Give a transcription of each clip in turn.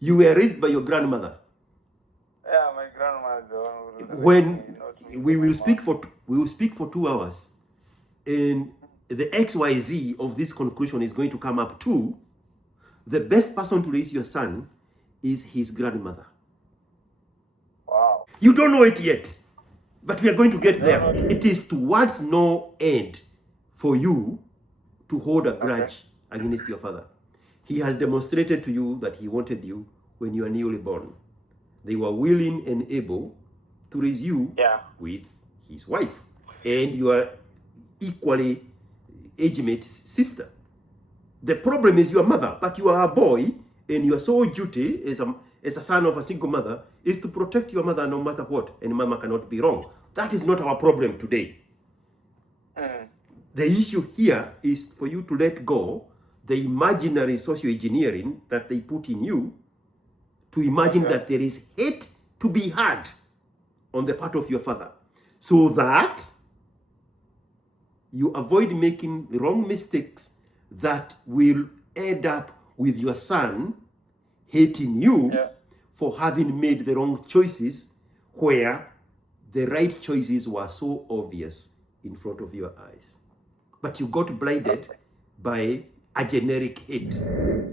You were raised by your grandmother. Yeah, my grandmother. When we will speak for 2 hours, and the XYZ of this conclusion is going to come up too. The best person to raise your son is his grandmother. Wow. You don't know it yet, but we are going to get there. It is towards no end for you to hold a grudge against your father. He has demonstrated to you that he wanted you when you were newly born. They were willing and able to raise you with his wife, and you are equally age-mate sister. The problem is your mother, but you are a boy, and your sole duty as a son of a single mother is to protect your mother no matter what, and mama cannot be wrong. That is not our problem today. The issue here is for you to let go the imaginary socio-engineering that they put in you, to imagine that there is hate to be had on the part of your father, so that you avoid making the wrong mistakes that will end up with your son hating you for having made the wrong choices, where the right choices were so obvious in front of your eyes. But you got blinded by a generic hate.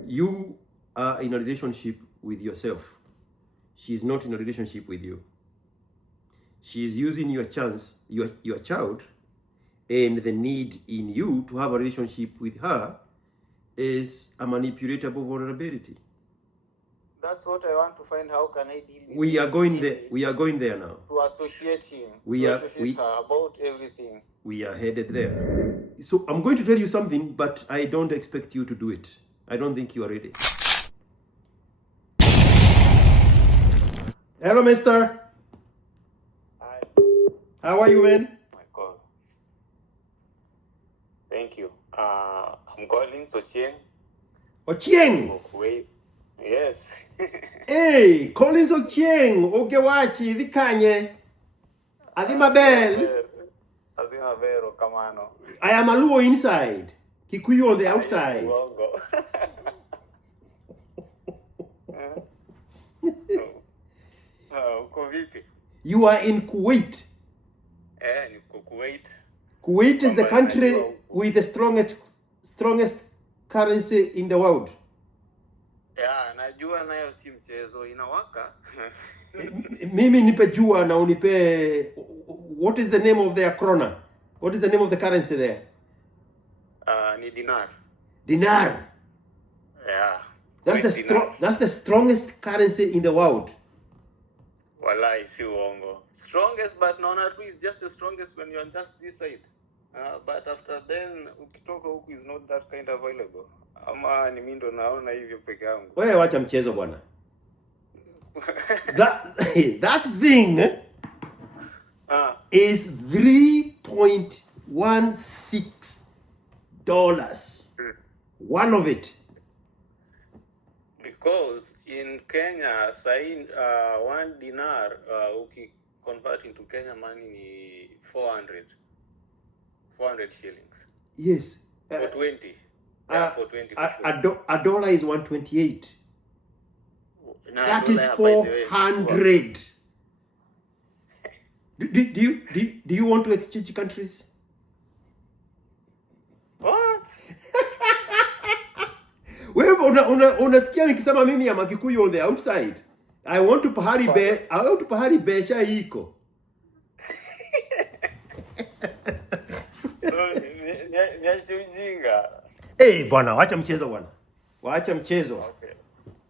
You are in a relationship with yourself. She's not in a relationship with you. She is using your child, and the need in you to have a relationship with her is a manipulatable vulnerability. That's what I want to find. How can I deal with We are going there. We are going there now. To associate him. Associate her about everything. We are headed there. So I'm going to tell you something, but I don't expect you to do it. I don't think you are ready. Hello, mister. Hi. How are you, man? My God. Thank you. I'm calling Sochieng. Ochieng. Kuwait. Yes. Hey, Collins Ochieng. Ogewachi, Vikanye. Adimabel. Adimabel, Kamano. I am a Luo inside. Kikuyu on the outside. You are in Kuwait. Kuwait. Kuwait is the country with the strongest currency in the world. Yeah, najua nayo si mchezo inawaka. Mimi nipe jua na unipe. What is the name of their krona? What is the name of the currency there? Ni dinar. Dinar. Yeah. That's the strongest currency in the world. Wallahi, si uongo. Strongest, but naona tu is just the strongest when you're just this side. But after then, ukitoka huku is not that kind available. Ama ni mimi ndo naona hivyo peke yangu. Wewe wacha mchezo bwana. that thing is $3.16. One of it. Because in Kenya, sign 1 dinar, convert into Kenya money ni 400 shillings. Yes. For 20. For 20. A dollar is 128. That is 400. Do you want to exchange countries? What? Wewe unasikia nikisema mimi ya Makikuyu on the outside. I want to pahali besha iko. So nyashujinga. Eh, bwana, wacha mchezo bwana. Wacha mchezo. Okay.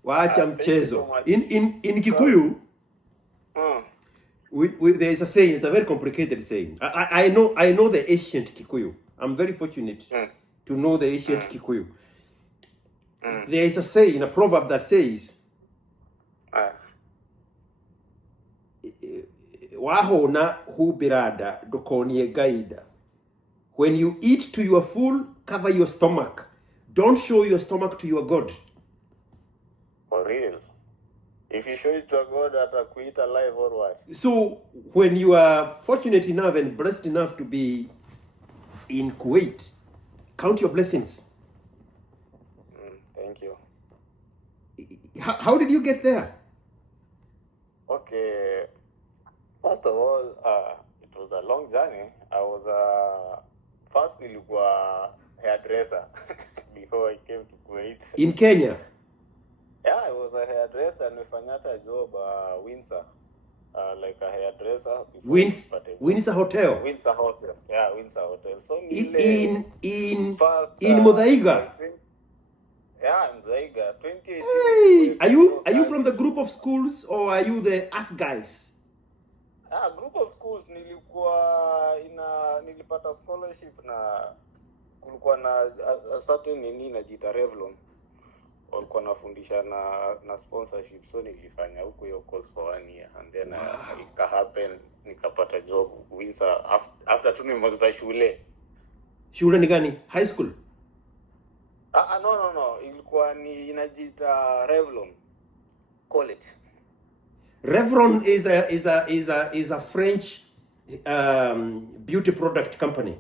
Wacha mchezo. In Kikuyu, there is a saying. It's a very complicated saying. I know the ancient Kikuyu. I'm very fortunate to know the ancient Kikuyu. There is a saying, a proverb that says, "Wahona hu birada dokonie gaida." When you eat to your full, cover your stomach. Don't show your stomach to your God. For real? If you show it to a God, atakuita alive or what? So when you are fortunate enough and blessed enough to be in Kuwait, count your blessings. Thank you. How did you get there? Okay, first of all, it was a long journey. I was first nilikuwa hairdresser before I came to Kuwait. In Kenya? Yeah, I was a hairdresser and nilifanya hata job Windsor. Like a hairdresser. Windsor Hotel. Windsor Hotel. Yeah, Windsor Hotel. So in first, Muthaiga. Yeah, in Muthaiga. 2018. Hey, are you from the group of schools or are you the us guys? Group of schools nilipata scholarship na kulikuwa na a certain nini inajiita Revlon. Walikuwa nafundisha na sponsorship, so nilifanya huko hiyo course for 1 year and then it happen nikapata job Windsor after tu nimaliza shule. Shule ni gani? High school? No, ilikuwa ni inajiita Revlon College. Revlon is a French beauty product company.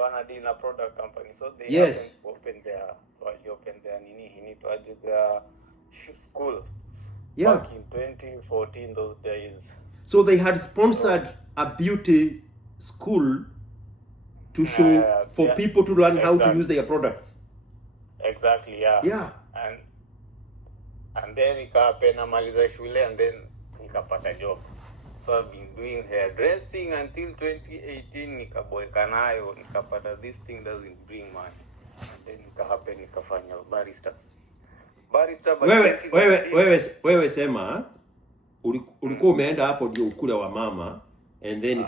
Wanadina product company, so they open their school. Yeah. Back in 2014, those days. So they had sponsored a beauty school to show for people to learn how to use their products. Exactly, yeah. Yeah. And then nikapenda maliza shule and then nikapata job. So I've been doing hairdressing until 2018 nikaboeka nayo, nikapata this thing doesn't bring money. And then nikafanya barista. Wewe sema ulikuwa umeenda hapo ndio ukule wa mama and then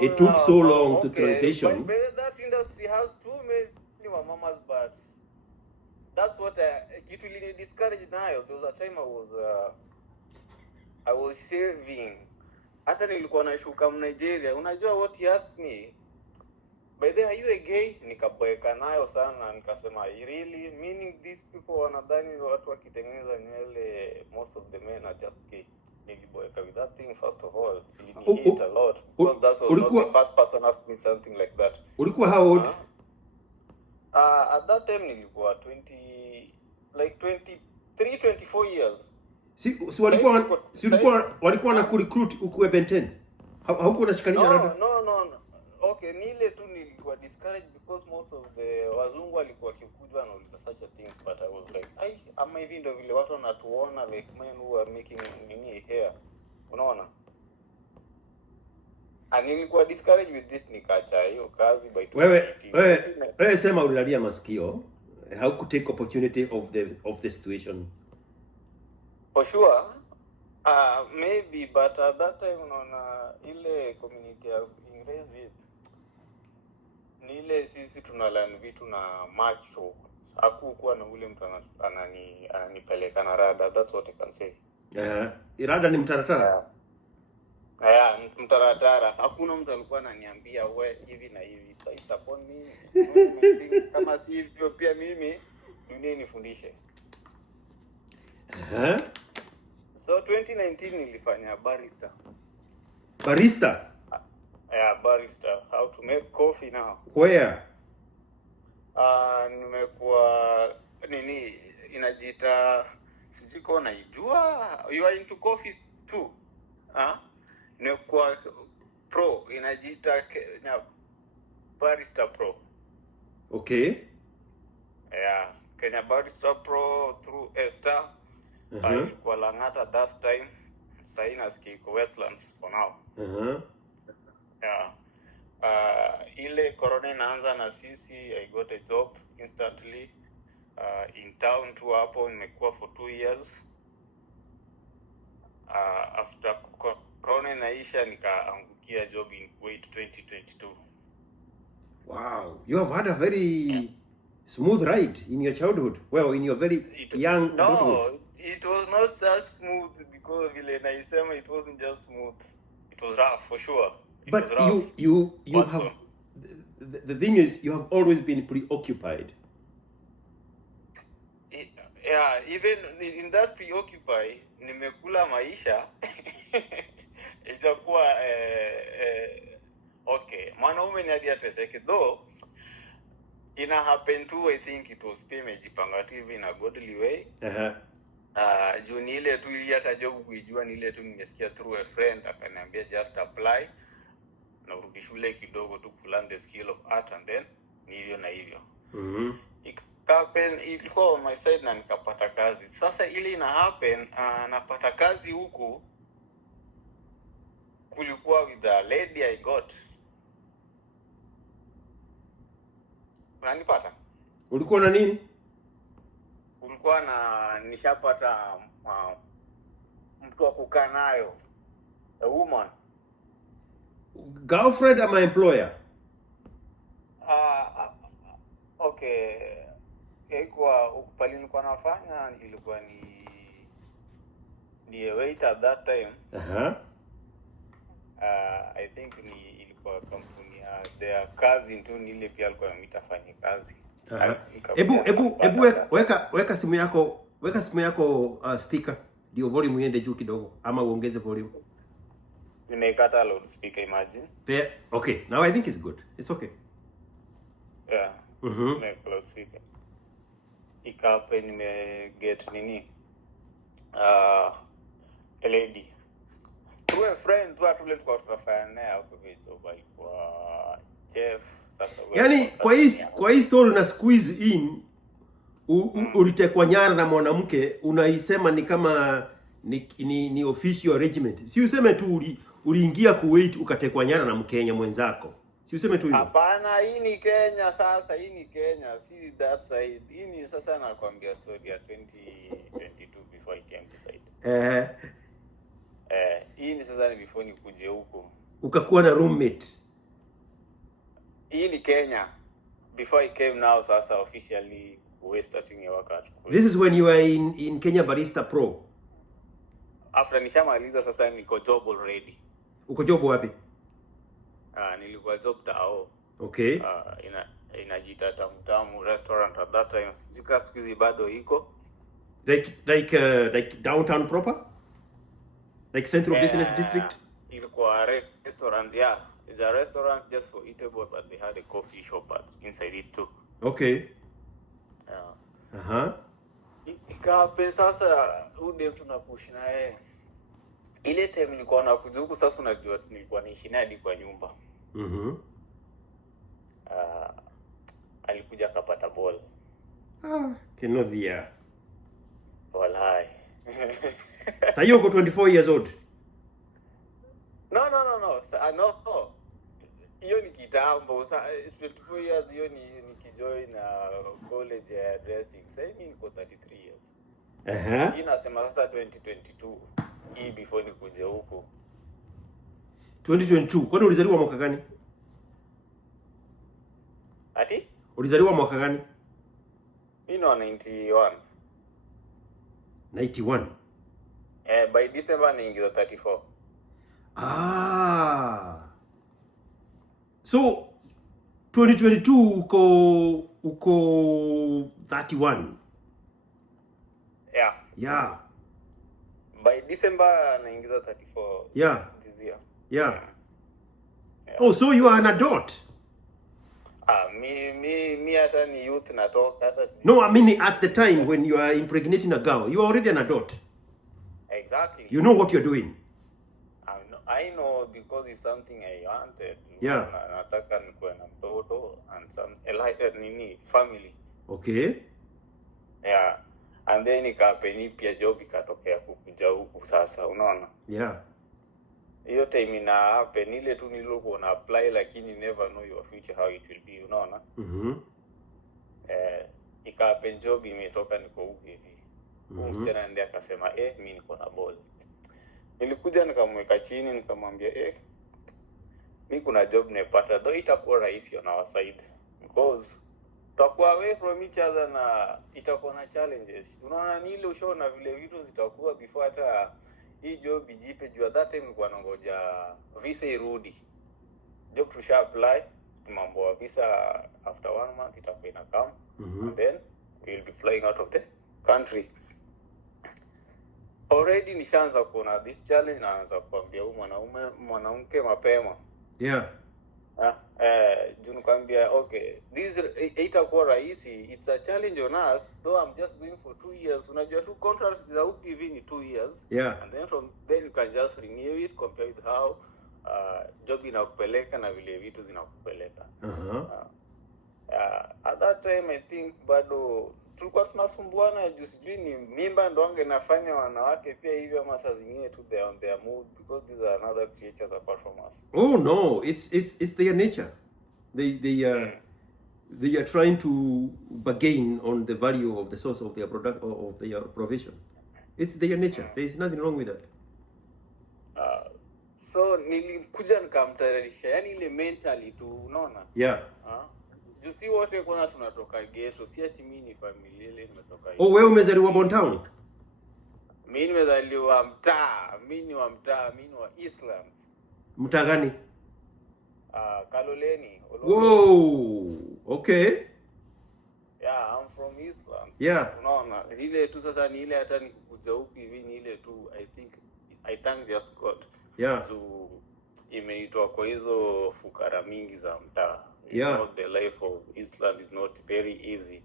it took so long to transition. But that industry has too many mamas, but that's what it really discouraged nayo. There was a time I was shaving. Hata nilikuwa nashuka Nigeria. Unajua what he asked me? By the way, are you a gay? Nikaboeka nayo sana, nikasema really, meaning these people wanadhani watu wakitengeneza nywele, most of the men are just gay. Niliboeka with that thing first of all. It hit a lot. Because that was not the first person asked me something like that. Ulikuwa how old? At that time nilikuwa 24 years. Si walikuwa na kurecruit ukuwe benten. Haukuwa unashikanisha labda? No. Okay, nile tu nilikuwa discouraged because most of the wazungu walikuwa kikuja na uliza such a things, but I was like, ama hivi ndio vile watu wanatuona like men who are making nini hair. Unaona? And nilikuwa discouraged with this, nikaacha hiyo kazi by 2018. Wewe sema ulilalia masikio. How could take opportunity of the situation? For sure. Maybe, but at that time unaona ile community ya English ni ile sisi tunalearn vitu na macho. Hakukuwa na ule mtu ananipeleka na rada. That's what I can say. Irada ni mtaratara. Mtaratara. Hakuna mtu alikuwa ananiambia we hivi na hivi. Sasa upon me kama si hivyo pia mimi dunia nifundishe. So 2019 nilifanya barista. Barista? Barista. How to make coffee now. Where? Nimekuwa nini inajiita sijiko naijua. You are into coffee too? Nimekuwa pro inajiita Barista Pro. Okay. Yeah, Kenya Barista Pro through Esther. Kwa Langata that time. Saina skiko Westlands for now. Yeah. Ile corona inaanza na sisi, I got a job instantly in town tu hapo, nimekuwa for 2 years. After corona inaisha nikaangukia job in Kuwait 2022. Wow, you have had a very smooth ride in your childhood. Well, in your very young adulthood. No, it was not such smooth because vile naisema it wasn't just smooth. It was rough for sure. But you have the thing is you have always been preoccupied. Even in that preoccupy nimekula maisha itakuwa okay, mwanaume ni hadi ateseke though ina happen too. I think it was pay mejipanga tu in a godly way. juu ni ile tu ili hata job kuijua ni ile tu nimesikia through a friend akaniambia just apply na urudi shule kidogo tu learn the skill of art and then ni hivyo na hivyo. Ikapen ilikuwa on my side na nikapata kazi. Sasa ile ina happen napata kazi huku kulikuwa with the lady I got. Unanipata? Ulikuwa na nini? Ulikuwa na nishapata mtu wa kukaa nayo. A woman. Girlfriend ama employer? Okay. Ilikuwa pale nilikuwa nafanya ilikuwa ni a waiter at that time. I think ilikuwa kampuni ya their cousin tu ni ile pia alikuwa ametafanya kazi. Ebu weka simu yako speaker ndio volume iende juu kidogo ama uongeze volume. Nimekata loudspeaker, imagine. Okay, now I think it's good. It's okay. Yeah. Make loudspeaker. Ikape get nini? A lady. To a friend tu atule kwa tunafanya hapo vitu kwa chef sasa. Yaani kwa hii story na squeeze in ulitekwa nyara na mwanamke, unaisema ni kama ni official arrangement. Si useme tu uliingia Kuwait ukatekwa nyara na Mkenya mwenzako. Si useme tu hivyo. Hapana, hii ni Kenya sasa, hii ni Kenya, si that side. Hii ni sasa nakwambia story ya 2022 before I came to side. Hii ni sasa ni before nikuje huko. Ukakuwa na roommate. Hii ni Kenya before I came now sasa officially we starting your work at Kuwait. This is when you were in Kenya Barista Pro. After nishamaliza sasa niko job already. Uko job wapi? Nilikuwa job tao. Okay. Inajiita Tamu restaurant at that time. Sika siku hizi bado iko. Like downtown proper? Like central business district? Ilikuwa restaurant, yeah. It's a restaurant just for eatable, but they had a coffee shop inside it too. Okay. Yeah. Ikape sasa ude tunapush na yeye. Ile time nilikuwa nakuja huku sasa unajua nilikuwa niishi naye kwa nyumba. Alikuja akapata ball. Kenodhia. Walai. Sasa hiyo uko 24 years old. No. No. Hiyo ni kitambo. 24 years hiyo ni nikijoin college ya dressing. Sasa mimi niko 33 years. Hii nasema sasa 2022. Hii before nikuje huko. 2022. Kwani ulizaliwa mwaka gani? Ati? Ulizaliwa mwaka gani? Mimi no 91. 91. By December niingiza 34. So 2022 uko 31. Yeah. By December naingiza 34. Yeah. This year. Yeah. Oh, so you are an adult. Me hata ni youth natoka hata. No, I mean at the time when you are impregnating a girl, you are already an adult. Exactly. You know what you're doing. I know because it's something I wanted. Yeah. Nataka nikuwe na mtoto and some family. Okay. Yeah. And then ikapeni pia job ikatokea kukuja huku sasa, unaona? Yeah. Hiyo time ina happen ile tu nilikuwa na apply lakini never know your future how it will be, unaona? Ikapen job imetoka niko huku hivi. Msichana ndiye akasema mimi niko na ball. Nilikuja nikamweka chini nikamwambia mimi kuna job nimepata, though itakuwa rahisi on our side because tutakuwa away from each other na itakuwa na challenges. Unaona ni ile ushaona vile vitu zitakuwa before hata hii job ijipe juu that time nilikuwa nangoja visa irudi. Job tusha apply, mambo ya visa after 1 month itakuwa ina come and then we will be flying out of the country. Already nishaanza kuona this challenge, naanza kuambia mwanamke mapema. Yeah. Nikwambia okay, this itakuwa rahisi, it's a challenge on us, so I'm just going for 2 years. Unajua tu contracts za huku hivi ni 2 years, and then from then you can just renew it, compare with how job inakupeleka na vile vitu zinakupeleka. At that time I think bado tulikuwa tunasumbuana juu sijui ni mimba ndo ange nafanya wanawake pia hivyo, ama saa zingine tu they on their mood, because these are another creatures apart from us. Oh no, it's their nature. They are trying to bargain on the value of the source of their product or of their provision. It's their nature. There is nothing wrong with that. So nilikuja nikamtayarisha, yani ile mentally tu, unaona? Juu si wote kwanza tunatoka ghetto, si ati mimi ni familia ile nimetoka hiyo. Oh, wewe umezaliwa Bon Town? Mimi nimezaliwa mtaa, mimi ni wa mtaa, mimi ni wa Islam. Mtaa gani? Kaloleni. Whoa, okay. Yeah, I'm from Islam. Yeah. Unaona, ile tu sasa ni ile hata nikukuja huku hivi ni ile tu, I thank just God. Yeah. So imeitwa kwa hizo fukara mingi za mtaa. Yeah. The life of Islam is not very easy.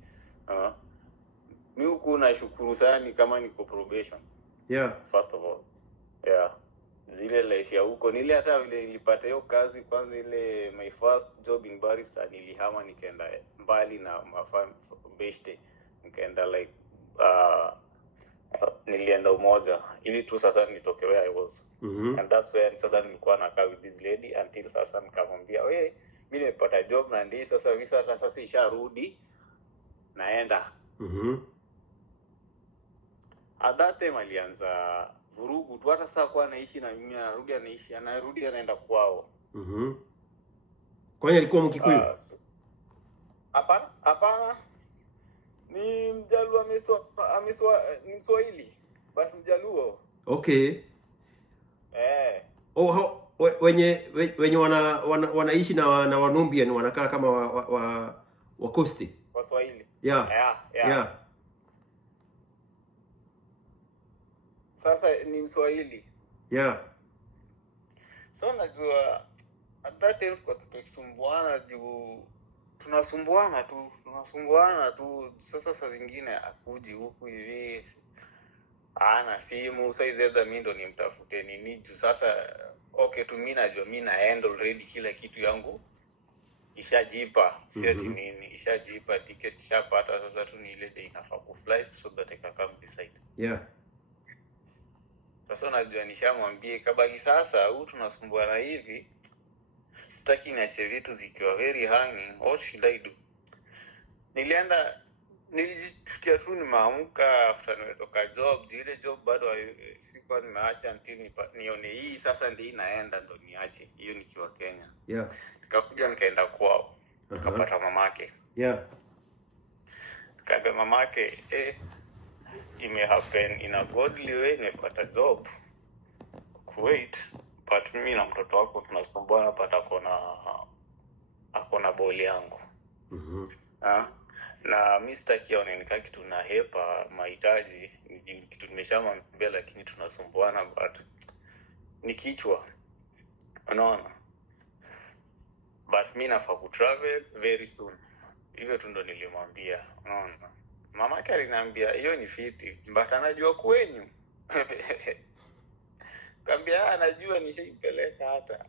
Mimi huku nashukuru sana kama niko probation. Yeah. First of all. Yeah. Zile life ya huko nile hata vile nilipata hiyo kazi kwanza, ile my first job in barista, nilihama nikaenda mbali na beshte, nikaenda like nilienda Umoja ili tu sasa nitoke where I was. And that's where sasa nilikuwa nakaa with this lady until sasa nikamwambia wewe, mimi nimepata job na ndio sasa visa sasa isharudi naenda. At that time alianza vurugu tu, hata sasa kwa anaishi na mimi, anarudi anaenda kwao. Kwani alikuwa Mkikuyu? Hapana. Ni Mjaluo, ni Mswahili, but Mjaluo. Okay. Oh, wenye wanaishi na Wanubian wanakaa kama wa Coast. Waswahili. Yeah. Sasa ni Mswahili. Yeah. So najua at that time kwa tukisumbuana juu tunasumbuana tu. Sasa saa zingine akuji huku hivi ana simu, sasa hizo mimi ndo nimtafute nini juu sasa okay tu mimi najua mimi na handle already kila kitu yangu ishajipa, si ati nini, ishajipa ticket ishapata, sasa tu ni ile day inafaa kufly so that I can come decide. Yeah. Sasa najua nishamwambie kabaki sasa huyu tunasumbuana hivi, sitaki niache vitu zikiwa very hanging, what should I do? Nilijisikia tu nimeamka after nimetoka job, ile job bado sikuwa nimeacha until nione hii sasa ndio inaenda ndo niache hiyo nikiwa Kenya. Yeah. Nikakuja nikaenda kwao. Nikapata mamake. Yeah. Kabe mamake ime happen in a godly way, nimepata job Kuwait, but mimi na mtoto wako tunasumbuana pata akona boli yangu. Na mimi sitaki aonekane kitu na hepa mahitaji, kitu nimeshamwambia, lakini tunasumbuana but ni kichwa, unaona. But mimi nafaa ku travel very soon, hivyo tu ndo nilimwambia, unaona. Mama yake aliniambia hiyo ni fiti, but anajua kwenyu. Kambia anajua, nishaipeleka hata.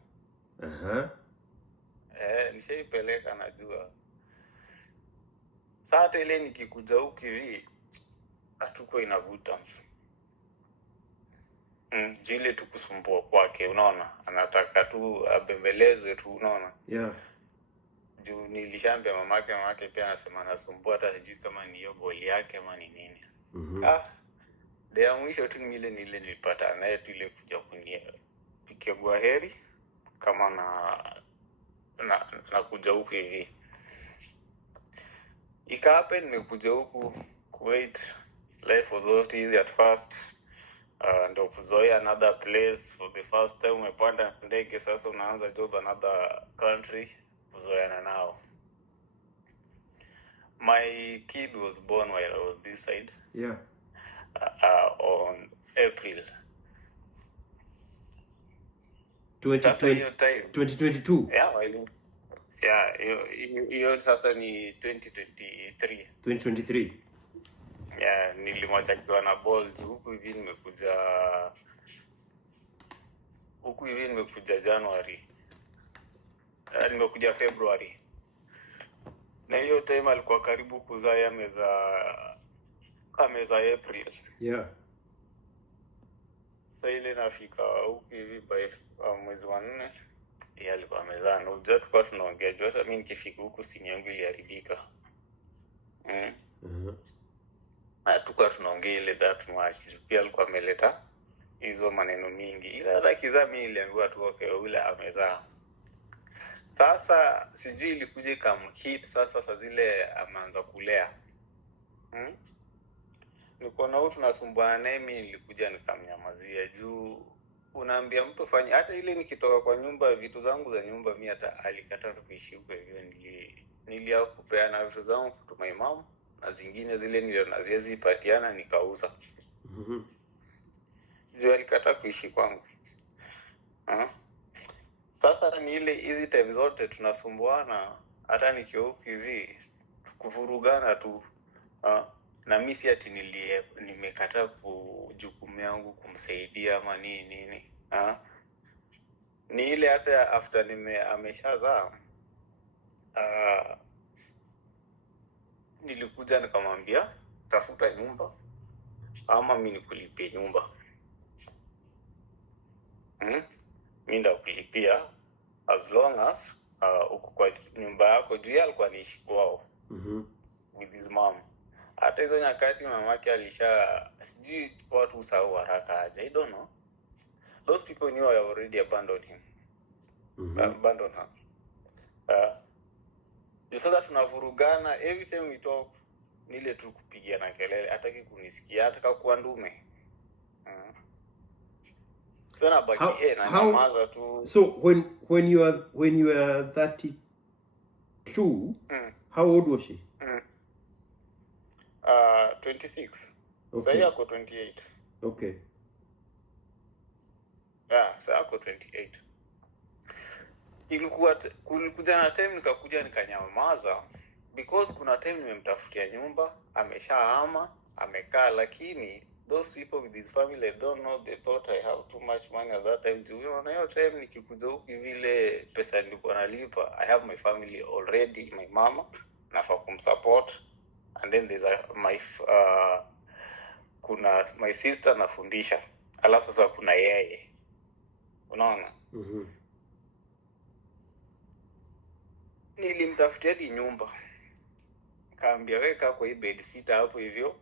Nishaipeleka, najua. Sasa ile nikikuja huku hivi hatuko ina good terms. Jile tu kusumbua kwake, unaona. Anataka tu abembelezwe tu, unaona. Yeah. Juu nilishambia mamake pia anasema anasumbua, hata sijui kama ni hiyo boli yake ama ni nini. Ndio mwisho tu nile nilipata naye tu ile kuja kunipikia gwa heri kama na kuja huku hivi. Ikaapa nimekuja huku Kuwait, life was not easy at first. Ndio kuzoea another place for the first time, umepanda ndege sasa unaanza job another country, kuzoeana nao. My kid was born while I was this side. Yeah. On April 2022. Yeah, Yeah, hiyo sasa ni 2023. 2023. Yeah, nilimwacha kiwa na balls huku hivi nimekuja January. Nimekuja February. Na hiyo time alikuwa karibu kuzaa ameza April. Yeah. Sasa ile nafika huku hivi by mwezi wa 4 yeye alikuwa amezaa. Na unajua tulikuwa tunaongea juu hata mimi nikifika huku simu yangu iliharibika. Tulikuwa tunaongea ile that much. Pia alikuwa ameleta hizo maneno mingi. Ila akiza mimi niliambiwa tu okay ule amezaa. Sasa sijui ilikuja hit sasa zile ameanza kulea. Nilikuwa na huyu tunasumbuana naye, mimi nilikuja nikamnyamazia juu unaambia mtu fanye hata ile nikitoka kwa nyumba vitu zangu za nyumba mimi hata alikataa kuishi huko hivyo niliakupeana vitu zangu to my mom na zingine zile nilionaziezi patiana nikauza. Juu alikataa kuishi kwangu. Sasa ni ile hizi time zote tunasumbuana hata nikiwa huku hivi kuvurugana tu. Na mimi si ati nimekataa jukumu yangu kumsaidia ama nini. Ni ile hata after ameshazaa nilikuja nikamwambia tafuta nyumba ama mimi nikulipie nyumba. Mimi ndakulipia as long as uko kwa nyumba yako. Juu alikuwa anaishi kwao with his mom. Hata hizo nyakati mamake sijui watu usahau haraka aje. I don't know. Those people knew I already abandoned him. Abandoned her. Sasa tunavurugana every time we talk nile tu kupigia na kelele hataki kunisikia hata kuwa ndume. Sana baki na nyamaza tu. So when you are 32 how old was she? 26. Okay. Sasa yako 28. Okay. Yeah, sasa yako 28. Kulikuja na time nikakuja nikanyamaza because kuna time nimemtafutia nyumba, ameshahama, amekaa lakini those people with his family I don't know, they thought I have too much money at that time. Na hiyo time nikikuja huku vile pesa nilikuwa nalipa, I have my family already, my mama nafaa kumsupport, and then there's kuna my sister nafundisha, alafu sasa kuna yeye, unaona. Nilimtafutia hadi nyumba, kaambia weka kwa hii bed sitter hapo hivyo,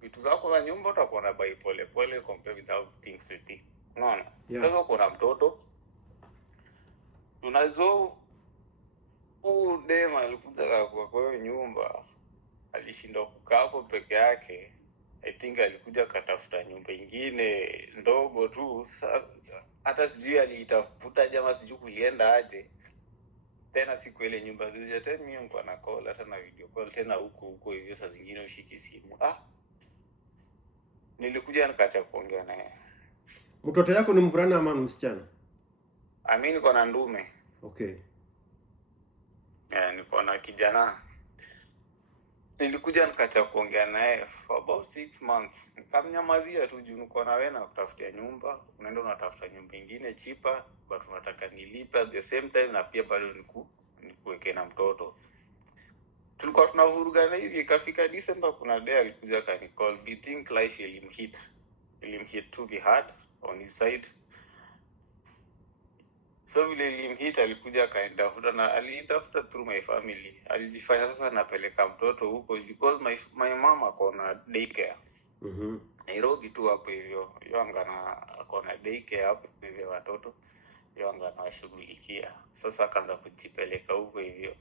vitu zako za nyumba utakuwa na buy pole pole compare with how things will be, unaona. Sasa kuna mtoto unazo dema alikuja kwa hiyo nyumba, alishinda kukaa hapo peke yake. I think alikuja katafuta nyumba nyingine ndogo tu. Hata sijui alitafuta jamaa, sijui kulienda aje. Tena siku ile nyumba zile tena mimi niko na call hata na video call tena huko hivyo, saa zingine ushiki simu. Nilikuja nikaacha kuongea naye. Mtoto yako ni mvulana ama msichana? Mimi niko na ndume. Okay. Niko na kijana. Nilikuja nikaacha kuongea naye for about 6 months. Nikamnyamazia tu juu niko na wewe na kutafutia nyumba. Unaenda unatafuta nyumba nyingine cheaper but unataka nilipe at the same time na pia bado nikuweke na mtoto. Tulikuwa tunavurugana hivi, ikafika December kuna day alikuja kanicall. We think life ilimhit to be hard on his side. So vile ilimhit alikuja kaendafuta na alitafuta through my family. Alijifanya sasa napeleka mtoto huko because my mama kona daycare. Nairobi tu hapo hivyo. Yanga na kona daycare hapo hivyo watoto. Yanga na washughulikia. Sasa akaanza kujipeleka huko hivyo.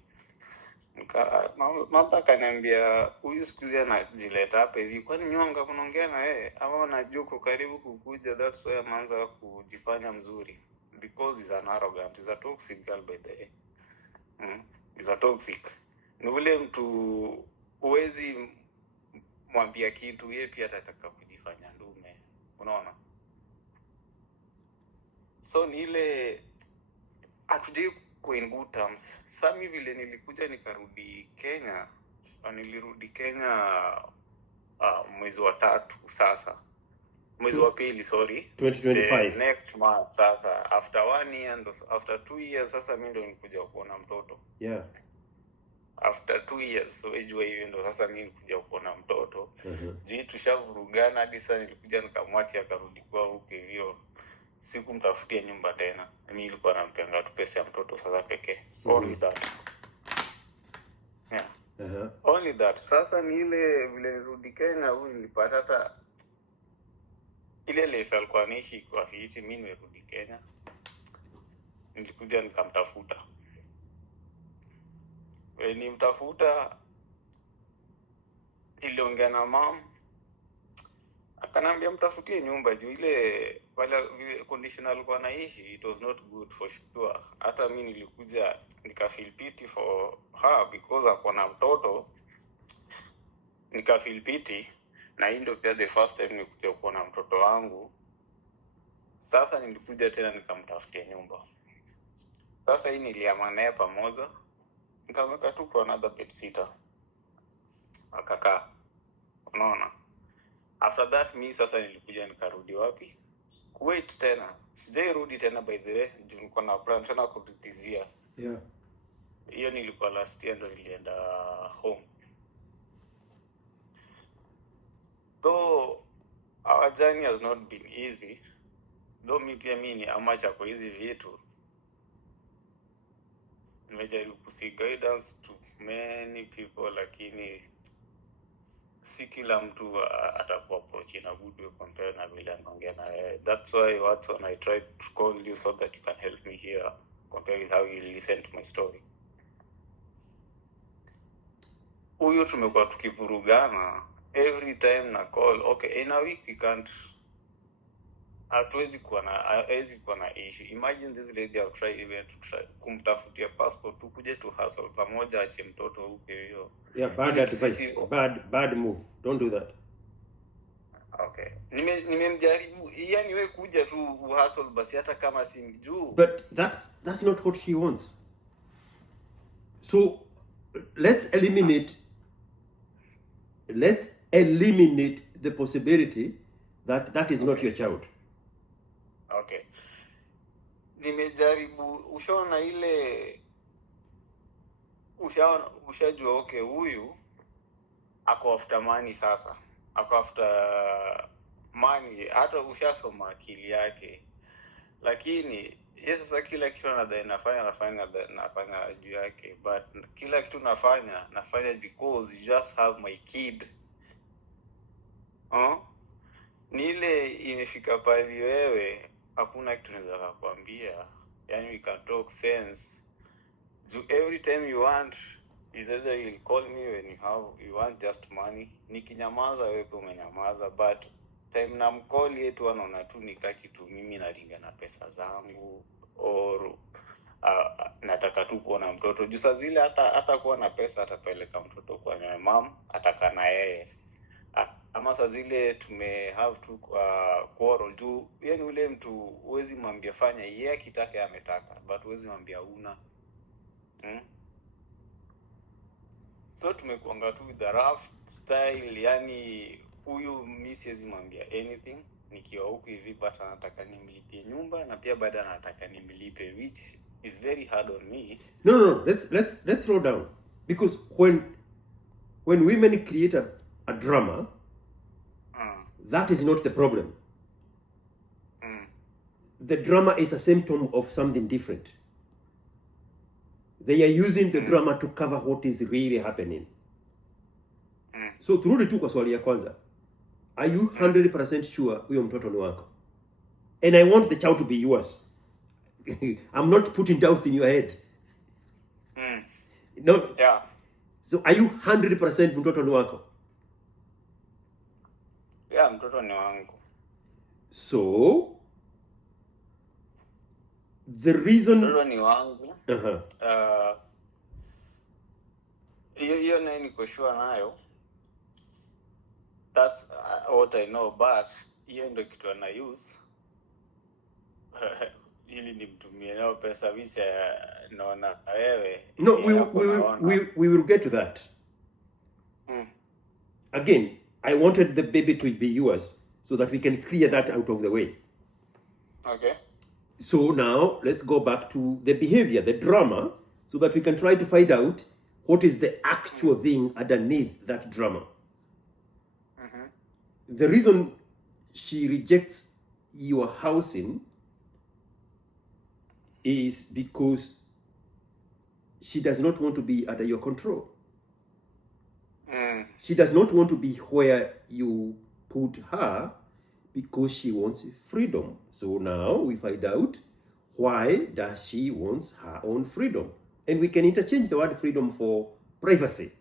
Mama kaniambia huyu sikuzia na jileta hapa hivi, kwani nyonga kunaongea na yeye ama unajua uko karibu kukuja, that's why anaanza kujifanya mzuri because he's an arrogant, he's a toxic girl by the way. He's a toxic. Ni ule mtu huwezi mwambia kitu yeye pia atataka kujifanya ndume, unaona. So ni ile hatujui in good terms. Sami vile nilikuja nikarudi Kenya, nilirudi Kenya mwezi wa 3 sasa. Mwezi wa pili, sorry. 2025. The next month sasa, after 1 year, after 2 years sasa mimi ndo nilikuja kuona mtoto. Yeah. After 2 years, so ejua hiyo ndo sasa mimi nilikuja kuona mtoto. Jii tushavurugana hadi sasa nilikuja nikamwacha akarudi kwa huko hivyo. Sikumtafutia nyumba tena. Mimi nilikuwa nampanga tu pesa ya mtoto sasa pekee. Only that. Yeah. Only that. Sasa ni ile vile nirudi Kenya huyu nilipata hata ile life alikuwa anaishi kwa Fiji, mimi nimerudi Kenya. Nilikuja nikamtafuta. Nilimtafuta, niliongea na mom, akanambia mtafutie nyumba juu ile wala condition alikuwa anaishi, it was not good for sure. Hata mimi nilikuja nikafeel pity for her because akona mtoto, nikafeel pity, na hii ndio pia the first time nilikuja kuona mtoto wangu. Sasa nilikuja tena nikamtafutia nyumba. Sasa hii niliamua naye pamoja, nikamweka tu kwa another bed sitter. Akakaa. Unaona? After that mimi sasa nilikuja nikarudi wapi? Kuwait tena. Sijairudi tena by the way, juu niko na plan tena kurudizia. Yeah. Hiyo nilikuwa last year ndo nilienda home. Though our journey has not been easy, though mimi ni amacha kwa hizi vitu, nimejaribu kusi guidance to many people, lakini si kila mtu atakuwa approach in a good way compare na vile anaongea na yeye. That's why Watson, I tried to call you so that you can help me here compare with how you listen to my story. Huyo tumekuwa tukivurugana every time na call. Okay, in a week we can't, hatuwezi kuwa na issue. Imagine this lady I'll try even to try kumtafutia passport tukuje tu hustle pamoja ache mtoto huko hiyo. Yeah, bad advice. Bad move. Don't do that. Okay. Nimemjaribu, yani wewe kuja tu hustle basi hata kama si juu. But that's not what she wants. So let's eliminate the possibility that that is not your child. Okay. Nimejaribu, ushaona ile, ushajua okay huyu ako after money sasa. Ako after money, hata ushasoma akili yake. Lakini yeye sasa kila kitu nafanya juu yake, but kila kitu nafanya because you just have my kid. Ni ile imefika pale wewe hakuna kitu naweza kukwambia. Yani we can talk sense. So every time you want, either you'll call me when you want just money. Nikinyamaza wewe umenyamaza, but time na mcall yetu anaona tu nika kitu mimi naringa na pesa zangu or nataka tu kuona mtoto. Juu saa zile hata kuwa na pesa atapeleka mtoto kwa nyama mom, ataka na yeye. Ama saa zile tume have to quarrel juu yani ule mtu huwezi mwambia fanya yeye akitaka ametaka, but huwezi mwambia una. So tumekuanga tu with the rough style, yani huyu mimi siwezi mwambia anything nikiwa huku hivi, but anataka nimlipie nyumba na pia baada anataka nimlipe, which is very hard on me. No, let's slow down, because when women create a drama, that is not the problem. The drama is a symptom of something different. They are using the drama to cover what is really happening. So turudi tu kwa swali ya kwanza. Are you 100% sure huyo mtoto ni wako? And I want the child to be yours. I'm not putting doubts in your head. No. Yeah. So are you 100% mtoto ni wako? Yeah, mtoto ni wangu. So the reason mtoto ni wangu. Hiyo nayo niko sure nayo. That's what I know, but hiyo ndio kitu ana use. ili nimtumie nao pesa visa naona wewe. No, we will get to that. Again, I wanted the baby to be yours so that we can clear that out of the way. Okay. So now let's go back to the behavior, the drama, so that we can try to find out what is the actual thing underneath that drama. The reason she rejects your housing is because she does not want to be under your control. She does not want to be where you put her because she wants freedom. So now we find out why does she wants her own freedom. And we can interchange the word freedom for privacy.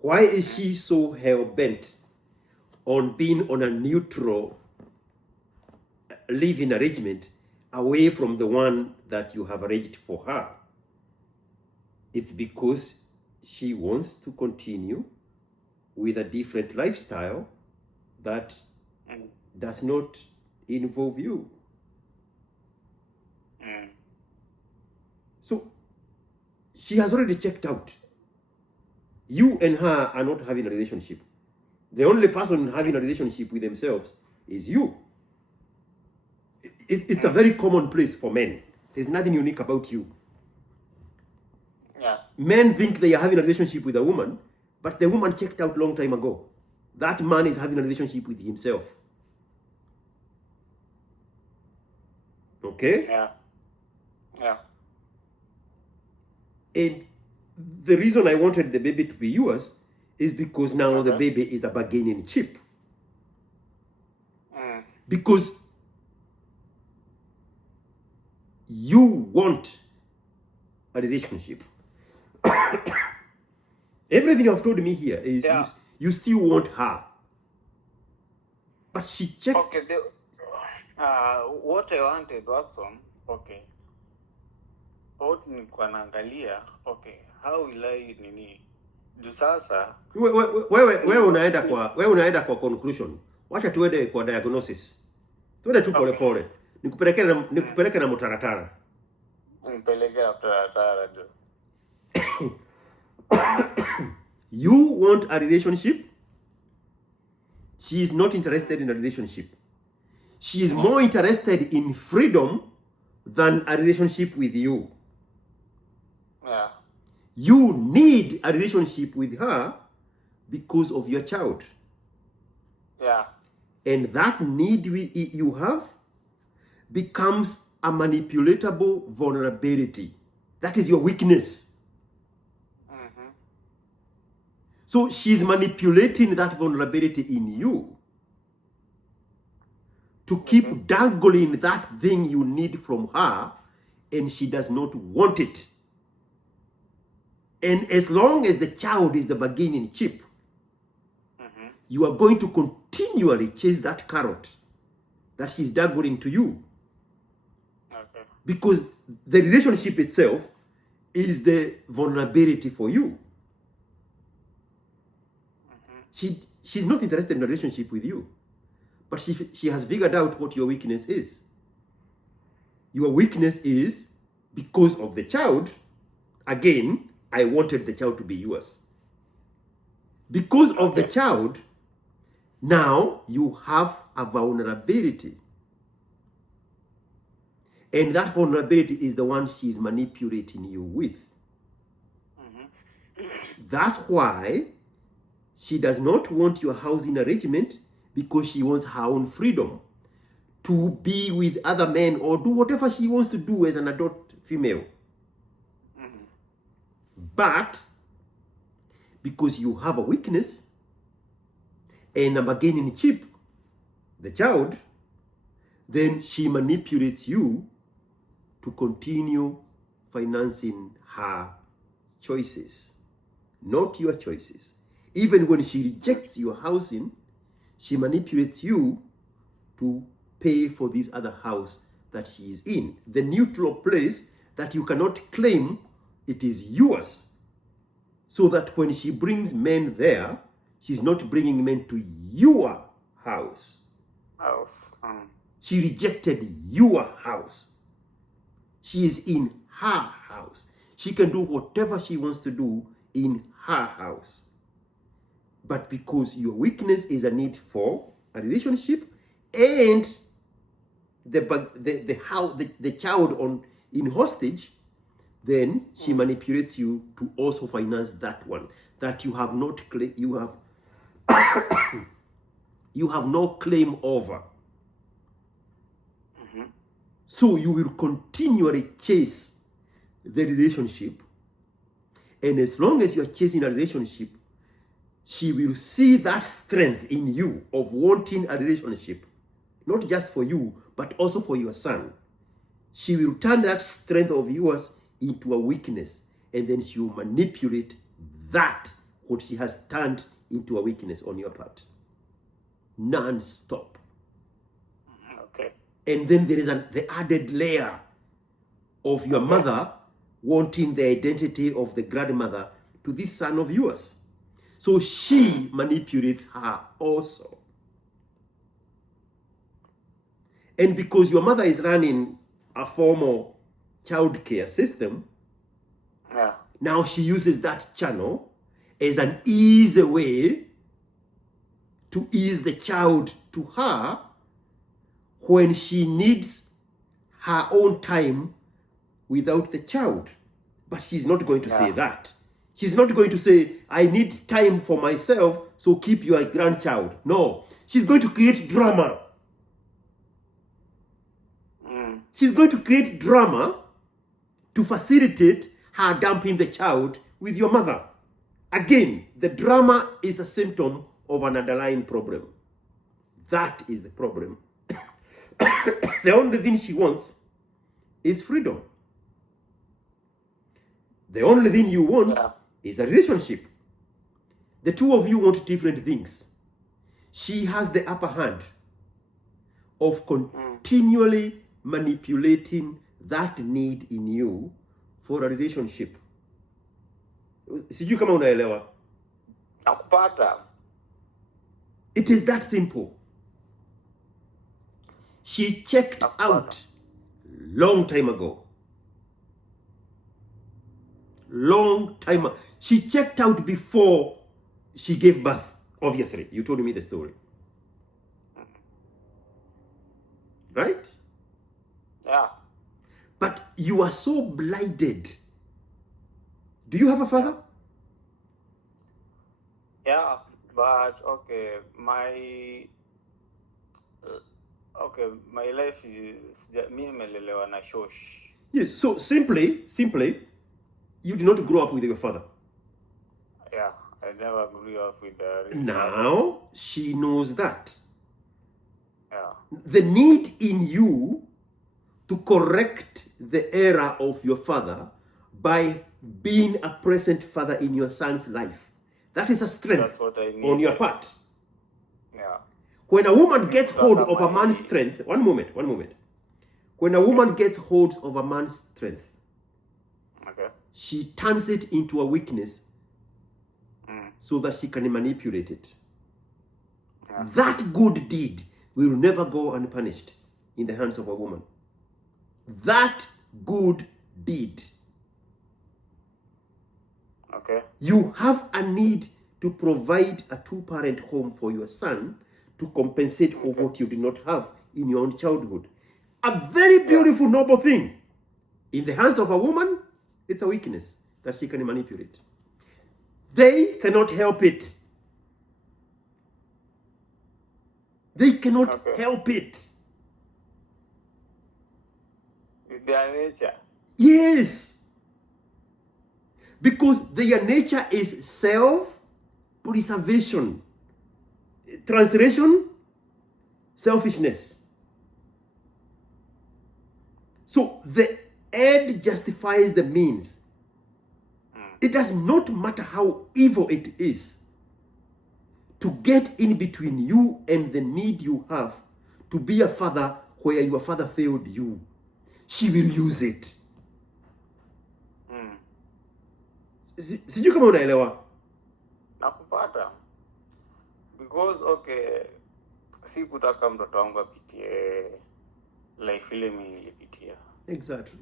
Why is she so hell-bent on being on a neutral living arrangement away from the one that you have arranged for her? It's because she wants to continue with a different lifestyle that does not involve you. So she has already checked out. You and her are not having a relationship. The only person having a relationship with themselves is you. It's a very common place for men. There's nothing unique about you. Yeah. Men think they are having a relationship with a woman, but the woman checked out long time ago. That man is having a relationship with himself. Okay? Yeah. Yeah. And the reason I wanted the baby to be yours is because now the baby is a bargaining chip. Because you want a relationship. Everything you've told me here is you still want her. But she checked. Okay. What I wanted, Watson, okay. What nilikuwa naangalia, okay, how will I nini? Juu sasa wewe unaenda kwa conclusion. Wacha tuende kwa diagnosis. Tuende tu pole pole. Nikupeleke na mtaratara. Nipeleke na mtaratara jo. You want a relationship? She is not interested in a relationship. She is more interested in freedom than a relationship with you. Yeah. You need a relationship with her because of your child. Yeah. And that need you have becomes a manipulatable vulnerability. That is your weakness. So she's manipulating that vulnerability in you to keep dangling that thing you need from her, and she does not want it. And as long as the child is the bargaining chip, you are going to continually chase that carrot that she's dangling to you. Okay. Because the relationship itself is the vulnerability for you. She's not interested in a relationship with you, but she has figured out what your weakness is. Your weakness is because of the child. Again, I wanted the child to be yours. Because of the child, now you have a vulnerability. And that vulnerability is the one she's manipulating you with. That's why she does not want your housing arrangement, because she wants her own freedom to be with other men or do whatever she wants to do as an adult female. But because you have a weakness and a bargaining chip, the child, then she manipulates you to continue financing her choices, not your choices. Even when she rejects your housing, she manipulates you to pay for this other house that she is in. The neutral place that you cannot claim it is yours. So that when she brings men there, she's not bringing men to your house. She rejected your house. She is in her house. She can do whatever she wants to do in her house. But because your weakness is a need for a relationship, and the child in hostage, then she manipulates you to also finance that one that you have no claim over. So you will continually chase the relationship, and as long as you are chasing a relationship, she will see that strength in you of wanting a relationship, not just for you, but also for your son. She will turn that strength of yours into a weakness, and then she will manipulate that, what she has turned into a weakness on your part. Non-stop. Okay. And then there is the added layer of your mother wanting the identity of the grandmother to this son of yours. So she manipulates her also. And because your mother is running a formal child care system, now she uses that channel as an easy way to ease the child to her when she needs her own time without the child. But she's not going to say that. She's not going to say, I need time for myself, so keep your grandchild. No. She's going to create drama. She's going to create drama to facilitate her dumping the child with your mother. Again, the drama is a symptom of an underlying problem. That is the problem. The only thing she wants is freedom. The only thing you want is a relationship. The two of you want different things. She has the upper hand of continually manipulating that need in you for a relationship. Sijui kama unaelewa. Nakupata. It is that simple. She checked out long time ago. She checked out before she gave birth. Obviously, you told me the story. Right? Yeah. But you are so blinded. Do you have a father? Yeah, but my life is mimi nimelelewa na shosh. Yes, so simply, you did not grow up with your father. Yeah, I never grew up with a Now, she knows that. Yeah. The need in you to correct the error of your father by being a present father in your son's life. That is a strength on your part. Yeah. When a woman gets hold of a man's strength, one moment. When a woman gets hold of a man's strength, she turns it into a weakness so that she can manipulate it. Yeah. That good deed will never go unpunished in the hands of a woman. That good deed. Okay. You have a need to provide a two-parent home for your son to compensate for what you did not have in your own childhood. A very beautiful, noble thing. In the hands of a woman, it's a weakness that she can manipulate. They cannot help it. They cannot help it. It's their nature. Yes. Because their nature is self-preservation. Translation, selfishness. So the end justifies the means. It does not matter how evil it is to get in between you and the need you have to be a father where your father failed you. She will use it. Sijui kama unaelewa. Nakupata. Because si kutaka mtoto wangu apitie life ile mimi nilipitia. Exactly.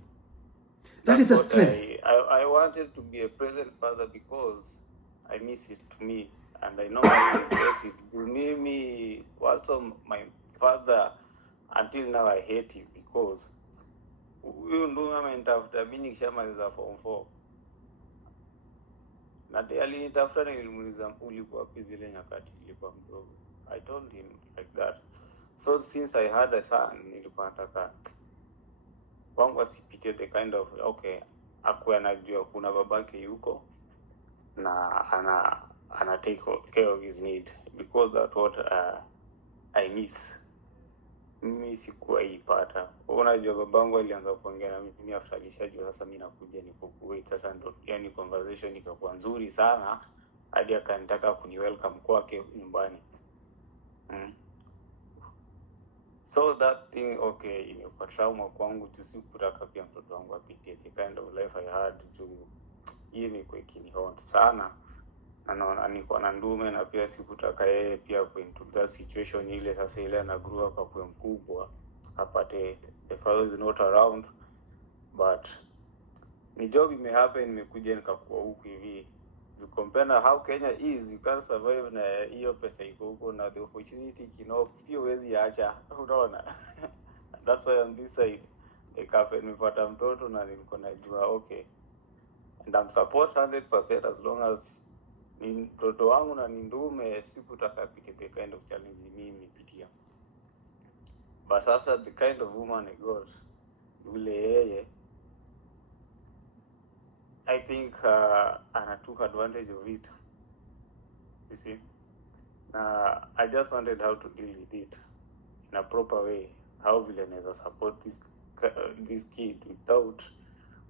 That is a strength. I wanted to be a present father because I miss it to me, and I know I will regret it. Mimi, also my father, until now I hate him because huyu ndugu amenitafuta mimi nikishamaliza form 4. Na alinitafuta nilimuuliza ulikuwa wapi zile nyakati nilikuwa mdogo. I told him like that. So since I had a son, nilikuwa nataka wangu asipitie the kind of akuwe anajua kuna babake yuko na ana take care of his need, because that's what I miss. Mimi sikuwa ipata. Unajua babangu alianza kuongea na mimi after alishajua sasa mimi nakuja niko Kuwait, sasa ndo yani conversation ikakuwa nzuri sana hadi akanitaka kuni welcome kwake nyumbani. So that thing imekuwa trauma kwangu, sikutaka pia mtoto wangu apitie the kind of life I had to. Hii imekuwa ikinihaunt sana. Naona niko na ndume na pia sikutaka yeye pia go into that situation ile sasa ile ana grow up kwa mkubwa apate the father is not around, but ni job imehappen, nimekuja nikakuwa huku hivi. You compare na how Kenya is, you can survive na hiyo pesa iko huko na the opportunity pia huwezi acha, unaona. That's why on this side nimepata mtoto na nilikuwa najua and I'm support 100% as long as ni mtoto wangu na ni ndume, sikutaka pite the kind of challenge mimi nipitia. But sasa the kind of woman I got, yule yeye, I think Anna took advantage of it. You see? I just wanted how to deal with it in a proper way. How will I support this kid without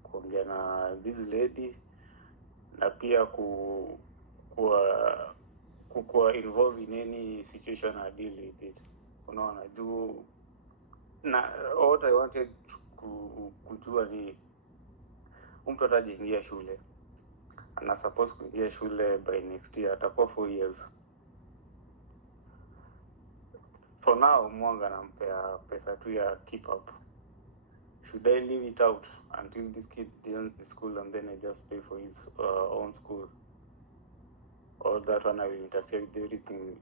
kuongea na this lady na pia kuwa involved in any situation I deal with it. Unaona, what I wanted kujua ni mtoto ataingia shule. Ana supposed kuingia shule by next year, atakuwa 4 years. For now, mwanga nampea pesa tu ya keep up. Should I leave it out until this kid joins the school and then I just pay for his own school? Or that one I will interfere with everything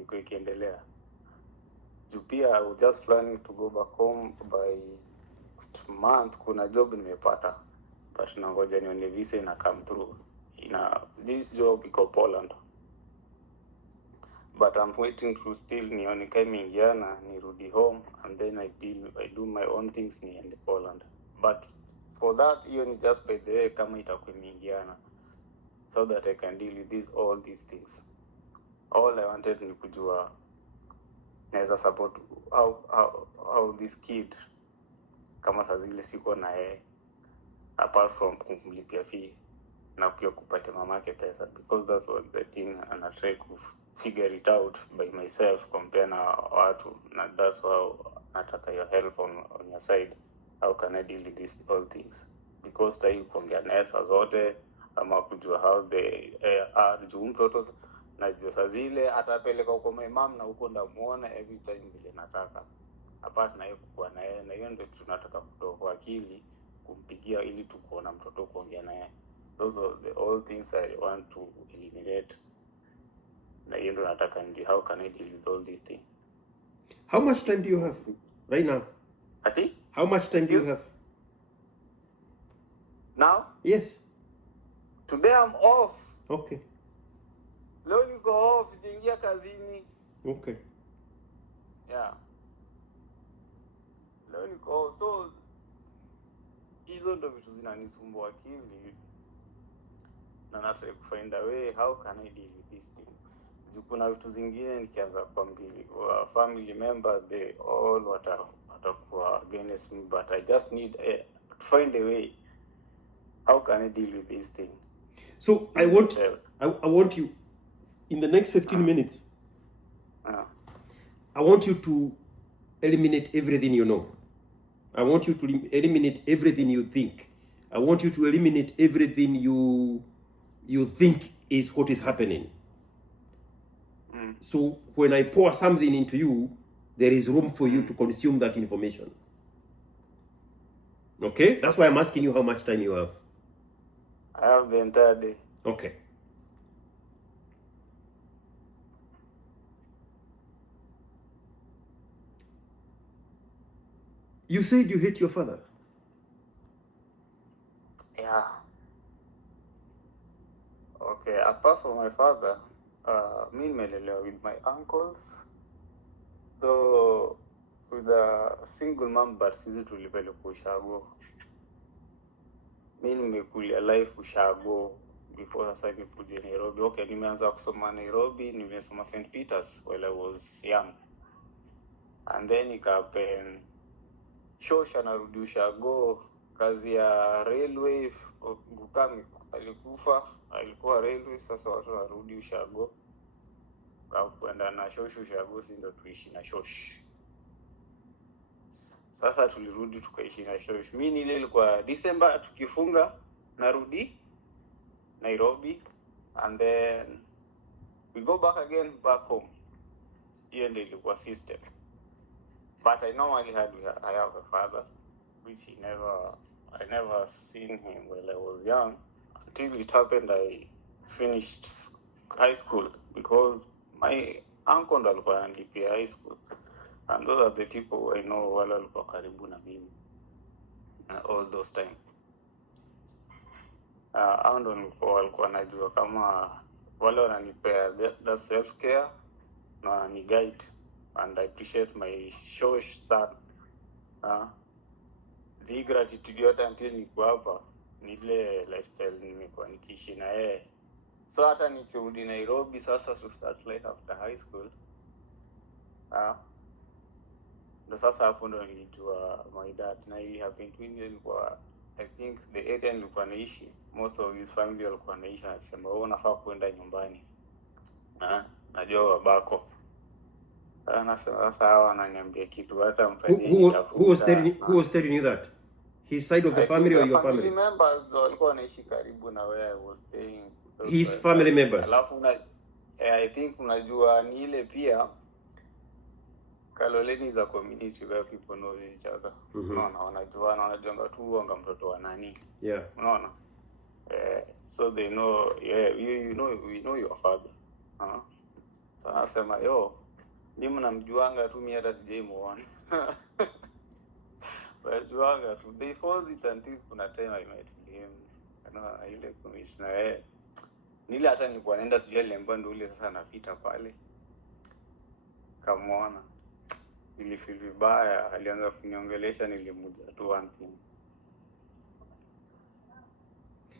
iko ikiendelea? Pia I was just planning to go back home by next month. Kuna job nimepata, but nangoja nione visa ina come through. This job iko Poland, but I'm waiting to still nione kama ingiana nirudi home and then I do my own things niende Poland. But for that hiyo ni just by the way kama itakuwa ingiana, so that I can deal with all these things. All I wanted ni kujua naweza support how this kid kama saa zile siko na yeye, apart from kumlipia fee na pia kupata mamake pesa, because that's what the thing and I try to figure it out by myself compare na watu, na that's how nataka your help on your side. How can I deal with all things? Because tai kuongea nesa zote ama kujua how they are juu mtoto na juu saa zile atapeleka kwa my mom na huko ndamuona every time vile nataka, apart na yeye kuwa na yeye, na hiyo ndio tunataka kutoa kwa akili kumpigia ili tukuona mtoto kuongea naye. Those are the all things I want to eliminate. Na hiyo ndio nataka ndio how can I deal with all these things. How much time do you have right now? Ati? How much time do you have now? Yes. Today I'm off. Okay. Leo niko off, sijaingia kazini. Okay. Yeah. Leo niko off, so hizo ndo vitu zinanisumbua akili. Na nataka kufind a way how can I deal with these things. Kuna vitu zingine nikianza kuambia family members, they all watakuwa against me, but I just need to find a way. How can I deal with this thing? So I want you in the next 15 minutes. I want you to eliminate everything you know. I want you to eliminate everything you think. I want you to eliminate everything you think is what is happening. So when I pour something into you, there is room for you to consume that information. Okay, that's why I'm asking you how much time you have. I have the entire day. Okay. You said you hate your father. Yeah. Okay, apart from my father, me nimelelewa with my uncles. So with a single mom, but sisi tulipelekwa ushago. Mi nimekulia life ushago before sasa nikuje Nairobi. Okay, nimeanza kusoma Nairobi, nimesoma St. Peter's while I was young. And then ikapen shosha narudi ushago, kazi ya railway, Gukami alikuwa railway, sasa watu warudi ushago. Kwenda na shosh ushago, si ndo tuishi na shosh. Sasa tulirudi tukaishi na shosh. Mimi nile ilikuwa December tukifunga narudi Nairobi, and then we go back again back home. Hiyo ndio ilikuwa system. But I normally I have a father, which I never seen him while I was young, until it happened I finished high school, because my uncle ndo alikuwa ananilipia high school, and those are the people I know wale walikuwa karibu na mimi all those time. Hao ndo walikuwa najua kama wale wananipea the self care na ni guide, and I appreciate my shosh son. The gratitude yote until niko hapa ni ile lifestyle nimekuwa nikiishi na yeye. So hata nikirudi Nairobi sasa to start life after high school, ndo sasa hapo ndo nilijua my dad, na ili happen to me ilikuwa, I think the area nilikuwa naishi, most of his family walikuwa naishi, anasema wewe unafaa kwenda nyumbani, najua babako. Anasema sasa hawa ananiambia kitu hata mfanyie nitafuta. Who was telling you that? His side of the family or your family? Members walikuwa wanaishi karibu na where I was staying. His family members. Alafu I think unajua ni ile pia Kaloleni is a community where people know each other. Unaona, wanajua tu wanga mtoto wa nani. Yeah. Unaona? So they know, we know your father. So anasema mimi namjuanga tu, mimi hata sijaimuona. Wajuanga tu, they force it until kuna time I met him. Ile commissioner nile hata nilikuwa naenda sijui lemba ndo ule sasa napita pale. Kamwona. Nilifeel vibaya, alianza kuniongelesha, nilimuja tu one thing.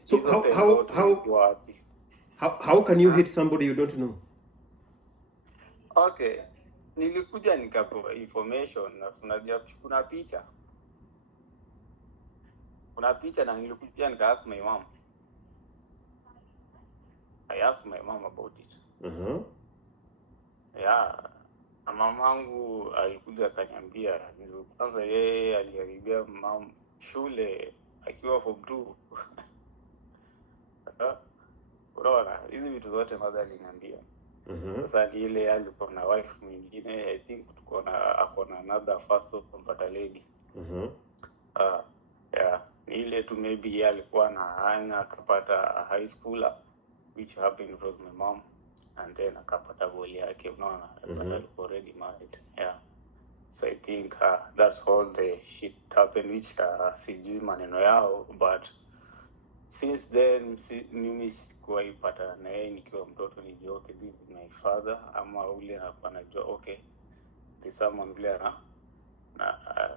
So how can you hate somebody you don't know? Okay. Nilikuja nikapewa information na tunajua kuna picha. Kuna picha na nilikuja nika-ask my mom. I asked my mom about it. Yeah. Na mamangu alikuja akaniambia, kwanza yeye aliharibia mom shule akiwa form 2. Unaona, hizi vitu zote mother aliniambia. Sasa ile alikuwa na wife mwingine, I think akona another first of compata lady. Yeah, ile tu maybe yeye alikuwa na hanga akapata a high schooler, which happened was my mom, and then akapata boli yake, unaona, alikuwa already married. Yeah. So I think that's all the shit happened, which sijui maneno yao, but since then mimi sikuwahi pata na yeye nikiwa mtoto nijue okay, this is my father, ama ule anajua okay, this someone vile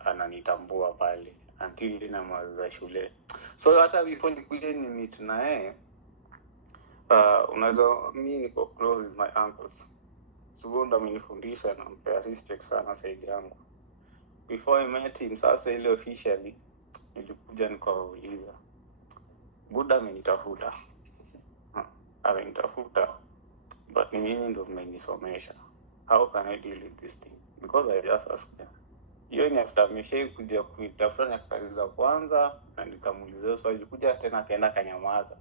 ananitambua pale until ninamaliza shule. So hata before nikuje ni meet na yeye, unajua mimi niko close with my uncles. So ndo amenifundisha na mpea respect sana saidi yangu. Before I met him, sasa ile officially nilikuja nikawauliza, Buddha amenitafuta, but ni mimi ndo mmenisomesha. How can I deal with this thing? Because I just asked them. Hiyo ni after ameshai kuja kuitafuta nyakati za kwanza, na nikamuuliza swali, kuja tena akaenda kanyamaza.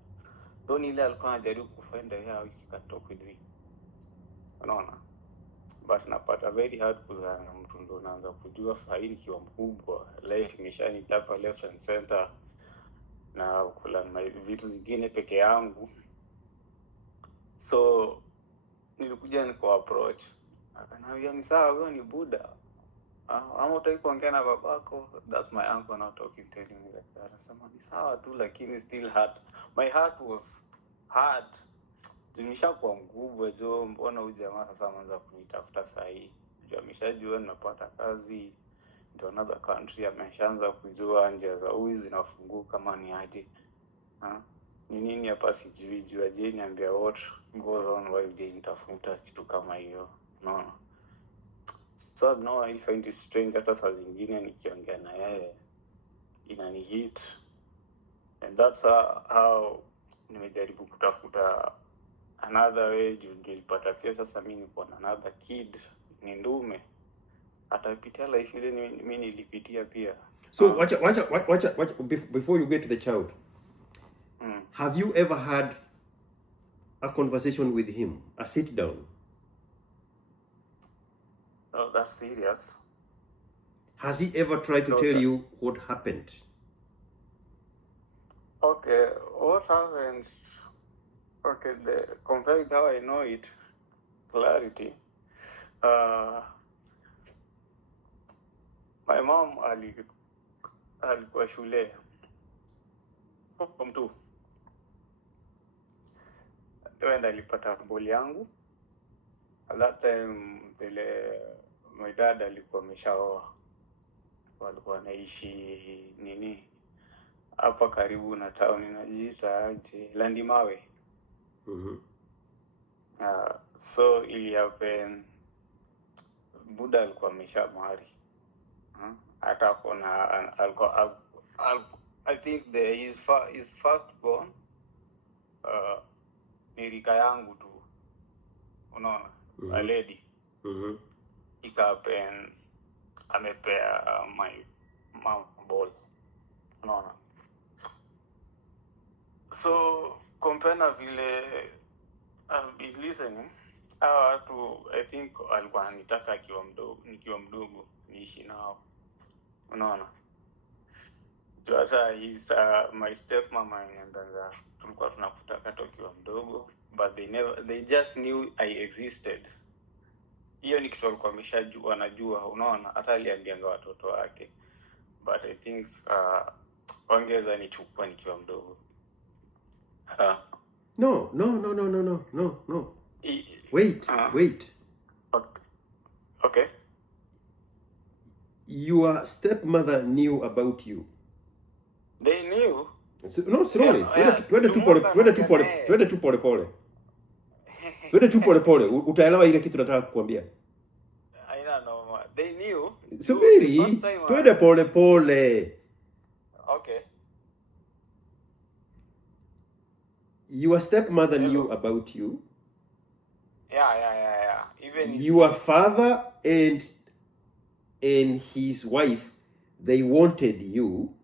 Though ile alikuwa anajaribu kufind out how he can talk with me. Unaona? but napata very hard kuzaa na mtu ndo naanza kujua sahi nikiwa mkubwa, life imeshanichapa left and center na kula vitu zingine peke yangu. So nilikuja niko approach, akaniambia ni sawa, wewe ni Buddha, ama utaki kuongea na babako? That's my uncle now talking, telling me like that. Nasema ni sawa tu, lakini still hurt. My heart was hurt. Nimeshakuwa mkubwa jo, mbona huyu jamaa sasa anaanza kunitafuta sahi? Jo ameshajua ninapata kazi, ndio another country, ameshaanza kujua njia za huyu zinafunguka kama ni aje. Ni nini hapa sijui, jua je niambia what goes on while they nitafuta kitu kama hiyo. No. So no, I find it strange hata saa zingine nikiongea na yeye inani hit, and that's how nimejaribu kutafuta another way. Nilipata pia sasa mimi niko na another kid, ni ndume, atapitia life ile mimi nilipitia pia. So watch before you get to the child. Have you ever had a conversation with him, a sit down? No, that's serious. Has he ever tried to tell you what happened? Okay, what happened? Okay, compared how I know it, clarity. My mom alikuwa shule form 2. Ndio alipata boli yangu. At that time my dad alikuwa ameshaoa. Walikuwa naishi hapa karibu na town inajiita aje, Landimawe. So ili happen Buddha alikuwa ameshamari. Hata kuna alikuwa I think his first born ni rika yangu tu, unaona, a lady. Ikapen amepea my mom ball, unaona. So compare na vile I've been listening, I think alikuwa anitaka nikiwa mdogo niishi nao, unaona. Hata my stepmama anaenda, tulikuwa tunakutaka tokiwa mdogo, but they just knew I existed. Hiyo ni kitu alikuwa ameshajua, anajua, unaona. Hata aliambianga watoto wake, but I think wangeza nichukua nikiwa mdogo. No. Wait. Okay. Your stepmother knew about you. They knew. No, slowly. Twende tu pole. Utaelewa ile kitu nataka kukuambia. I don't know. They knew. Subiri. Twende pole. Okay. Your stepmother knew about you. Yeah. Even your father and his wife, they wanted you.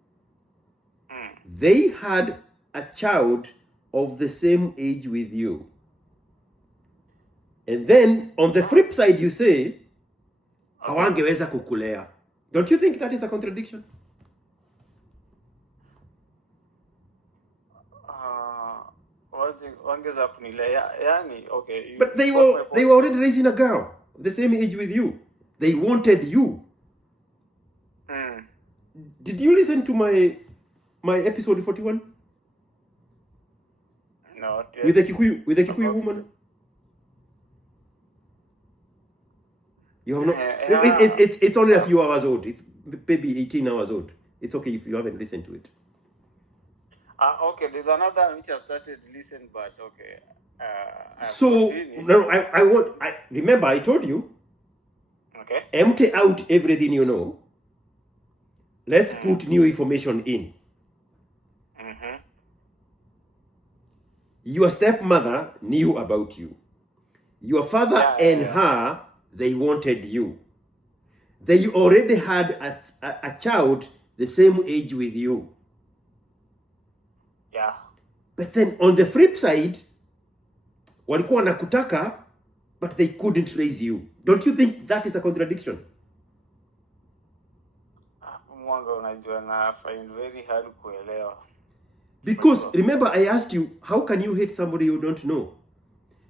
They had a child of the same age with you. And then on the flip side you say, hawangeweza kukulea. Don't you think that is a contradiction? Okay. But they were already raising a girl the same age with you. They wanted you. Did you listen to my episode 41? No. With the Kikuyu woman? You have not. It's only a few hours old. It's maybe 18 hours old. It's okay if you haven't listened to it. Okay, there's another which I've started to listen, but okay. I remember I told you. Okay. Empty out everything you know. Let's put new information in. Your stepmother knew about you. Your father and her, they wanted you. They already had a child the same age with you. Yeah. But then on the flip side, walikuwa nakutaka, but they couldn't raise you. Don't you think that is a contradiction? Mwanga unajua na find very hard kuelewa. Because remember I asked you, how can you hate somebody you don't know?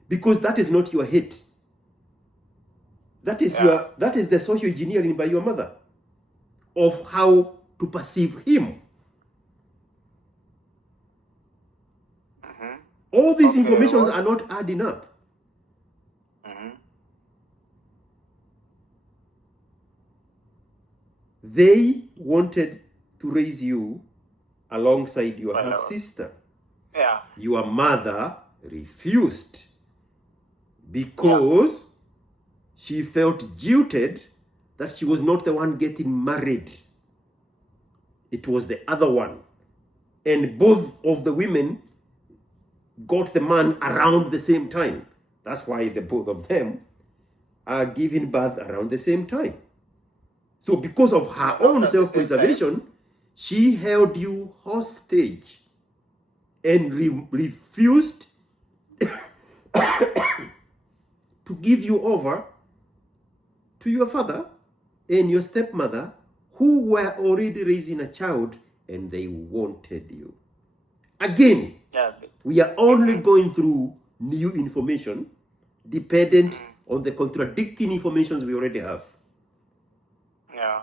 Because that is not your hate. That is that is the social engineering by your mother of how to perceive him. All these informations are not adding up. They wanted to raise you alongside your half-sister. Yeah. Your mother refused because she felt jilted that she was not the one getting married. It was the other one. And both of the women got the man around the same time. That's why the both of them are giving birth around the same time. So because of her own self-preservation, she held you hostage and refused to give you over to your father and your stepmother, who were already raising a child and they wanted you. Again, we are only going through new information dependent on the contradicting informations we already have. Yeah.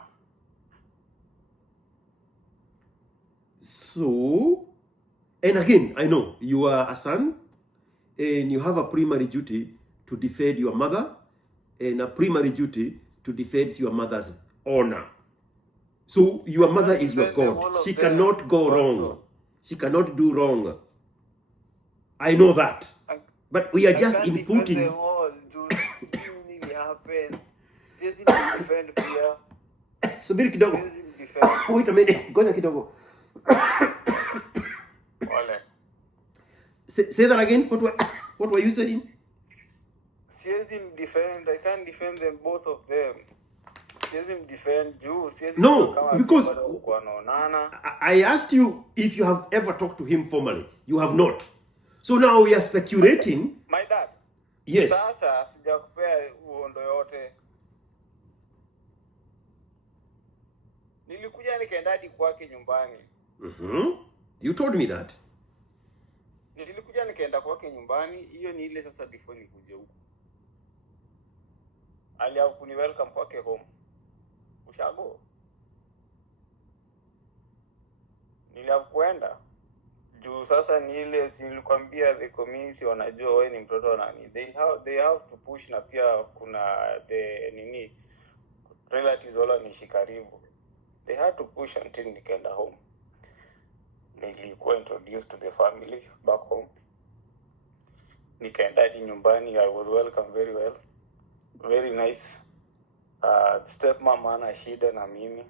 So, and again, I know you are a son and you have a primary duty to defend your mother and a primary duty to defend your mother's honor. So your mother is your God. She cannot go wrong. She cannot do wrong. I know that. But we are just inputting. Subiri kidogo. Wait a minute. Ngoja kidogo. Say that again. What were you saying? I can't defend them, both of them. Defend you. No, because I asked you if you have ever talked to him formally. You have not. So now we are speculating. My dad. Yes. Sasa sijakupea uondo yote. Nilikuja nikaenda hadi kwake nyumbani. You told me that. Nilikuja nikaenda kwake nyumbani, hiyo ni ile sasa before nikuje huko. Aliau kuni welcome kwake home. Ushago. Niliakwenda. Juu sasa ni ile nilikwambia the community wanajua wewe ni mtoto nani. They have to push, na pia kuna the relatives wala nishi karibu. They had to push until nikaenda home. Nilikuwa introduced to the family back home. Nikaenda hadi nyumbani. I was welcome very well. Very nice. Stepmom ana shida na mimi.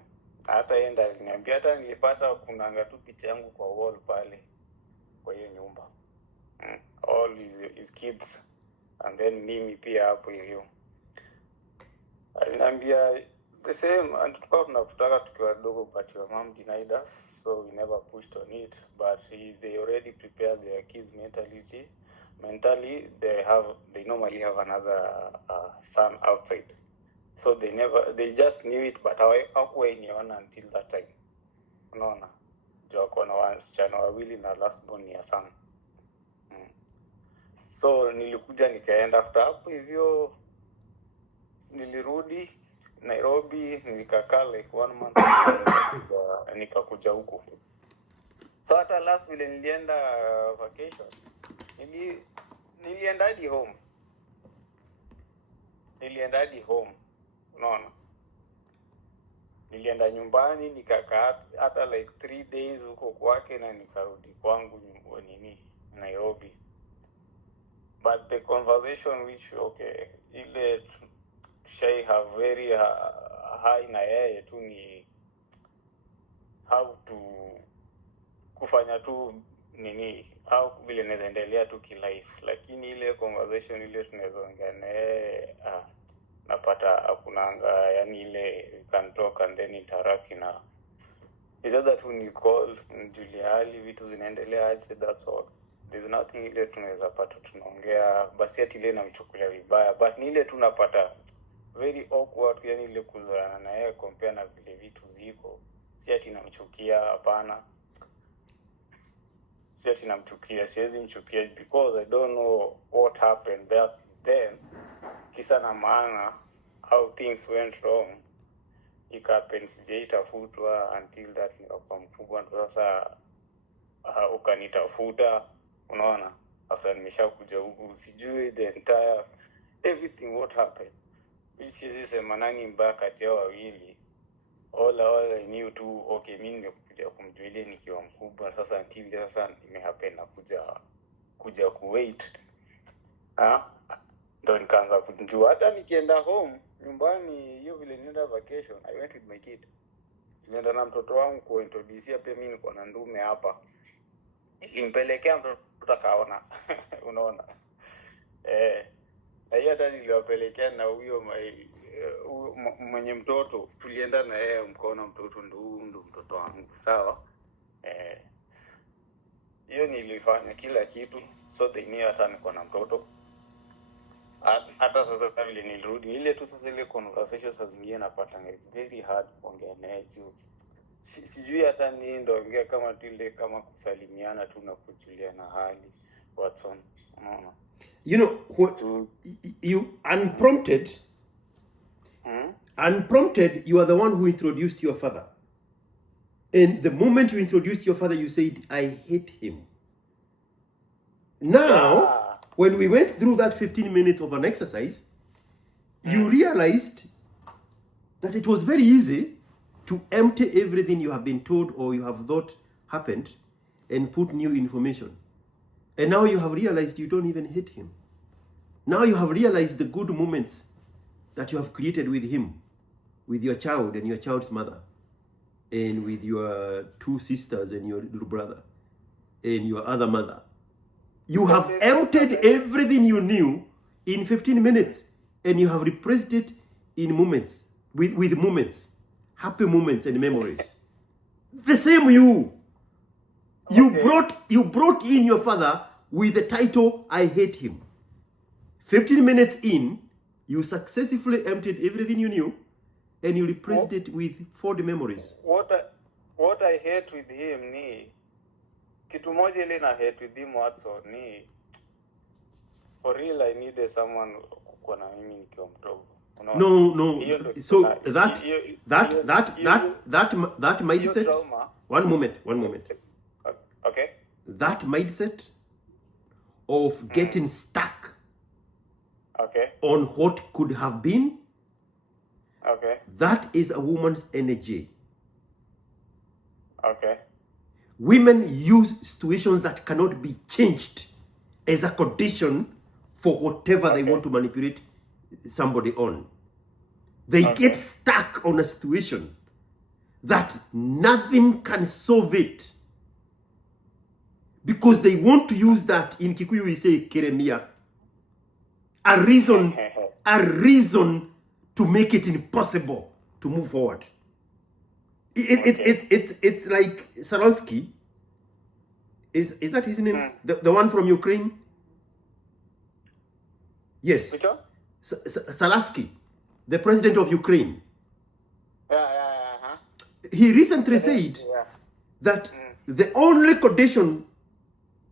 Hata yenda aliniambia, hata nilipata kunanga tu picha yangu kwa wall pale kwa hiyo nyumba. All his kids and then mimi pia hapo hivyo. Aliniambia the same, and tulikuwa tunakutaka tukiwa wadogo, but your mom denied us, so we never pushed on it. But they already prepared their kids mentally. They normally have another son outside, so they just knew it, but hawakuwainiona until that time. Unaona, ndio kuna wasichana wawili na last born ya son. So nilikuja nikaenda, after hapo hivyo nilirudi Nairobi, nikakaa like 1 month nikakuja huko. So hata last vile nilienda vacation, nilienda hadi home. Unaona, nilienda nyumbani nikakaa hata like 3 days huko kwake, na nikarudi kwangu Nairobi. But the conversation which ile shai have very high na yeye tu ni how to kufanya tu au vile naendelea tu life. Lakini ile conversation ile tunazoongea naye napata hakunanga, yani ile we can talk and then interact na is that when you call Juliali vitu zinaendelea aje, that's all. There's nothing ile tunaweza pata tunaongea basi ati ile namchukulia vibaya, but ni ile tunapata very awkward, yani ile kuzoeana na yeye compare na vile vitu ziko. Si ati namchukia, hapana. Si ati namchukia, siwezi mchukia because I don't know what happened back then. Kisa na maana how things went wrong. Ikapen sijaitafutwa until that nikakuwa mkubwa, ndo sasa ukanitafuta, unaona, after nimeshakuja huku sijui the entire everything what happened, which is sema nani mbaya kati yao wawili. All I knew tu, okay, mimi nimekuja kumjulia nikiwa mkubwa, sasa until sasa nimehappen na kuja Kuwait, ndo nikaanza kujua. Hata nikienda home nyumbani, hiyo vile nenda vacation, I went with my kid. Nilienda na mtoto wangu kuintroduce pia mimi niko na ndume hapa. Nilimpelekea mtoto akaona. Unaona? Na hiyo hata niliwapelekea na huyo mwenye mtoto, tulienda na yeye mkaona mtoto ndo mtoto wangu. Sawa? Hiyo nilifanya kila kitu, so they knew hata niko na mtoto. Hata sasa vile nilirudi ile tu sasa ile conversation saa zingine napata it's very hard kuongea naye juu sijui hata nini ndo ongea kama tu ile kama kusalimiana tu na kujuliana hali Watson, unaona. You know what, you unprompted you are the one who introduced your father, and the moment you introduced your father you said I hate him. Now when we went through that 15 minutes of an exercise, you realized that it was very easy to empty everything you have been told or you have thought happened and put new information. And now you have realized you don't even hate him. Now you have realized the good moments that you have created with him, with your child and your child's mother, and with your two sisters and your little brother, and your other mother. You have emptied everything you knew in 15 minutes, and you have replaced it in moments, with moments, happy moments and memories. The same you. You brought in your father with the title, I hate him. 15 minutes in, you successfully emptied everything you knew, and you replaced it with 40 memories. What I hate with him ni kitu moja ile na hate with him Watson ni for real I needed someone kwa na mimi nikiwa mdogo. No. So that mindset. One moment. Okay. That mindset of getting stuck on what could have been. Okay. That is a woman's energy. Okay. Women use situations that cannot be changed as a condition for whatever they want to manipulate somebody on. They get stuck on a situation that nothing can solve it, because they want to use that, in Kikuyu we say keremia, a reason to make it impossible to move forward. It's like Salansky. Is that his name? The one from Ukraine? Yes. Which one? Salansky, the president of Ukraine. Yeah. He recently said that the only condition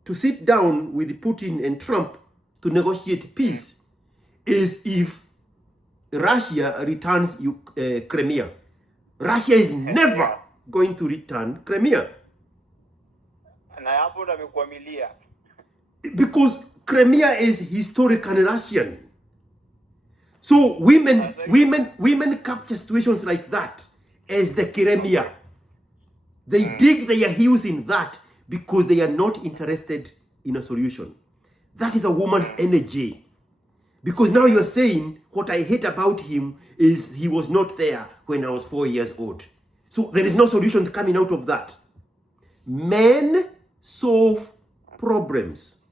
to sit down with Putin and Trump to negotiate peace is if Russia returns Crimea. Russia is never going to return Crimea. Because Crimea is historically Russian. So women capture situations like that as the Crimea. They dig their heels in that because they are not interested in a solution. That is a woman's energy. Because now you are saying, what I hate about him is he was not there when I was 4 years old. So there is no solution coming out of that. Men solve problems.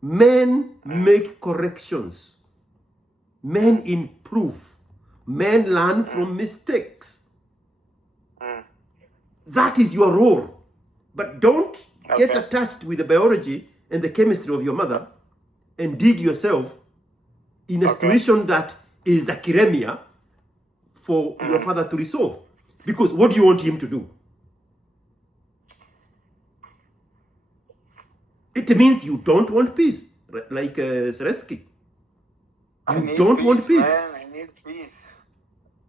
Men make corrections. Men improve. Men learn from mistakes. That is your role. But don't get attached with the biology and the chemistry of your mother and dig yourself in a situation that is the Crimea for your father to resolve. Because what do you want him to do? It means you don't want peace, like Zelensky. You don't want peace. Man, I need peace.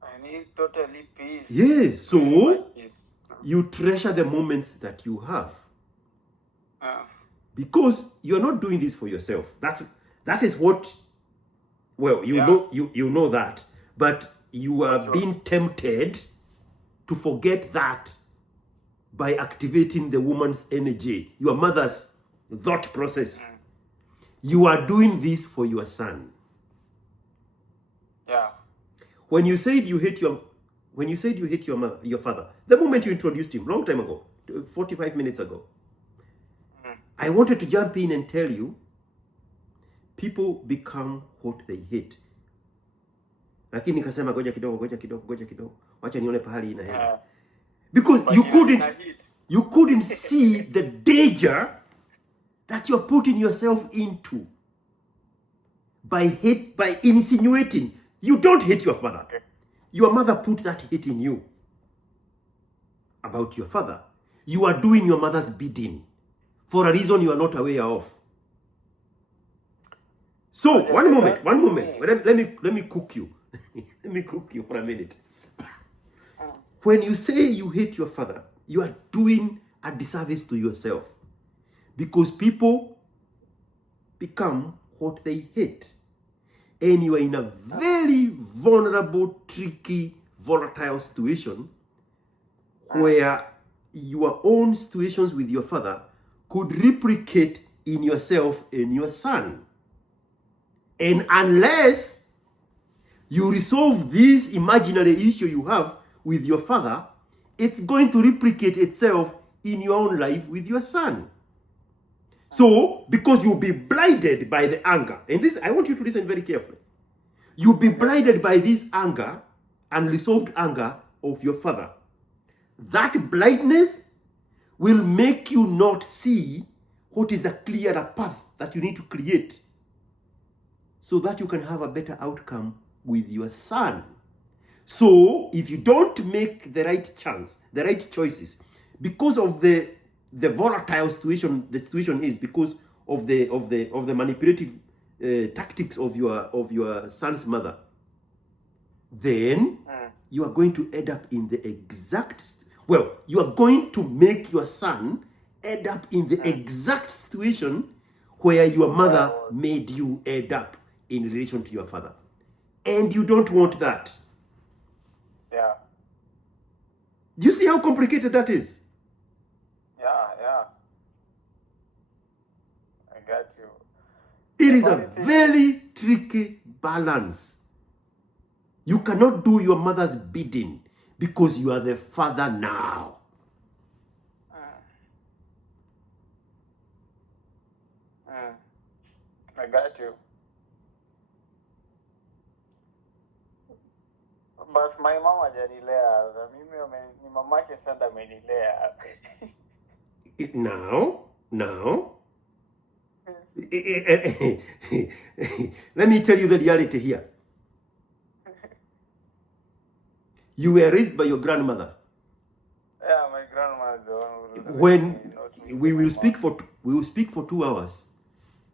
I need totally peace. Yes, so you treasure the moments that you have. Because you're not doing this for yourself. That is what, well, you know that, but you are being tempted to forget that by activating the woman's energy, your mother's thought process. You are doing this for your son. Yeah. When you said you hate your mother, your father, the moment you introduced him, long time ago, 45 minutes ago, I wanted to jump in and tell you, people become what they hate. Lakini nikasema goja kidogo, wacha nione pahali inaenda. Because you couldn't see the danger that you're putting yourself into by insinuating. You don't hate your father. Okay. Your mother put that hate in you about your father. You are doing your mother's bidding for a reason you are not aware of. So, one moment. Let me cook you. Let me cook you for a minute. When you say you hate your father, you are doing a disservice to yourself. Because people become what they hate. And you are in a very vulnerable, tricky, volatile situation where your own situations with your father could replicate in yourself and your son. And unless you resolve this imaginary issue you have with your father, it's going to replicate itself in your own life with your son. So, because you'll be blinded by the anger, and this, I want you to listen very carefully. You'll be blinded by this anger, unresolved anger of your father. That blindness will make you not see what is the clearer path that you need to create so that you can have a better outcome with your son. So, if you don't make the right choices, because of the volatile situation, the situation is because of the manipulative tactics of your son's mother, then you are going to end up in the you are going to make your son end up in the exact situation where your mother made you end up in relation to your father. And you don't want that. Yeah. Do you see how complicated that is? Yeah. I got you. It is a very tricky balance. You cannot do your mother's bidding because you are the father now. I got you. But my mama hajanilea. Mimi ni mamake sana amenilea. Now. Let me tell you the reality here. You were raised by your grandmother. Yeah, my grandma is the one who when we will speak for 2 hours,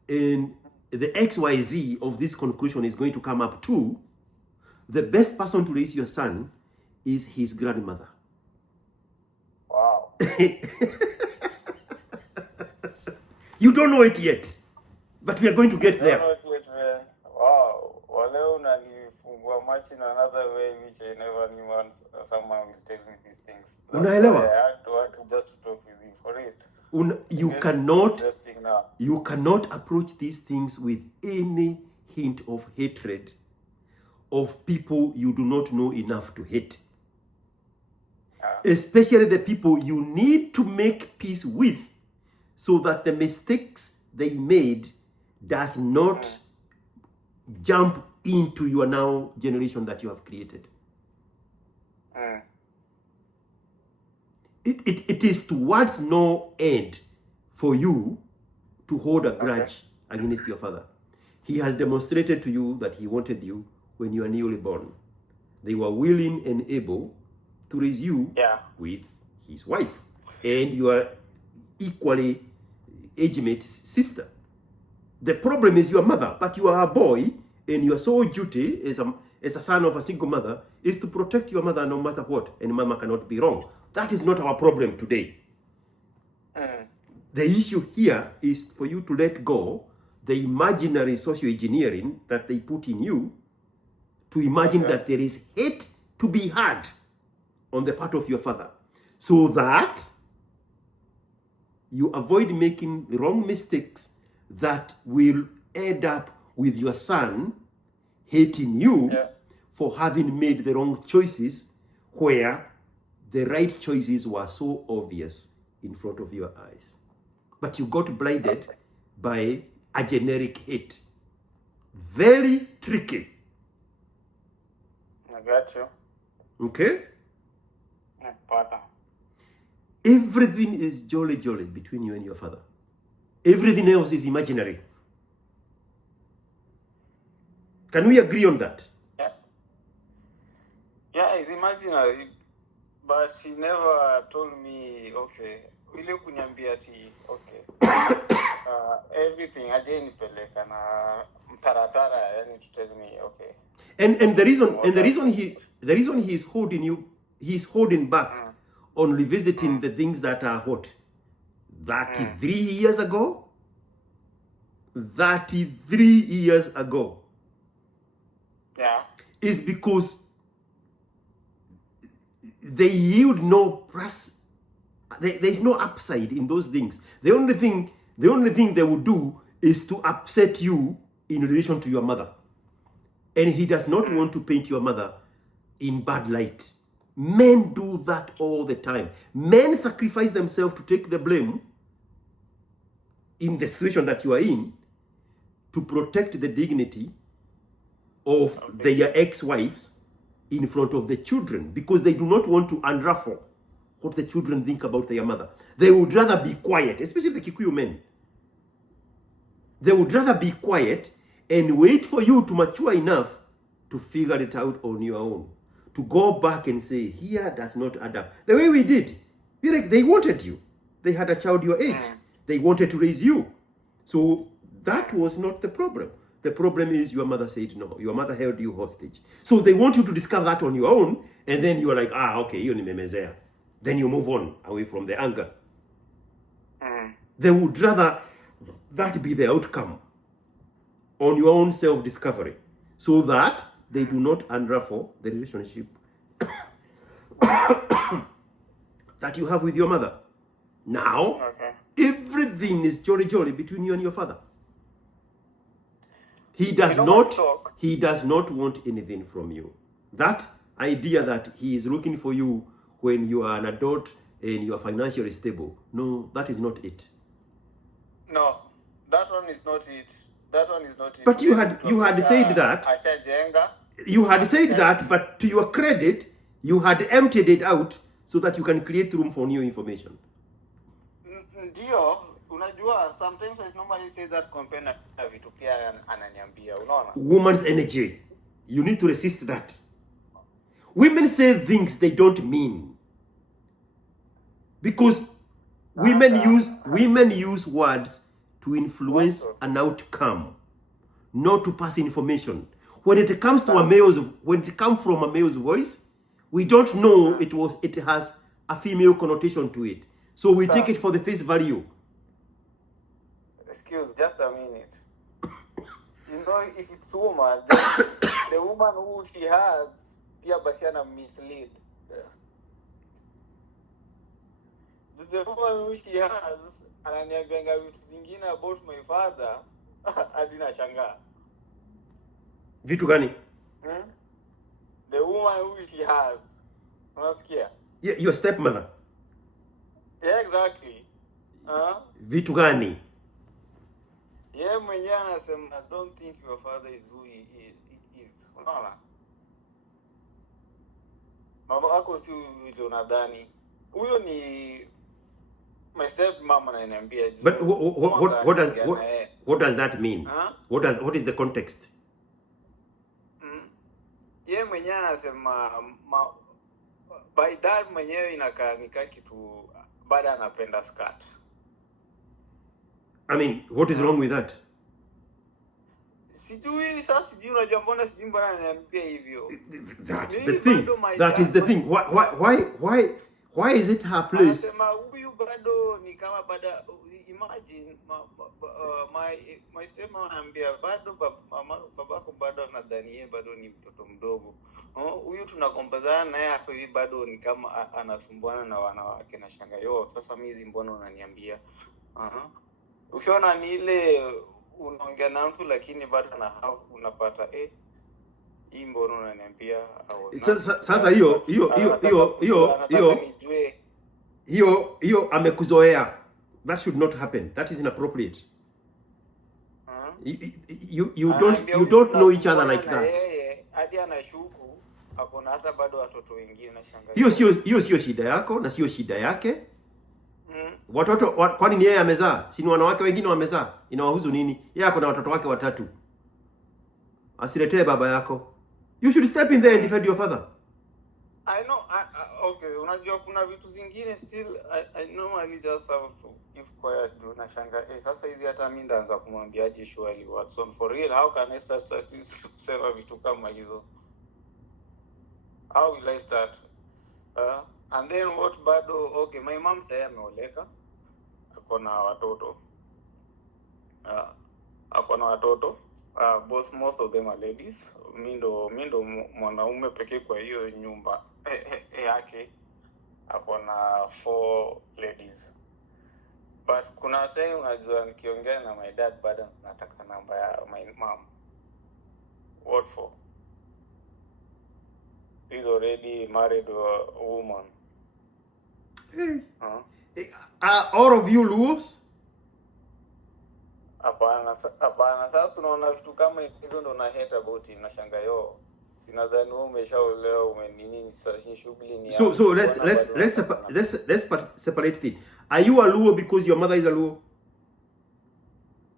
and the XYZ of this conclusion is going to come up too. The best person to raise your son is his grandmother. Wow. You don't know it yet, but we are going to get there. I don't know it yet, man. Wow. Wale unanifungua macho in another way which I never knew someone will tell me these things. Unaelewa? I had to just talk with you for it. You cannot approach these things with any hint of hatred of people you do not know enough to hate. Especially the people you need to make peace with, so that the mistakes they made does not jump into your now generation that you have created. It is towards no end for you to hold a grudge against your father. He has demonstrated to you that he wanted you when you are newly born. they were willing and able to raise you with his wife, and you are equally age-mate sister. The problem is your mother, but you are a boy, and your sole duty as a son of a single mother is to protect your mother no matter what, and mama cannot be wrong. That is not our problem today. The issue here is for you to let go the imaginary socio-engineering that they put in you, to imagine that there is hate to be had on the part of your father, so that you avoid making the wrong mistakes that will end up with your son hating you for having made the wrong choices, where the right choices were so obvious in front of your eyes. But you got blinded by a generic hate. Very tricky. I got you. Okay? Everything is jolly between you and your father. Everything else is imaginary. Can we agree on that? Yeah, it's imaginary, but he never told me, okay, ile kunyambia ati, okay, everything again peleka na mtaratara, yani to tell me, okay. And the reason he's holding you, he's holding back on revisiting the things that are what, 33 years ago? 33 years ago. Is because they yield no plus. There's no upside in those things. The only thing they will do is to upset you in relation to your mother. And he does not want to paint your mother in bad light. Men do that all the time. Men sacrifice themselves to take the blame in the situation that you are in, to protect the dignity of their ex-wives in front of the children, because they do not want to unruffle what the children think about their mother. They would rather be quiet, especially the Kikuyu men. They would rather be quiet and wait for you to mature enough to figure it out on your own. To go back and say, here does not add up. The way we did. Like, they wanted you. They had a child your age. They wanted to raise you. So that was not the problem. The problem is your mother said no. Your mother held you hostage. So they want you to discover that on your own, and then you are like, okay, you nimemezea. Then you move on away from the anger. They would rather that be the outcome on your own self-discovery, so that they do not unravel the relationship that you have with your mother. Now, everything is jolly between you and your father. He does not want anything from you. That idea that he is looking for you when you are an adult and you are financially stable, no, that is not it. No, that one is not it. That one is not it. But you had said that. You had said that, but to your credit, you had emptied it out so that you can create room for new information. Ndio, unajua, sometimes I normally say that compare na vitu pia ananiambia, unaona? Woman's energy. You need to resist that. Women say things they don't mean. Because women use words to influence an outcome, not to pass information. When it comes from a male's voice, we don't know it has a female connotation to it. So we take it for the face value. Excuse, just a minute. You know, if it's woman, the woman who she has, pia basiana mislead. The woman who she has, ananiambianga vitu zingine about my father, adina shanga. Vitu gani? The woman who she has. Unasikia? Yeah, your stepmother. Yeah, exactly. Vitu gani? Yeah, mwenyewe anasema, I don't think your father is who he is. Unaona? Mama wako si vile unadhani. Huyo ni my stepmom ananiambia. But what does that mean? What is the context? Yeye mwenyewe anasema by dad mwenyewe inakaa nika kitu bado anapenda skirt. I mean, what is wrong with that? Sijui sasa, sijui unajua mbona sijui mbona ananiambia hivyo. That's the thing. That is the thing. Why is it her place? Anasema huyu bado ni kama bado, imagine my stepmom anambia bado babako bado anadhani yeye bado ni mtoto mdogo. Huyu tunakombazana naye hapo hivi bado ni kama anasumbuana na wanawake na shanga. Sasa mimi mbona unaniambia? Ukiona ni ile unaongea na mtu lakini bado unapata hii mbona unaniambia sasa hiyo amekuzoea. That should not happen. That is inappropriate. You don't know each other like that. Hadi anashuku hakuna hata bado watoto wengine na shanga. Hiyo sio shida yako na sio shida yake. Watoto kwani ni yeye amezaa? Si ni wanawake wengine wamezaa? Inawahusu nini? Yeye ako na watoto wake 3. Asiletee baba yako. You should step in there and defend your father. I know. Okay, unajua kuna vitu zingine still I normally just have to keep quiet na shanga. Sasa hizi hata mimi ndaanza kumwambiaje surely Watson for real, how can I start sema vitu kama hizo? How will I start? And then what bado, okay, my mom say ameoleka. Akona watoto. Most of them are ladies. Mindo mwanaume pekee kwa hiyo nyumba yake. Akona 4 ladies. But kuna time unajua nikiongea na my dad bado nataka namba ya my mom. What for? He's already married a woman. Are all of you Luos? Hapana, sasa unaona vitu kama hizo ndo na hate about it, nashanga sinadhani wewe umeshaolewa umenini sasa shughuli ni so let's separate it. Are you a Luo because your mother is a Luo?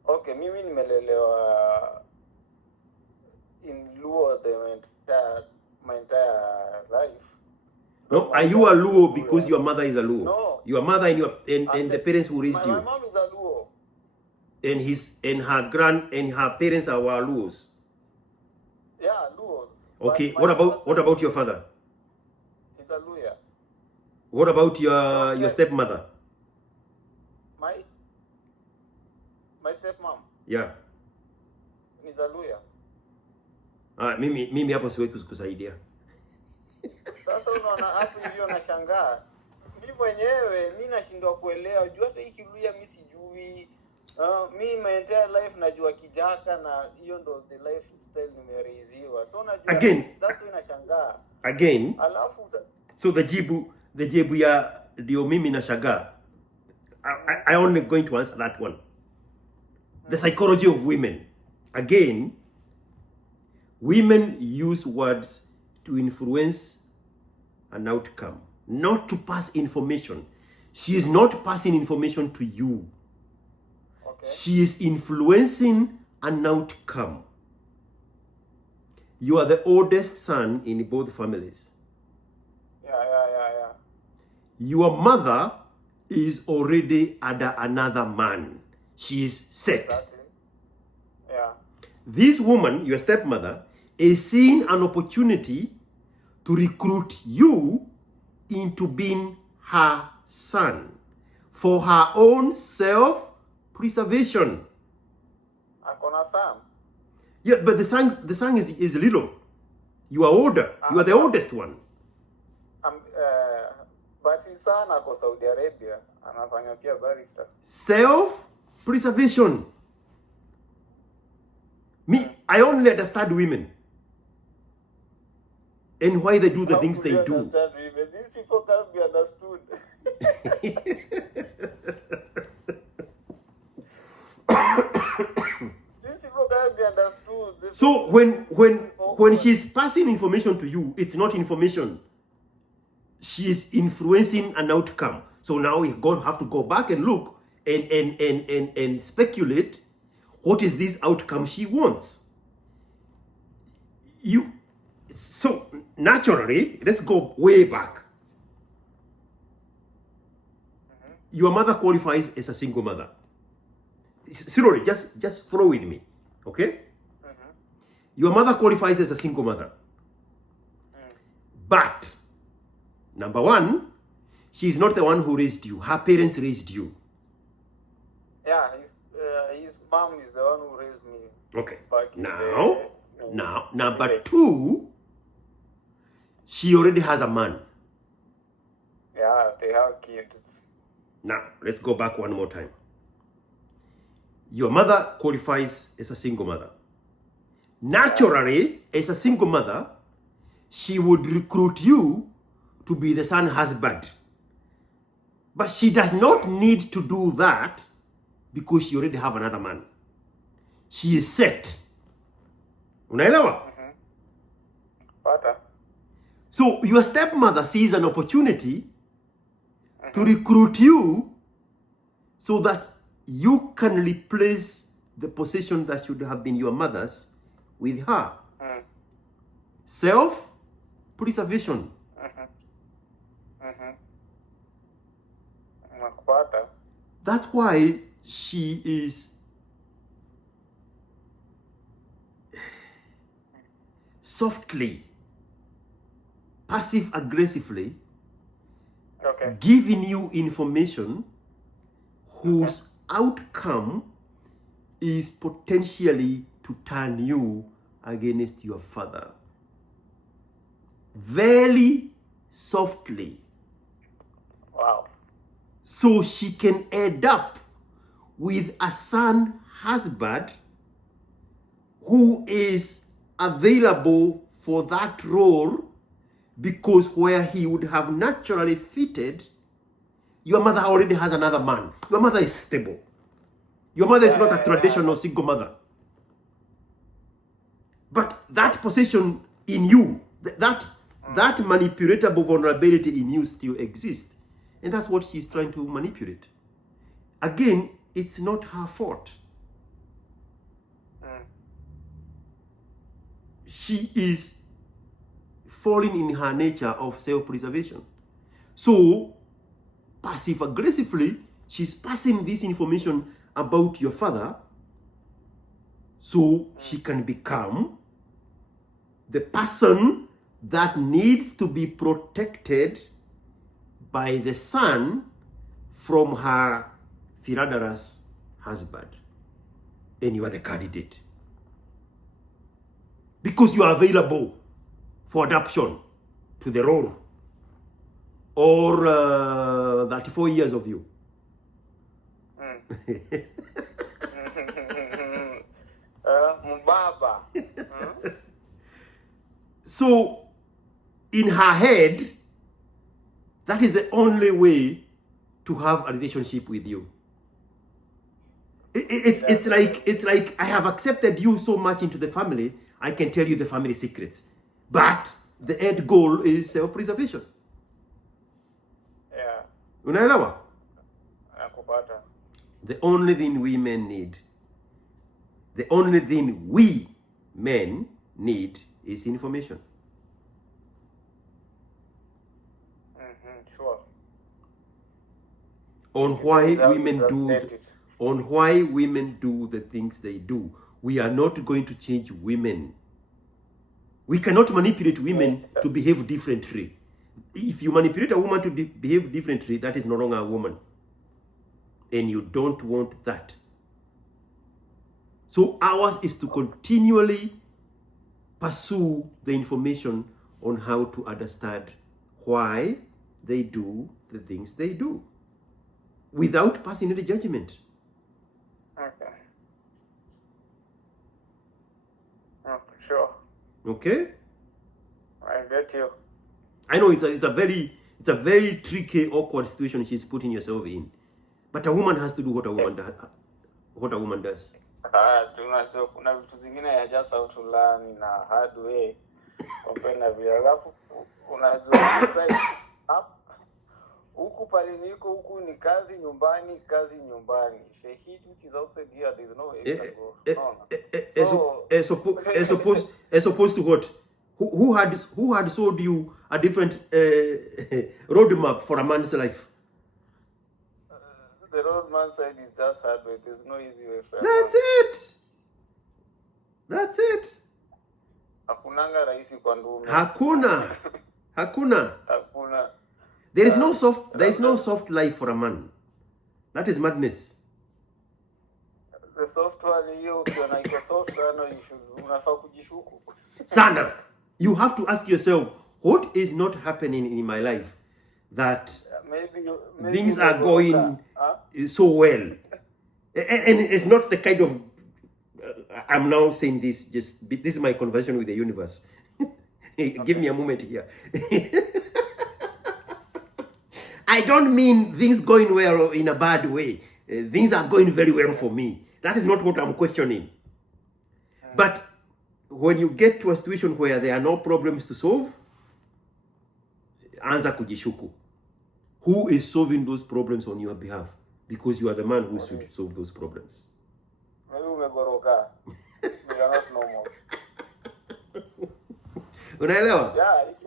Okay, mimi nimelelewa in Luo my entire life. No, are you a Luo because your mother is a Luo? No. Your mother and the parents who raised you. My mom is a Luo. And her parents are Luos. Yeah, Luos. Okay, what about your father? He's a Luya. What about your stepmother? My stepmom. Yeah. He's a Luya. Mimi hapo siwezi kusaidia. Sasa unaona hapo hivyo nashangaa. Mimi mwenyewe nashindwa kuelewa. Jua hata hii Kiluya mimi sijui. Me my entire life najua Kijaka na hiyo ndo the lifestyle nimeraiziwa. So najua again, that's why nashangaa. Again. Alafu so the jibu ya ndio mimi nashangaa. I only going to answer that one. The psychology of women. Again, women use words to influence an outcome, not to pass information. She is not passing information to you. Okay. She is influencing an outcome. You are the oldest son in both families. Yeah. Your mother is already under another man. She is set. Exactly. Yeah. This woman, your stepmother, is seeing an opportunity to recruit you into being her son for her own self-preservation. Akona son. Yeah, but the son is little. You are older. You are the oldest one. But his son ako Saudi Arabia, anafanya pia barista. Self-preservation. I only understand women and why they do the things they do. These people can't be understood. These people can't be understood. So when she's passing information to you, it's not information. She is influencing an outcome. So now we have to go back and look and speculate what is this outcome she wants. So naturally, let's go way back. Your mother qualifies as a single mother. Slowly, just follow with me, okay? Your mother qualifies as a single mother. But, number one, she's not the one who raised you. Her parents raised you. Yeah, his mom is the one who raised me. Okay. Now, number two, she already has a man. Yeah, they have kids. Now, let's go back one more time. Your mother qualifies as a single mother. Naturally, as a single mother, she would recruit you to be the son's husband. But she does not need to do that because she already have another man. She is set. Unaelewa? So your stepmother sees an opportunity to recruit you so that you can replace the position that should have been your mother's with her. Self-preservation. That's why she is softly, passive-aggressively giving you information whose outcome is potentially to turn you against your father. Very softly. Wow. So she can end up with a son husband who is available for that role, because where he would have naturally fitted, your mother already has another man. Your mother is stable. Your mother is not a traditional single mother. But that position in you, that manipulatable vulnerability in you still exists. And that's what she's trying to manipulate. Again, it's not her fault. She is falling in her nature of self-preservation. So, passive-aggressively, she's passing this information about your father so she can become the person that needs to be protected by the son from her philanderous husband. And you are the candidate. Because you are available for adoption to the role. Or 34 years of you. Mbaba. So, in her head, that is the only way to have a relationship with you. It's like I have accepted you so much into the family, I can tell you the family secrets. But the end goal is self-preservation. Yeah. Unaelewa? Nakupata. The only thing we men need is information. Sure. On why women do the things they do. We are not going to change women. We cannot manipulate women to behave differently. If you manipulate a woman to behave differently, that is no longer a woman. And you don't want that. So ours is to continually pursue the information on how to understand why they do the things they do without passing any judgment. Okay. Sure. Okay? I get you. I know it's a very tricky, awkward situation she's putting herself in. But a woman has to do what a woman does. Tunajua kuna vitu zingine ya just how to learn in a hard way. Upenda vile alafu unajua huku pale niko huku ni kazi nyumbani. The heat which is outside here, there is no way to go. As opposed to what? Who had sold you a different roadmap for a man's life? The roadman side is just hard way. There's no easy way for That's it. That's it. Hakunanga rahisi kwa ndume. Hakuna. Hakuna. There is no soft life for a man. That is madness. The soft one hiyo ukiona iko soft sana unafaa kujishuku. Sana. You have to ask yourself, what is not happening in my life that maybe things are going so well? And it's not the kind of I'm now saying this, this is my conversation with the universe. Give me a moment here. I don't mean things going well in a bad way. Things are going very well for me. That is not what I'm questioning. But when you get to a situation where there are no problems to solve, anza kujishuku. Who is solving those problems on your behalf? Because you are the man who should solve those problems. You are not normal. Unaelewa? Yeah, if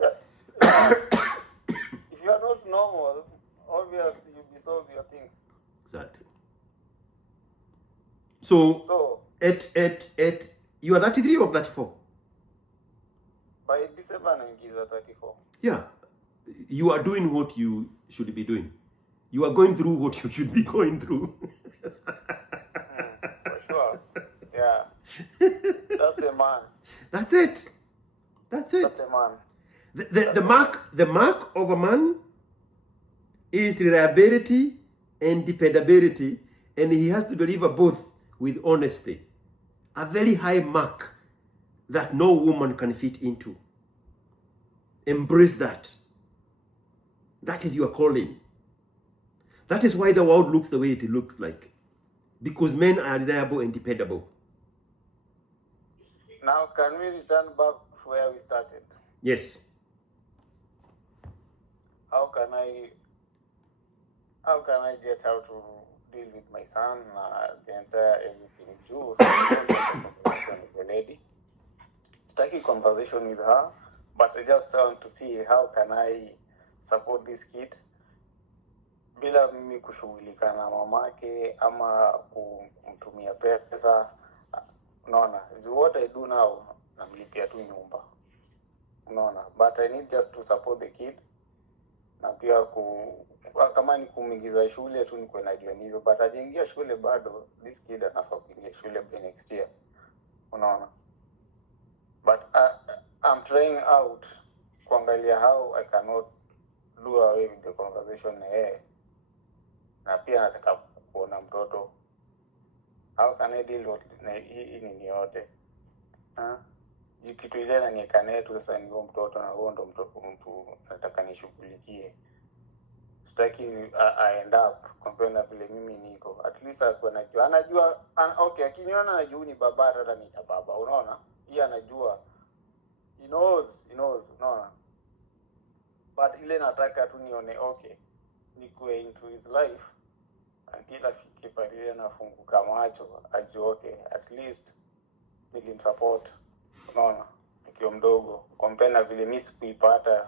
you are not normal, obviously you resolve your things. Exactly. So at you are 33 or 34? By December I'm 34. Yeah. You are doing what you should be doing. You are going through what you should be going through. For sure. Yeah. That's a man. That's it. That's it. That's a man. The mark of a man is reliability and dependability, and he has to deliver both with honesty. A very high mark that no woman can fit into. Embrace that. That is your calling. That is why the world looks the way it looks like. Because men are reliable and dependable. Now, can we return back to where we started? Yes. How can I get how to deal with my son, the entire everything too? So conversation with the lady. Starting conversation with her, but I just want to see how can I support this kid bila mimi kushughulika na mamake ama kumtumia pesa. Unaona, what I do now namlipia tu nyumba. Unaona, but I need just to support the kid. Na pia kama ni kumingiza shule tu niko najua hivyo, but ajaingia shule bado, this kid anafaa kuingia shule by next year. Unaona, but I'm trying out kuangalia how I cannot do away with the conversation na pia nataka kuona mtoto. How can I deal with hii nini yote? Kitu ile na niekane tu sasa ni mtoto na huo ndo mtu nataka nishughulikie. Sitaki I end up compare na vile mimi niko. At least anajua okay, akiniona anajua ni baba hata ni baba, unaona? Yeye anajua. He knows, unaona? But ile nataka tu nione okay, nikuwe into his life until afike pale nafunguka macho, ajue okay, at least nilimsupport. Unaona, nikiwa mdogo compare na vile mimi sikuipata.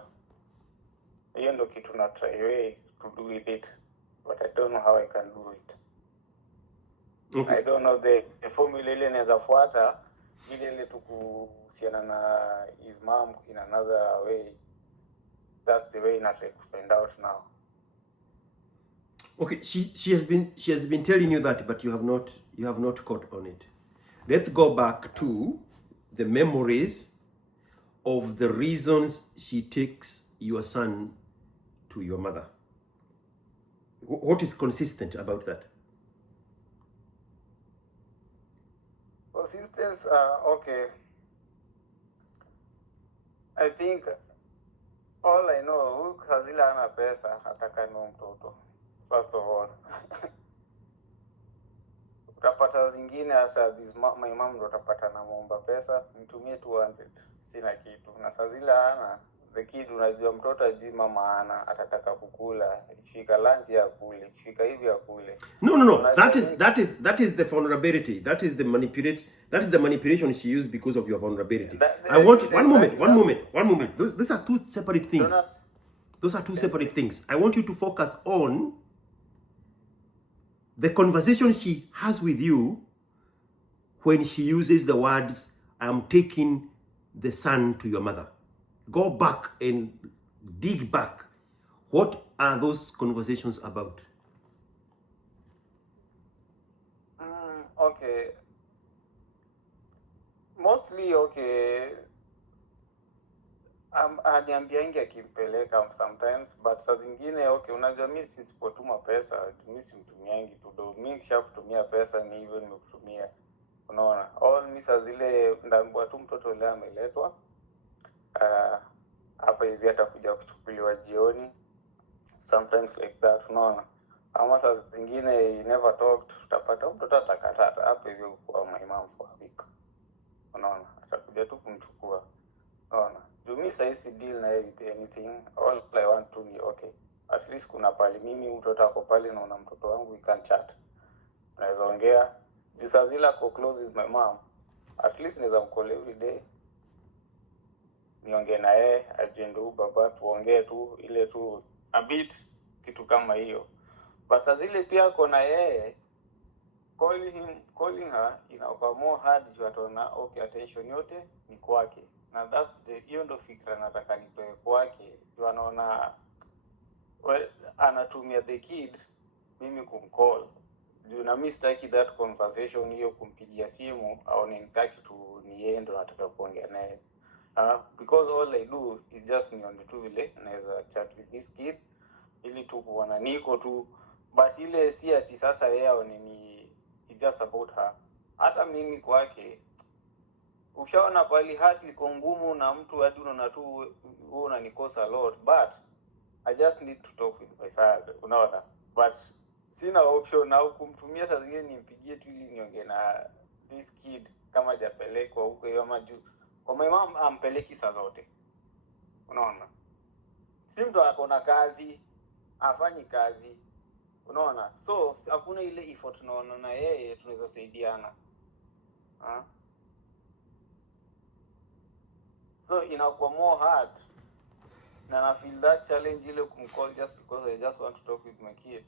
Hiyo ndo kitu na try way to do with it, but I don't know how I can do it. Okay. I don't know the formula ile naweza fuata ile tu kuhusiana na his mom in another way. That's the way I try to find out now. Okay, she has been telling you that, but you have not caught on it. Let's go back to the memories of the reasons she takes your son to your mother. What is consistent about that? Consistence, okay. I think all I know, Hazila ana pesa ataka ni mtoto. First of all. Utapata zingine hata my mom ndo utapata na muomba pesa, nitumie 200, sina kitu. Na Hazila ana the kid, unajua mtoto ajui mama ana atataka kukula, ifika lunch ya kule, ifika hivi ya kule. No. That is the vulnerability. That is the manipulation she used because of your vulnerability. I want one moment. Those are two separate things. Those are two separate things. I want you to focus on the conversation she has with you when she uses the words, "I'm taking the son to your mother." Go back and dig back. What are those conversations about? Okay. Mostly, okay. Aniambiangi akimpeleka sometimes, but saa zingine okay, unajua mimi sisipotuma pesa, mimi simtumiangi tu do. Mimi kisha kutumia pesa ni hivyo nimekutumia. Unaona? All mimi saa zile ndambua tu mtoto leo ameletwa. Hapa hivi atakuja kuchukuliwa jioni. Sometimes like that, unaona? Ama saa zingine you never talked, utapata mtoto atakatata hapa hivi kwa my mom for a week. Unaona? Atakuja tu kumchukua. Unaona? Mimi saisi deal na with anything. All I want to be okay. At least kuna pali mimi mtoto ako pale na una mtoto wangu we can chat. Naweza ongea. Jisa zila ko close with my mom. At least naweza mcall every day. Niongee na yeye, ajendo baba tuongee tu ile tu a bit kitu kama hiyo. Basa zile pia kona yeye calling her inakuwa more hard juu ataona okay attention yote ni kwake. Na that's hiyo ndo fikra nataka nitoe kwake. Juu anaona anatumia the kid mimi kumcall. Juu na mimi sitaki that conversation hiyo kumpigia simu au nitaki tu ni yeye ndo nataka kuongea naye. Because all I do is just nione tu vile naweza chat with this kid ili tu kuona niko tu, but ile si ati sasa yeye ni it's just about her. Hata mimi kwake ushaona pali hati iko ngumu na mtu hadi unaona tu wewe unanikosa a lot, but I just need to talk with my father, unaona, but sina option na kumtumia saa zingine nimpigie tu ili niongee na this kid kama hajapelekwa huko hiyo ama juu kwa my mom ampeleki saa zote, unaona, si mtu akona kazi afanyi kazi, unaona, so hakuna ile effort tunaona na yeye tunaweza saidiana. So inakuwa more hard na na feel that challenge ile kumcall just because I just want to talk with my kid.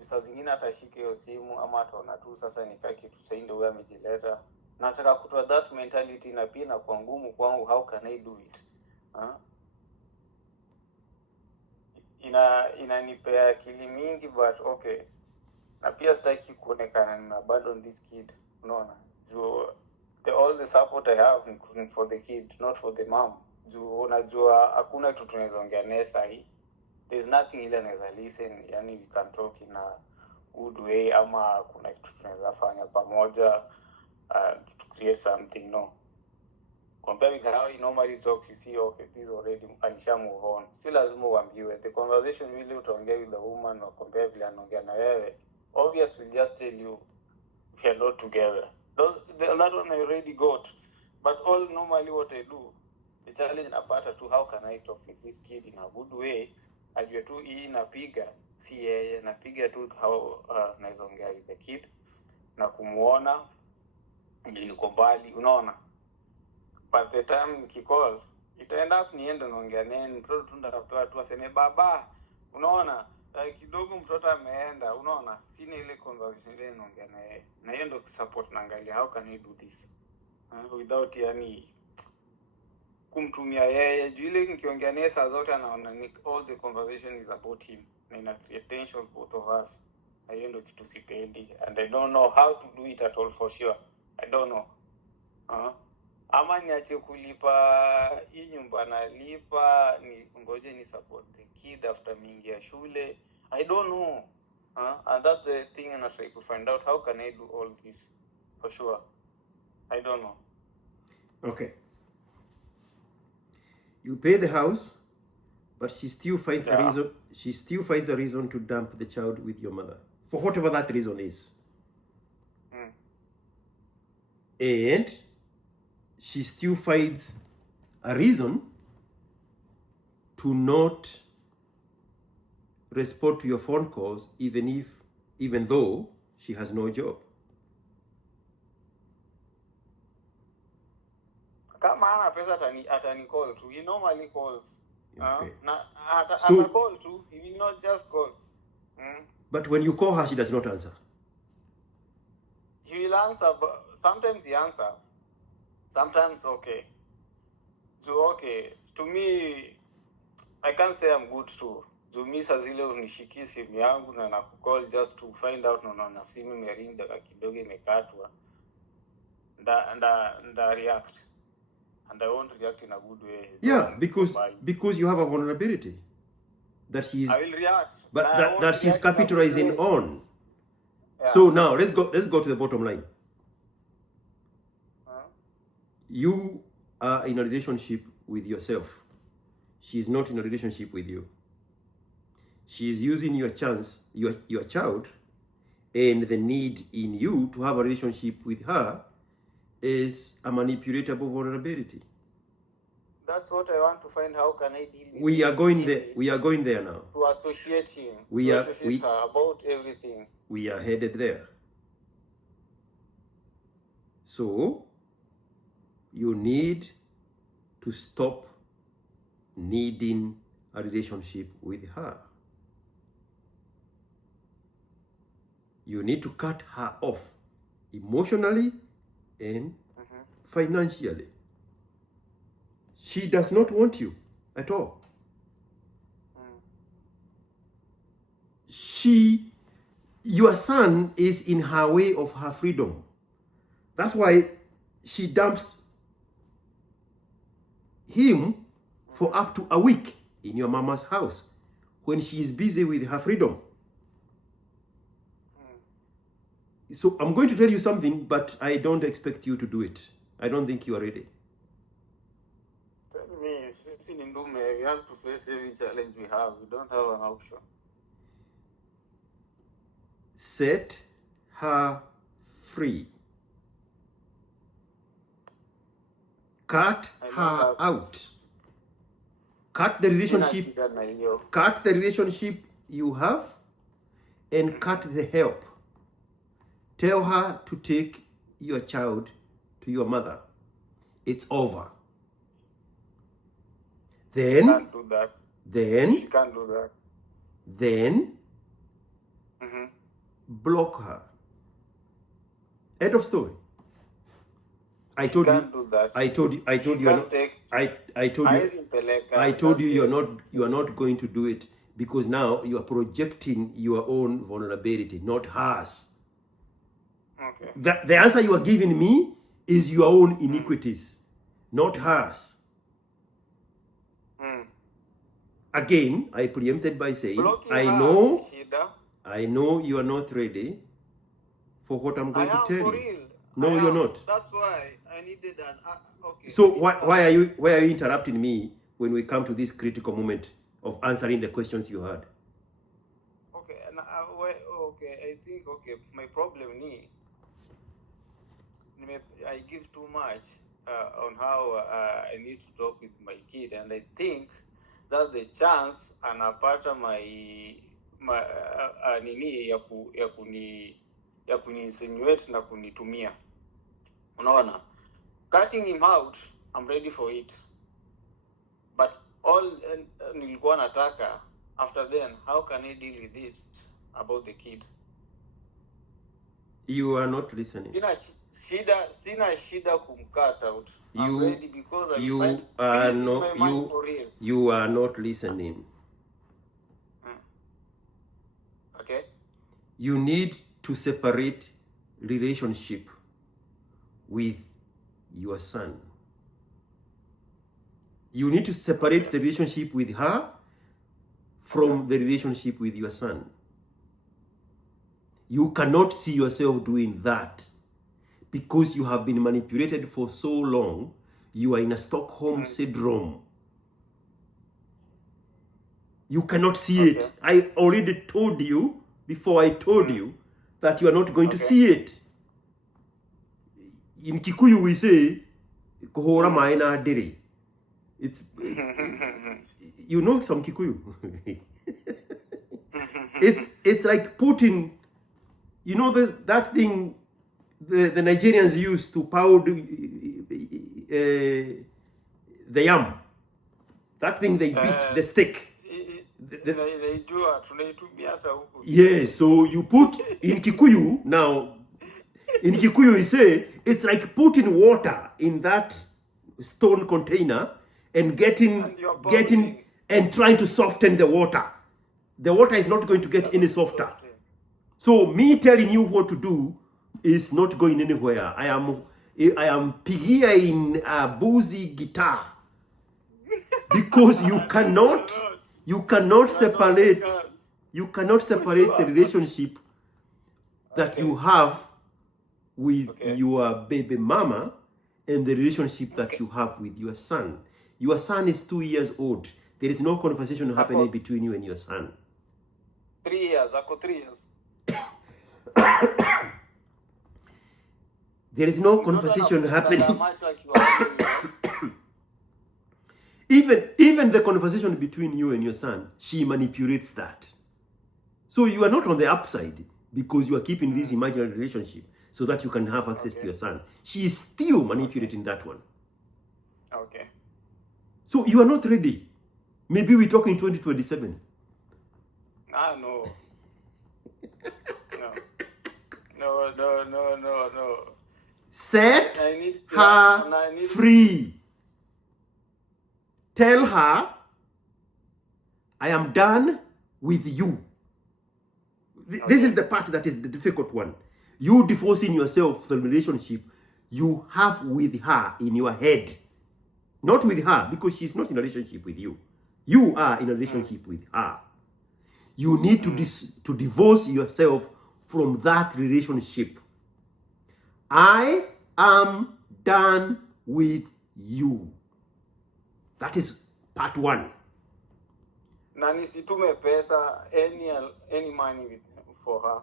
Saa zingine atashika hiyo simu ama ataona tu sasa nikaa kitu sasa ndio huyo amejileta. Nataka kutoa that mentality na pia na kwa ngumu kwangu, how can I do it? Inanipea akili mingi, but okay. Na pia sitaki kuonekana na abandon this kid, unaona. So all the support I have for the kid, not for the mom. Juu unajua hakuna kitu tunaweza ongea naye sahi. There's nothing ile anaweza listen, yani we can talk in a good way ama kuna kitu tunaweza fanya pamoja to create something, no. Compare with how you normally talk, you see okay, this already alisha move on. Si lazima uambiwe. The conversation really utaongea with the woman or compare vile anaongea na wewe. Obviously we'll just tell you we are not together. That one I already got. But all normally what I do, the challenge napata tu, how can I talk with this kid in a good way? Ajue tu hii napiga, si yeye, napiga tu how naweza ongea with the kid na kumuona niko mbali, unaona. But the time nikicall, itaenda up niende naongea naye, mtoto tu ndakapewa tu aseme baba, unaona. Kidogo mtoto ameenda, unaona, sina ile conversation ile naongea naye. Na hiyo ndo support naangalia how can I do this without yani kumtumia yeye. Juu ile nikiongea naye saa zote anaona all the conversation is about him na ina create tension both of us. Na hiyo ndo kitu sipendi, and I don't know how to do it at all for sure. I don't know. Ama niache kulipa hii nyumba nalipa, ni ngoje ni support the kid after mingi ya shule. I don't know. And that's the thing and I try to find out how can I do all this for sure. I don't know. Okay. You pay the house, but she still finds a reason. She still finds a reason to dump the child with your mother, for whatever that reason is. And she still finds a reason to not respond to your phone calls even though she has no job. Kama ana pesa atani call too. He normally calls. Okay. So call too. He will not just call. But when you call her, she does not answer. He will answer, but sometimes he answers. Sometimes okay. So okay. To me, I can't say I'm good too. To me, saa zile unishiki simu yangu na nakukall just to find out na simu imeringa kidogo imekatwa. Nda react. And I won't react in a good way. Yeah, because you have a vulnerability that she's. I will react, but that she's capitalizing on. Yeah. So now let's go to the bottom line. You are in a relationship with yourself. She's not in a relationship with you. She's using your child, and the need in you to have a relationship with her is a manipulatable vulnerability. That's what I want to find. How can I deal with We are going there now. To associate him. Her about everything. We are headed there. So you need to stop needing a relationship with her. You need to cut her off emotionally and financially. She does not want you at all. Your son is in her way of her freedom. That's why she dumps him for up to a week in your mama's house when she is busy with her freedom. So I'm going to tell you something, but I don't expect you to do it. I don't think you are ready. Tell me, we have to face every challenge we have. We don't have an option. Set her free. Cut her out. Cut the relationship. Cut the relationship you have, and cut the help. Tell her to take your child to your mother. It's over. Then she can't do that. She can't do that. Then block her. End of story. I told you you are not going to do it because now you are projecting your own vulnerability, not hers. Okay. The answer you are giving me is your own iniquities, not hers. Again, I preempted by saying, I know you are not ready for what I'm going to tell you. No, you're not. That's why I needed an okay. So why are you interrupting me when we come to this critical moment of answering the questions you had? Okay, and I think my problem is I give too much on how I need to talk with my kid, and I think that's the chance anapata nini ya kuni-insinuate na kunitumia. Unaona? Cutting him out, I'm ready for it. But all nilikuwa nataka, after then, how can I deal with this about the kid? You are not listening. Sina shida kumcut out. I'm ready because you are not listening. Okay. You need to separate relationship with your son. You need to separate the relationship with her from the relationship with your son. You cannot see yourself doing that because you have been manipulated for so long. You are in a Stockholm syndrome. You cannot see it. I already told you before I told you that you are not going to see it. In Kikuyu we say, "Kohora maina diri." It's you know some Kikuyu. It's like putting, you know, that thing the Nigerians use to powder the yam. That thing they beat, the stick. They do tunaitumia hata huku. Yeah, so you put in Kikuyu now. In Kikuyu, you say it's like putting water in that stone container and getting and trying to soften the water. The water is not going to get any softer. So me telling you what to do is not going anywhere. I am pigiaing a boozy guitar because you cannot separate the relationship that you have with your baby mama and the relationship that you have with your son. Your son is 2 years old. There is no conversation happening between you and your son. 3 years. Ako 3 years. There is no conversation happening. Even the conversation between you and your son, she manipulates that. So you are not on the upside because you are keeping this imaginary relationship so that you can have access to your son. She is still manipulating that one. Okay. So you are not ready. Maybe we talk in 2027. No. No. Set her free. Tell her, I am done with you. This is the part that is the difficult one. You divorcing yourself from the relationship you have with her in your head. Not with her, because she's not in a relationship with you. You are in a relationship with her. You need to divorce yourself from that relationship. I am done with you. That is part one. Na nisitume pesa, any money for her.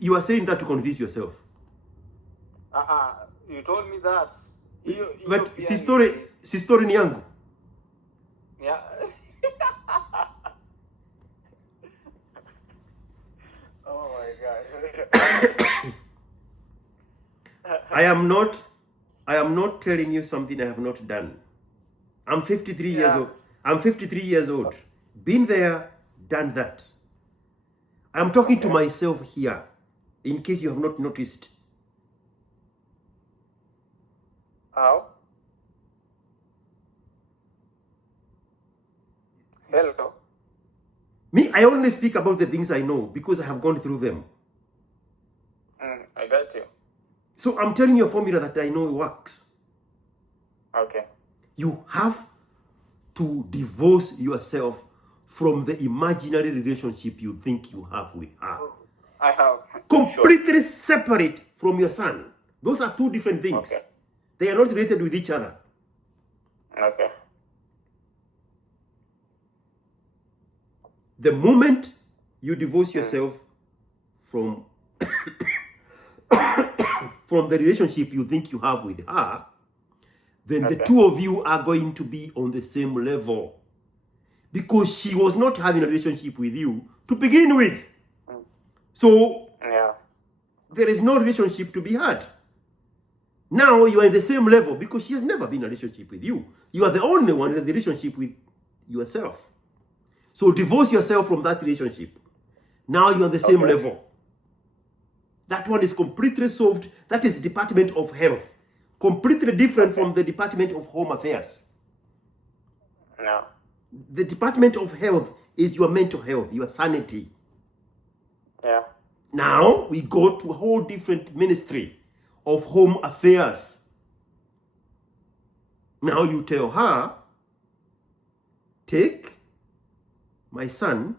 You are saying that to convince yourself. You told me that. But si story ni yangu. Yeah. Oh my gosh. I am not telling you something I have not done. I'm 53 years old. I'm 53 years old. Been there, done that. I'm talking to myself here, in case you have not noticed. How? Hello? Me, I only speak about the things I know because I have gone through them. I got you. So I'm telling you a formula that I know works. Okay. You have to divorce yourself from the imaginary relationship you think you have with her. I have. Completely separate from your son. Those are two different things. Okay. They are not related with each other. Okay. The moment you divorce yourself from from the relationship you think you have with her, then the two of you are going to be on the same level. Because she was not having a relationship with you to begin with. So, there is no relationship to be had. Now you are in the same level because she has never been in a relationship with you. You are the only one in the relationship with yourself. So divorce yourself from that relationship. Now you are the same level. That one is completely solved. That is Department of Health. Completely different from the Department of Home Affairs. No. The Department of Health is your mental health, your sanity. Yeah. Now we go to a whole different ministry of Home Affairs. Now you tell her, take my son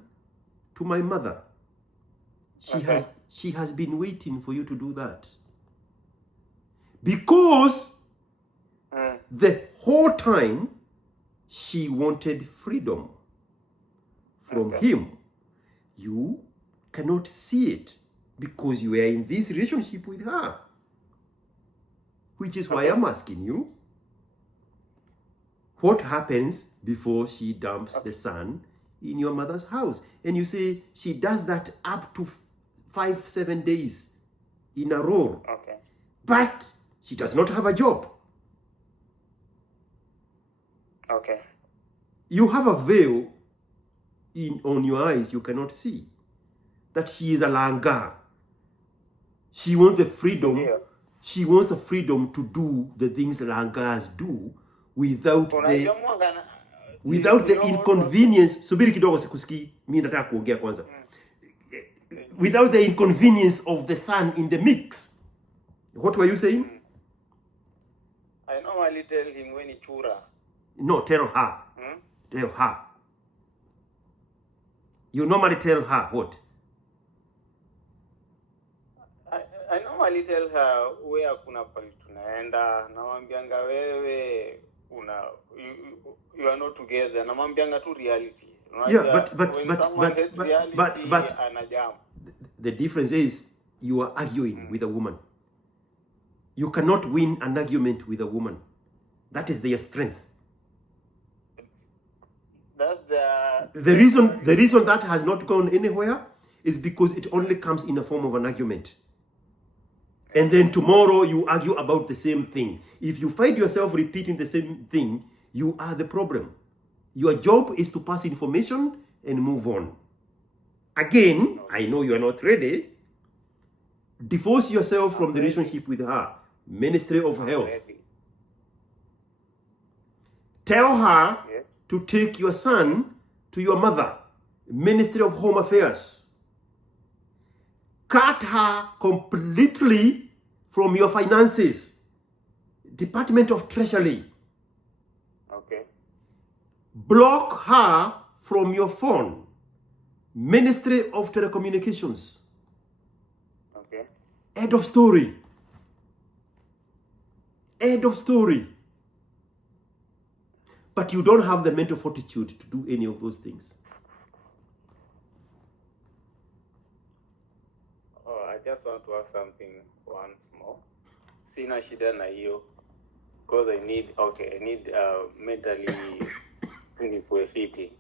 to my mother. She has been waiting for you to do that. Because the whole time she wanted freedom from him. You cannot see it because you are in this relationship with her. Which is why I'm asking you, What happens before she dumps the son in your mother's house? And you say she does that up to 5-7 days in a row. Okay. But she does not have a job. Okay. You have a veil on your eyes you cannot see. That she is a langa. She wants the freedom. Yeah. She wants the freedom to do the things langas do without the inconvenience. Subiri kidogo sikusikii. Mimi nataka kuongea kwanza. Without the inconvenience of the son in the mix. What were you saying? I normally tell him when he chura. No, tell her. Tell her. You normally tell her what? I normally tell her where kuna pali tunaenda, namwambianga wewe you are not together, namwambianga tu reality. Yeah, but anajam. The difference is you are arguing with a woman. You cannot win an argument with a woman. That is their strength. That's the reason that has not gone anywhere is because it only comes in the form of an argument. And then tomorrow you argue about the same thing. If you find yourself repeating the same thing, you are the problem. Your job is to pass information and move on. Again, I know you are not ready. Divorce yourself from the relationship with her. Ministry of Health. Tell her to take your son to your mother. Ministry of Home Affairs. Cut her completely from your finances. Department of Treasury. Okay. Block her from your phone. Ministry of Telecommunications. Okay. End of story. End of story. But you don't have the mental fortitude to do any of those things. I just want to ask something once more. Sina shida na hiyo, because I need mentally nikuwe fiti.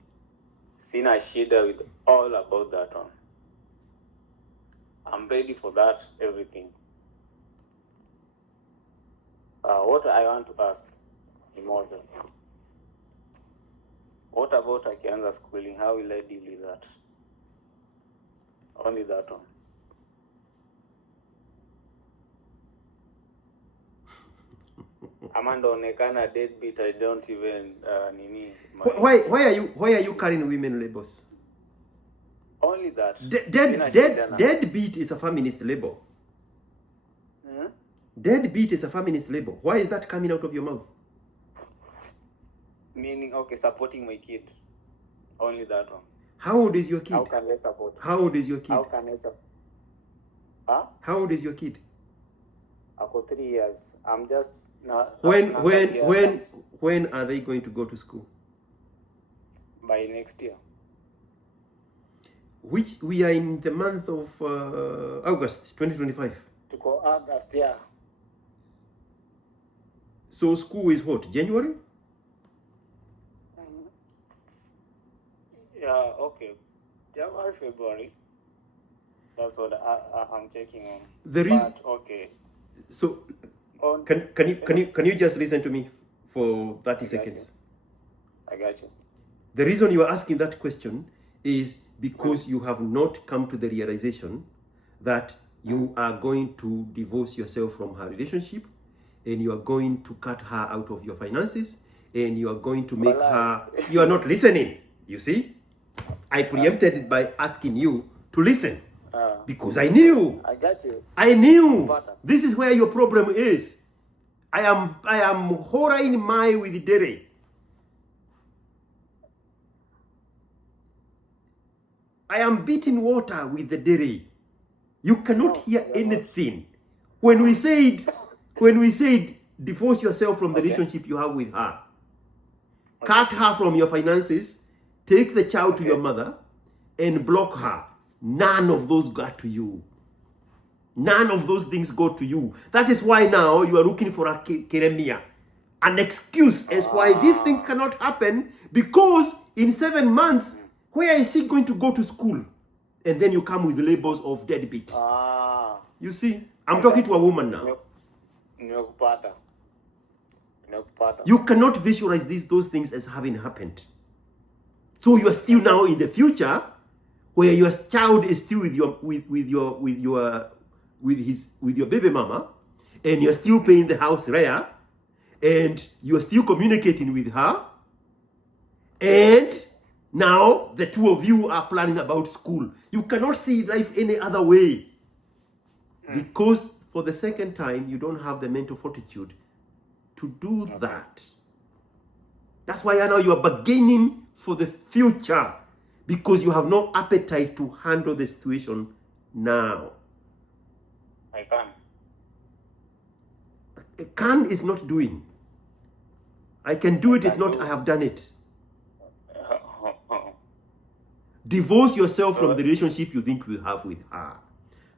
Sina shida with all about that one. I'm ready for that, everything. What I want to ask, Immortal, what about akianza schooling? How will I deal with that? Only that one. Amanda onekana deadbeat. I don't even Why are you carrying women labels? Only that. Deadbeat is a feminist label. Deadbeat is a feminist label. Why is that coming out of your mouth? Meaning, supporting my kid. Only that one. How old is your kid? How can I support? How old is your kid? How can I support? Huh? How old is your kid? I've got 3 years. I'm just not. When are they going to go to school? By next year. Which we are in the month of August 2025. To go August, yeah. So school is what? January? Yeah, okay. January, February. That's what I'm checking on. Okay. So can you just listen to me for 30 seconds? I got you. The reason you are asking that question is because you have not come to the realization that you are going to divorce yourself from her relationship, and you are going to cut her out of your finances, and you are going to make her... You are not listening, you see? I preempted it by asking you to listen. Because I knew. I got you. I knew. This is where your problem is. I am horaing my with dere. I am beating water with the dere. You cannot hear anything. When we said divorce yourself from the relationship you have with her, cut her from your finances, take the child to your mother, and block her. None of those got to you. None of those things go to you. That is why now you are looking for a Keremia. an excuse as why this thing cannot happen, because in 7 months, where is he going to go to school? And then you come with labels of deadbeat. You see, I'm talking to a woman now. You cannot visualize those things as having happened. So you are still now in the future, where your child is still with your baby mama, and you're still paying the house rent, and you're still communicating with her, and now the two of you are planning about school. You cannot see life any other way, because for the second time you don't have the mental fortitude to do that. That's why now you are bargaining for the future, because you have no appetite to handle the situation now. I can. Can is not doing. I can do it is not I have done it. Divorce yourself from the relationship you think you have with her.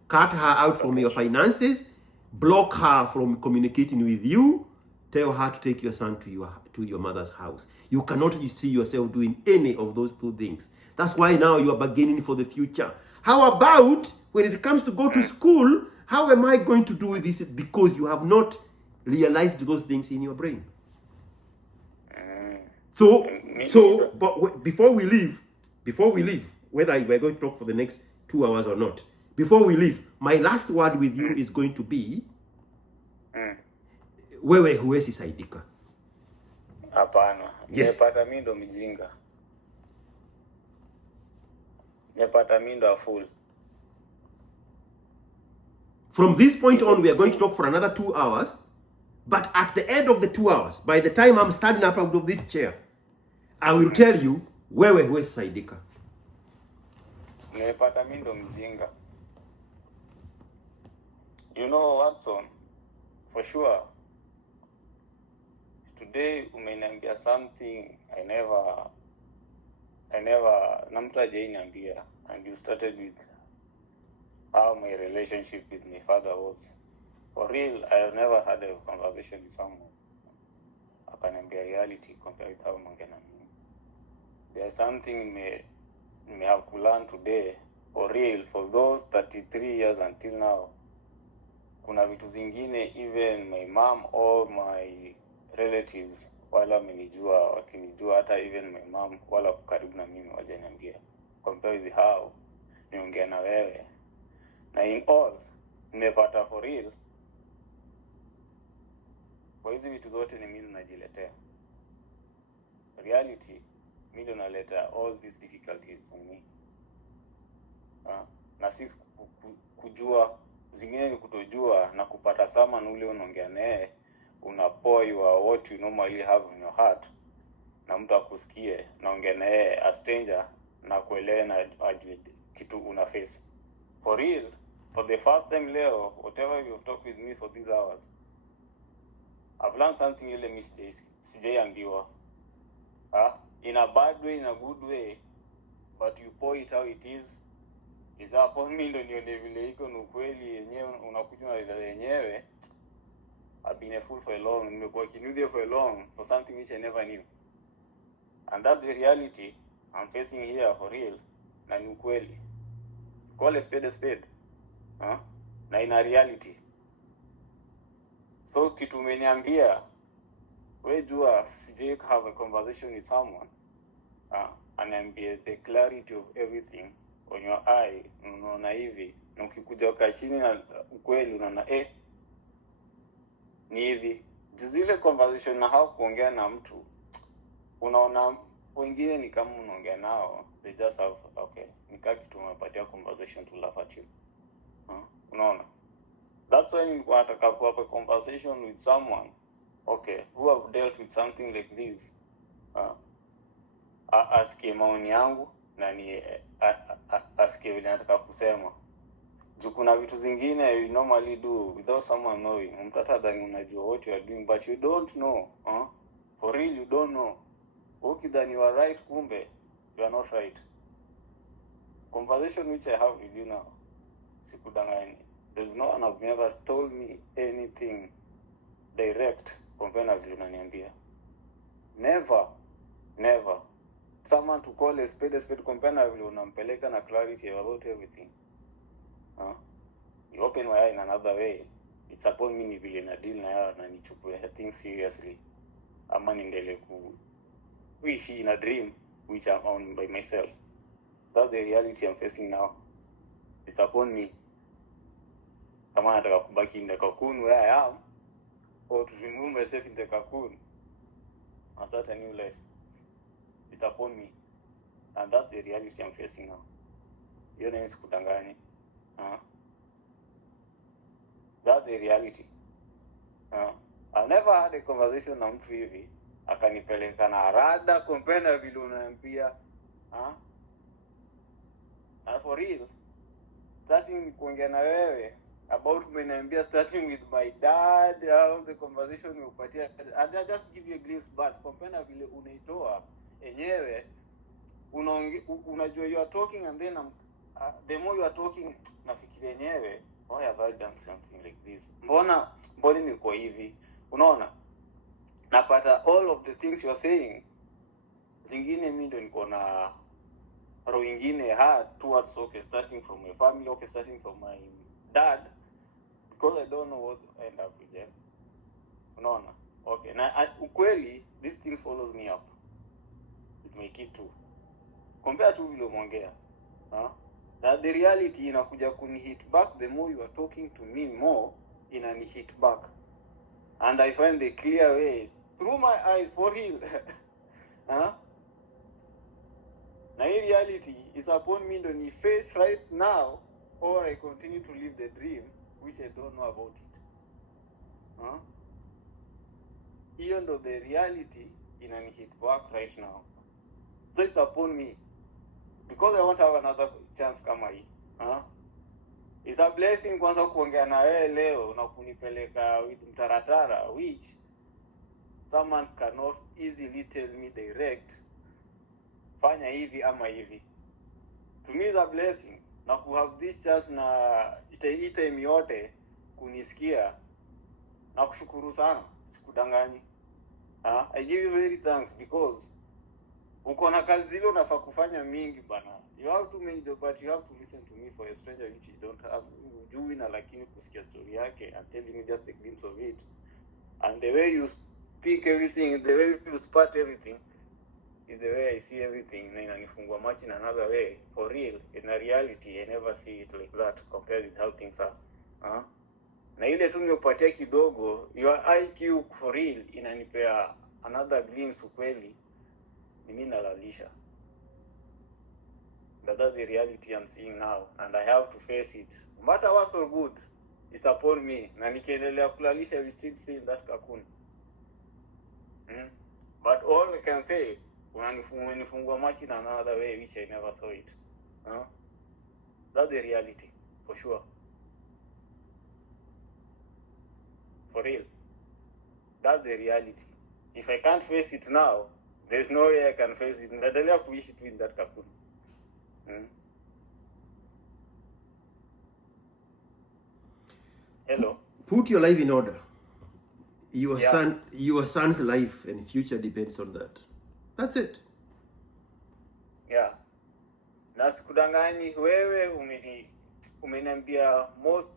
Cut her out from your finances. Block her from communicating with you. Tell her to take your son to your mother's house. You cannot see yourself doing any of those two things. That's why now you are bargaining for the future. How about when it comes to go to school? How am I going to do this? Because you have not realized those things in your brain. But before we leave, whether we're going to talk for the next 2 hours or not, before we leave, my last word with you is going to be, wewe huwezi saidika. Hapana. Yes. Nimepata mimi ndo mjinga. Nimepata mimi ndo fool. From this point on, we are going to talk for another 2 hours. But at the end of the 2 hours, by the time I'm standing up out of this chair, I will tell you, wewe huwezi saidika. Nimepata mimi ndo mjinga. You know, Watson, for sure, today umeniambia something I never namtajai, and you started with how my relationship with my father was. For real, I have never had a conversation with someone akaniambia reality compared with how mangena mimi. There's something may have to learn today, for real, for those 33 years until now. Kuna vitu zingine even my mom or my relatives wala wakinijua hata even my mom wala karibu na mimi wajaniambia, compared with how niongea na wewe. Na in all nimepata for real, kwa hizi vitu zote ni mimi najiletea. Reality, mimi ndo naleta all these difficulties on me. Na si kujua, zingine ni kutojua, na kupata someone ule unaongea naye, unapoa what you normally have in your heart, na mtu akusikie, naongea naye a stranger, na kuelewa na ajue kitu una face. For real, for the first time leo, whatever you've talked with me for these hours, I've learned something ile mistakes sijaiambiwa. In a bad way, in a good way, but you pour it how it is upon me ndo nione vile iko ni ukweli yenyewe, unakuja na ile yenyewe. I've been a fool for a long, nimekuwa kinude for a long, for something which I never knew. And that's the reality I'm facing here for real, na ni ukweli. Call a spade. Na ina reality. So kitu umeniambia, we jua sijai have a conversation with someone, aniambie the clarity of everything on your eye, unaona hivi, na ukikuja ukaa chini na ukweli unaona ni hivi. Zile conversation na how kuongea na mtu, unaona wengine ni kama unaongea nao, they just have nikaa kitu umepatia conversation to laugh at you. Unaona? That's why nilikuwa nataka kuwa conversation with someone who have dealt with something like this. Asikie maoni yangu na ni asikie vile nataka kusema. Juu kuna vitu zingine you normally do without someone knowing. Mtata dhani unajua what you are doing, but you don't know. For real, you don't know. Ukidhani you are right, kumbe you are not right. Conversation which I have with you now, sikudangani. There's no one have never told me anything direct compare na vile unaniambia. Never. Someone to call a spade compare na vile unampeleka na clarity about everything. You open my eye in another way. It's upon me ni vile na deal na yao na nichukue things seriously. Ama niendelee kuishi in a dream which I'm on by myself. That's the reality I'm facing now. It's upon me. Kama nataka kubaki in the cocoon where I am, or to remove myself in the cocoon and start a new life. It's upon me. And that's the reality I'm facing now. Hiyo nini sikudanganya. That's the reality. I've never had a conversation na mtu hivi akanipeleka na rada compare na vile unaniambia. And for real, starting kuongea na wewe about umeniambia starting with my dad, how the conversation umepatia, and I just give you a glimpse, but compare na vile unaitoa enyewe unajua you are talking, and then the more you are talking nafikiri enyewe, why have I done something like this? Mbona niko hivi? Unaona? Napata all of the things you are saying, zingine mimi ndo niko na roho ingine hard towards, okay, starting from my family, okay, starting from my dad, because I don't know what I end up with them. Unaona? Okay, na ukweli this thing follows me up with my kid too. Compare to vile umeongea. That the reality inakuja kuni hit back, the more you are talking to me more inani hit back, and I find the clear way through my eyes for real. Na hii reality is upon me, ndo ni face right now, or I continue to live the dream which I don't know about it. Hiyo ndo the reality inani hit back right now. So it's upon me, because I want to have another chance kama hii. It's a blessing kwanza kuongea na wewe leo na kunipeleka with mtaratara, which someone cannot easily tell me direct, fanya hivi ama hivi. To me is a blessing na ku have this chance na time yote kunisikia na kushukuru sana, sikudanganyi. I give you very thanks, because uko na kazi zile unafaa kufanya mingi bana. You have to make the, but you have to listen to me for a stranger which you don't have ujui, na lakini kusikia story yake and telling me just a glimpse of it, and the way you speak everything, the way you spot everything is the way I see everything, na inanifungua macho in another way. For real, in a reality I never see it like that compared with how things are. Na ile tu nimepatia kidogo, your IQ for real inanipea another glimpse ukweli, mimi nalalisha. But that's the reality I'm seeing now, and I have to face it. No matter what's so good, it's upon me. Na nikiendelea kulalisha, we still stay in that cocoon. But all I can say, unanifungua macho in another way which I never saw it. That's the reality, for sure. For real. That's the reality. If I can't face it now, there's no way I can face it. Naendelea kuishi tu in that cocoon. Hello. Put your life in order. Your son's life and future depends on that. That's it. Yeah. Na sikudanganyi, wewe umeniambia most,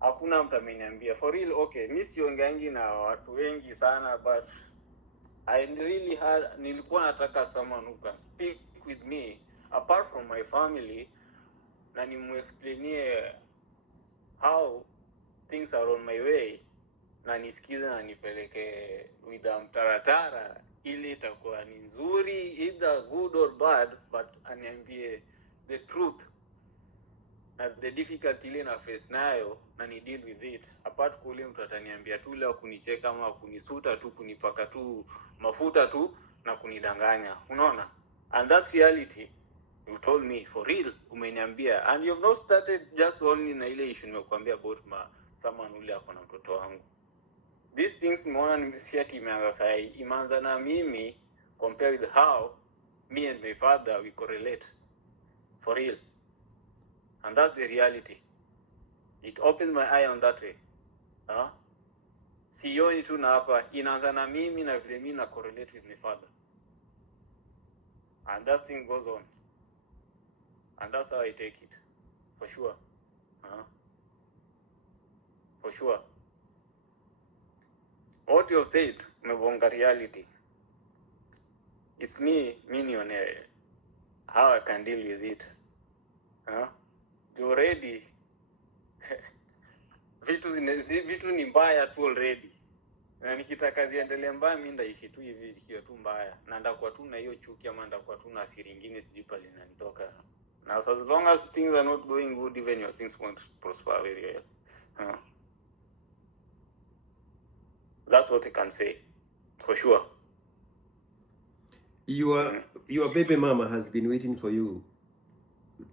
hakuna mtu ameniambia for real. Okay, mimi siongeangi na watu wengi sana, but I really nilikuwa nataka someone who can speak with me apart from my family, na nimuexplainie how things are on my way, na nisikize na nipeleke with mtaratara ili itakuwa ni nzuri, either good or bad, but aniambie the truth na the difficulty ile na face nayo, na ni deal with it. Apart kule mtu ataniambia tu leo kunicheka ama kunisuta tu, kunipaka tu mafuta tu na kunidanganya, unaona? And that reality you told me for real, umeniambia, and you've not started just only na ile issue nimekuambia about someone ule ako na mtoto wangu. These things nimeona nimesikia imeanza sasa, imeanza na mimi compared with how me and my father we correlate, for real. And that's the reality. It opened my eye on that way. sioni tu na hapa inaanza na mimi na vile mimi na correlate with my father, and that thing goes on, and that's how I take it, for sure. For sure. What you said, umebonga reality. It's me on how I can deal with it. You already vitu ni mbaya tu already. Na nikitaka ziendelee mbaya, mimi ndaishi tu hivi ikiwa tu mbaya. Na ndakuwa tu na hiyo chuki, ama ndakuwa tu na siri nyingine sijui pale inanitoka. Now, so as long as things are not going good, even your things won't prosper very well. That's what I can say, for sure. Your baby mama has been waiting for you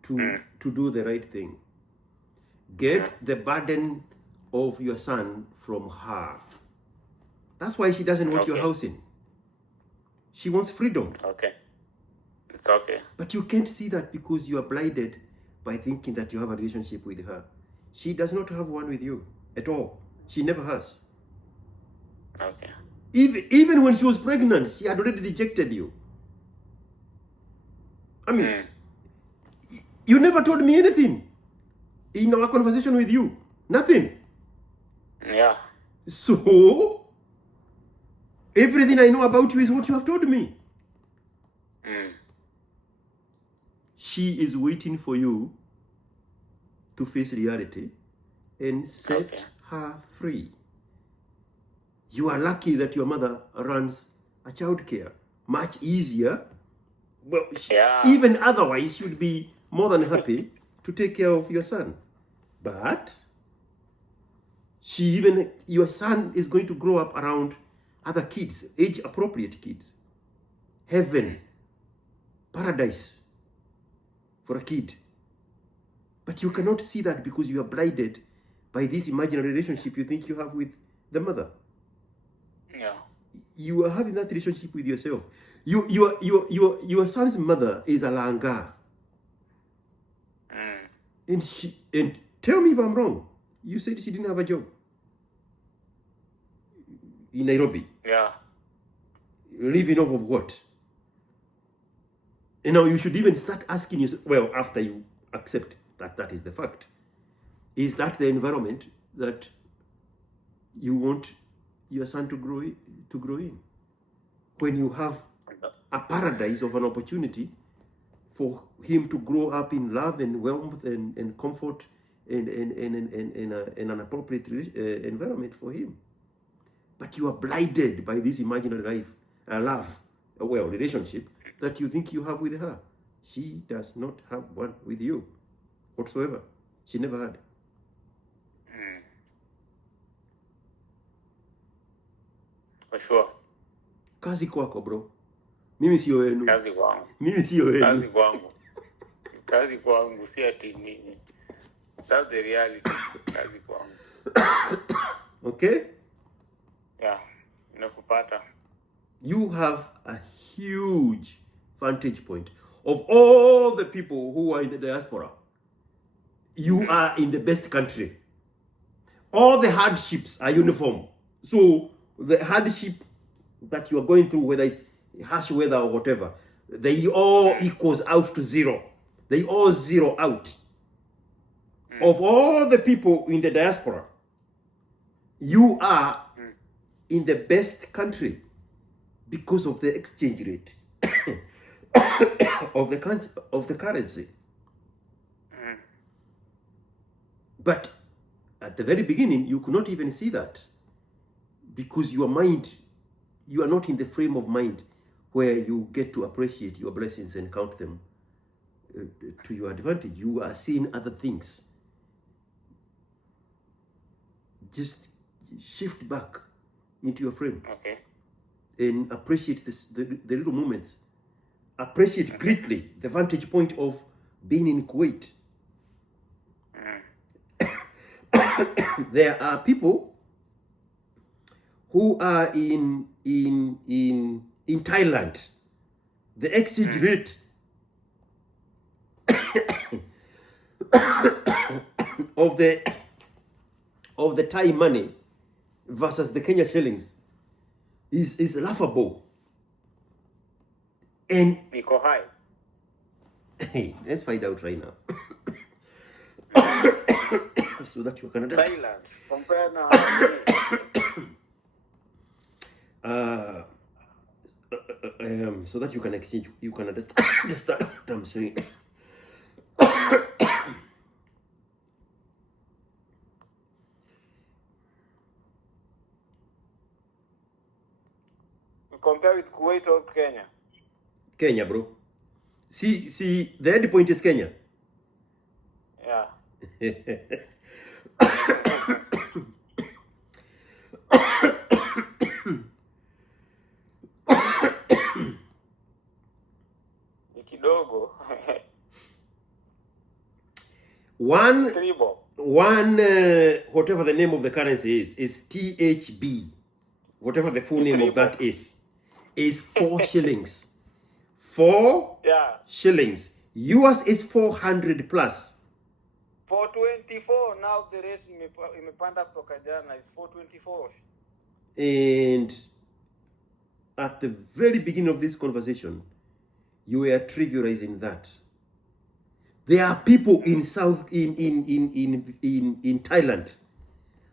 to do the right thing. Get the burden of your son from her. That's why she doesn't want your housing. She wants freedom. Okay. It's okay. But you can't see that because you are blinded by thinking that you have a relationship with her. She does not have one with you at all. She never has. Okay. Even when she was pregnant, she had already rejected you. I mean, you never told me anything in our conversation with you. Nothing. Yeah. So, everything I know about you is what you have told me. She is waiting for you to face reality and set her free. You are lucky that your mother runs a child care. Much easier. Well, even otherwise, she would be more than happy to take care of your son. But your son is going to grow up around other kids, age-appropriate kids. Heaven, paradise for a kid. But you cannot see that because you are blinded by this imaginary relationship you think you have with the mother. Yeah. You are having that relationship with yourself. Your son's mother is a langa. And tell me if I'm wrong. You said she didn't have a job in Nairobi. Yeah. Living off of what? You know, you should even start asking yourself, well, after you accept that that is the fact, is that the environment that you want your son to grow in? When you have a paradise of an opportunity for him to grow up in love and warmth and comfort and an appropriate environment for him. But you are blinded by this imaginary relationship that you think you have with her. She does not have one with you whatsoever. She never had. For sure. Kazi kwako, bro. Mimi sio wenu. Kazi kwangu. Mimi sio wenu. Kazi kwangu. Kazi kwangu, si ati nini. That's the reality. Kazi kwangu. Okay? Yeah. Nakupata. You have a huge vantage point. Of all the people who are in the diaspora, you are in the best country. All the hardships are uniform. So the hardship that you are going through, whether it's harsh weather or whatever, they all equals out to zero. They all zero out. Of all the people in the diaspora, you are in the best country because of the exchange rate of the currency. But at the very beginning, you could not even see that because your mind, you are not in the frame of mind where you get to appreciate your blessings and count them to your advantage. You are seeing other things. Just shift back into your frame. Okay. And appreciate the little moments. Appreciate greatly the vantage point of being in Kuwait. There are people who are in Thailand. The exchange rate of the Thai money versus the Kenya shillings is laughable. And Iko high. hey, let's find out right now. So that you can understand. Thailand. Compare now. So that you can exchange, you can understand what I'm saying. Compare with Kuwait or Kenya. Kenya, bro. See, the end point is Kenya. Yeah. Ni kidogo. One, Tribo. whatever the name of the currency is THB. Whatever the full name of that is 4 shillings. 4 shillings. US is 400 plus. 424 now the rate imepanda kutoka jana is 424. And at the very beginning of this conversation, you were trivializing that. There are people in in Thailand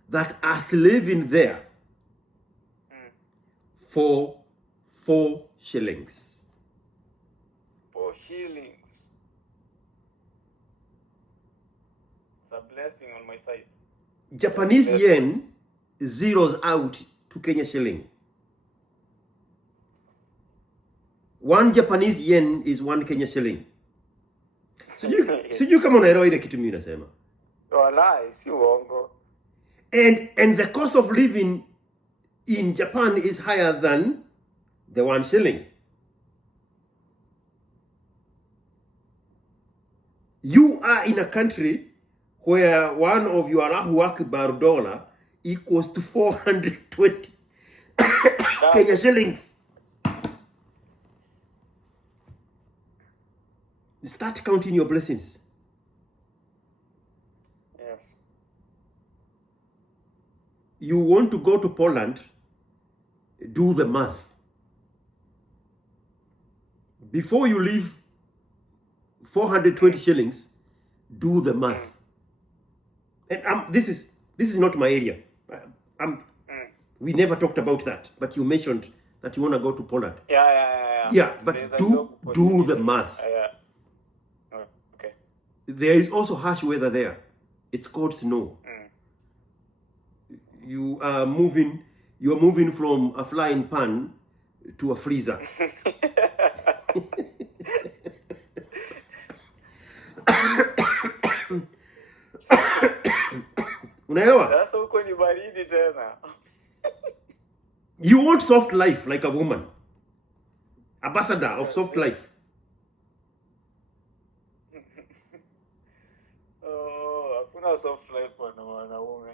that are slaving there for 4 shillings. 4 shillings. It's a blessing on my side. Japanese yen zeroes out to Kenya shilling. 1 Japanese yen is 1 Kenya shilling. Sijui kama unaelewa ile kitu mimi nasema. Walai, si uongo. And the cost of living in Japan is higher than the 1 shilling. You are in a country where one of your Allahu Akbar dollar equals to 420 Kenya shillings. Start counting your blessings. Yes. You want to go to Poland, do the math. Before you leave 420 shillings, do the math. And this is not my area. We never talked about that, but you mentioned that you want to go to Poland. Yeah, but do the math. Okay. There is also harsh weather there. It's called snow. You are moving from a frying pan to a freezer. Unaelewa? Sasa uko ni baridi tena. You want soft life like a woman. Ambassador of soft life. Oh, hakuna soft life kwa wanaume.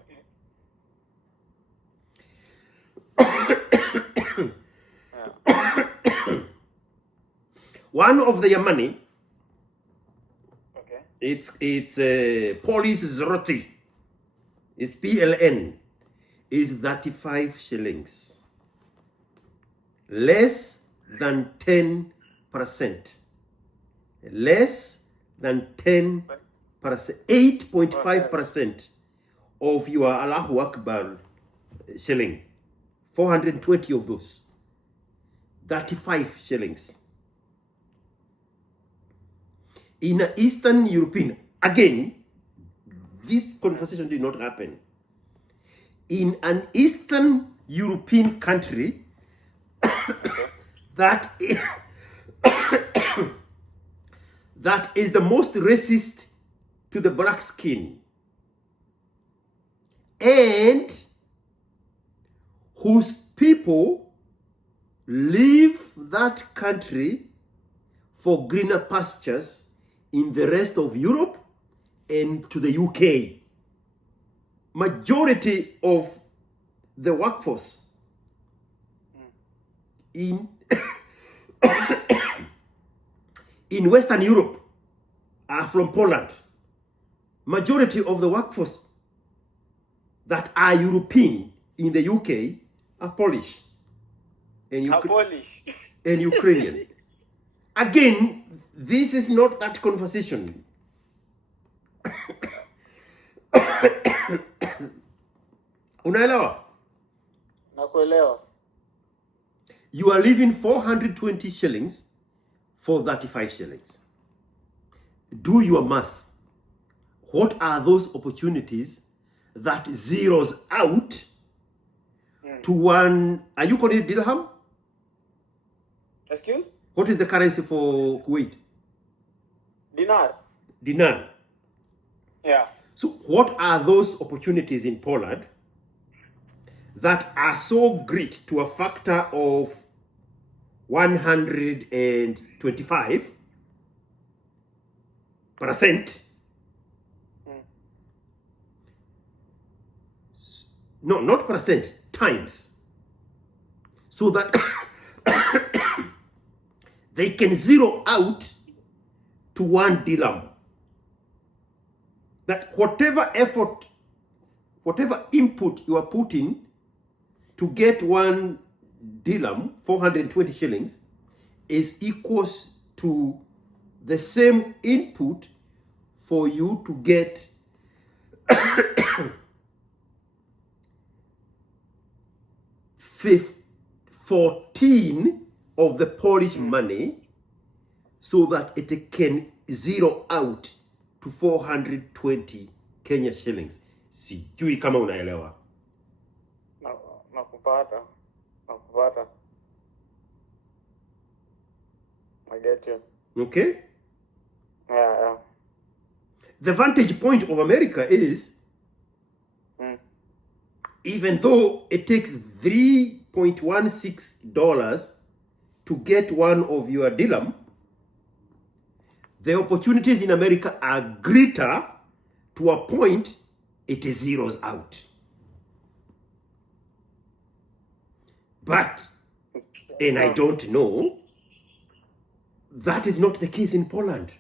One of the Yamani, Okay. it's police zloty. It's PLN. Is 35 shillings. Less than 10%. Less than 10%. 8.5% of your Allahu Akbar shilling. 420 of those. 35 shillings. In an Eastern European, again, this conversation did not happen. In an Eastern European country that is the most racist to the black skin and whose people leave that country for greener pastures in the rest of Europe and to the UK. Majority of the workforce in in Western Europe are from Poland. Majority of the workforce that are European in the UK are Polish and Polish and Ukrainian. Again, this is not that conversation. Unaelewa? Nakuelewa. You are leaving 420 shillings for 35 shillings. Do your math. What are those opportunities that zeroes out to one? Are you calling it dirham? Excuse? What is the currency for Kuwait? Dinar. Dinar. Yeah. So what are those opportunities in Poland that are so great to a factor of 125%? No, not percent, times. So that they can zero out to 1 dirham. That whatever effort, whatever input you are putting to get 1 dirham, 420 shillings, is equals to the same input for you to get 14 of the Polish money, so that it can zero out to 420 Kenya shillings. Sijui kama unaelewa. Nakupata. I get you. Okay? Yeah. The vantage point of America is, even though it takes $3.16 to get 1 of your dirham, the opportunities in America are greater to a point it zeroes out. But, and I don't know, that is not the case in Poland.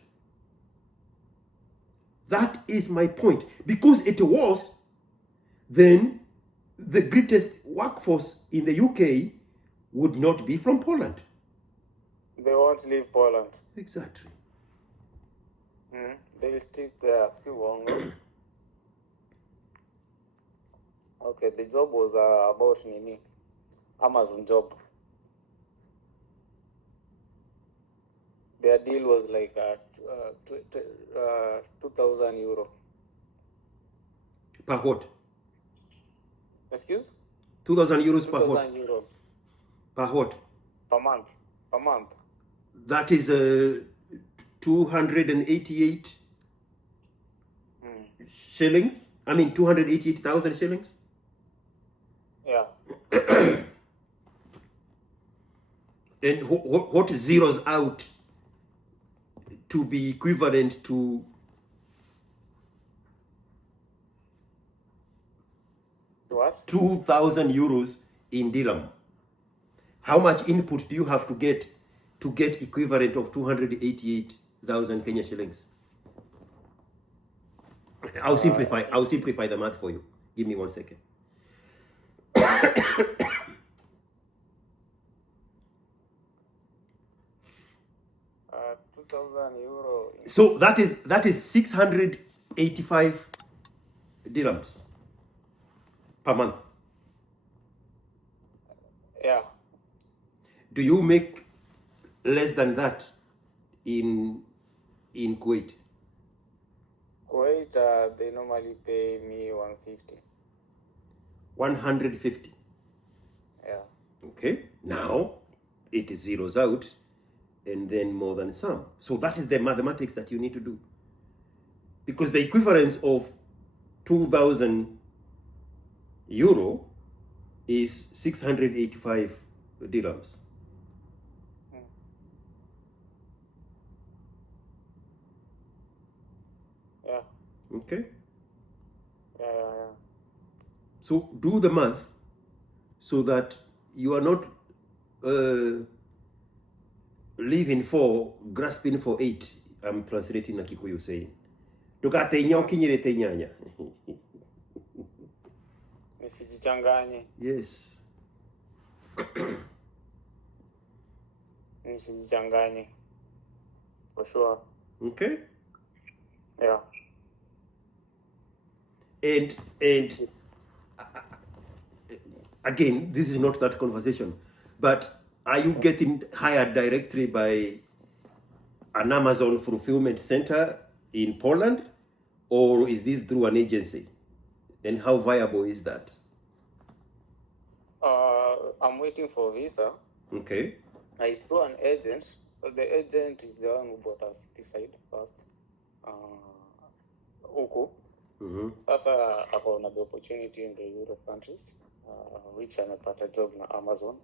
That is my point. Because it was, then the greatest workforce in the UK would not be from Poland. They won't leave Poland. Exactly. They'll stick there. Okay, the job was about Amazon job. Their deal was like 2,000 euro. Per what? Excuse? 2,000 euros per what? 2,000 euros. Per what? Per month. That is 288 shillings. I mean 288,000 shillings. Yeah. And what zeroes out to be equivalent to what? 2,000 euros in dirham? How much input do you have to get equivalent of 288,000 Kenya shillings? I'll simplify the math for you. Give me 1 second. 2,000 euro. So that is 685 dirhams per month. Yeah. Do you make less than that in Kuwait? Kuwait, they normally pay me 150. 150. Yeah. Okay. Now it zeroes out, and then more than some. So that is the mathematics that you need to do. Because the equivalence of 2,000 euro is 685 dirhams. Yeah. Okay. Yeah. So do the math so that you are not living for, grasping for 8. I'm translating na Kikuyu saying. Tukatenya ukinyirete nyanya. Msizichanganye. Yes. Msizichanganye. For sure. Okay. Yeah. And again, this is not that conversation, but are you getting hired directly by an Amazon fulfillment center in Poland, or is this through an agency? And how viable is that? I'm waiting for visa. Okay. I through an agent. The agent is the one who bought us this side first. Huku. Sasa akaona the opportunity in the Europe countries, which amepata job na Amazon.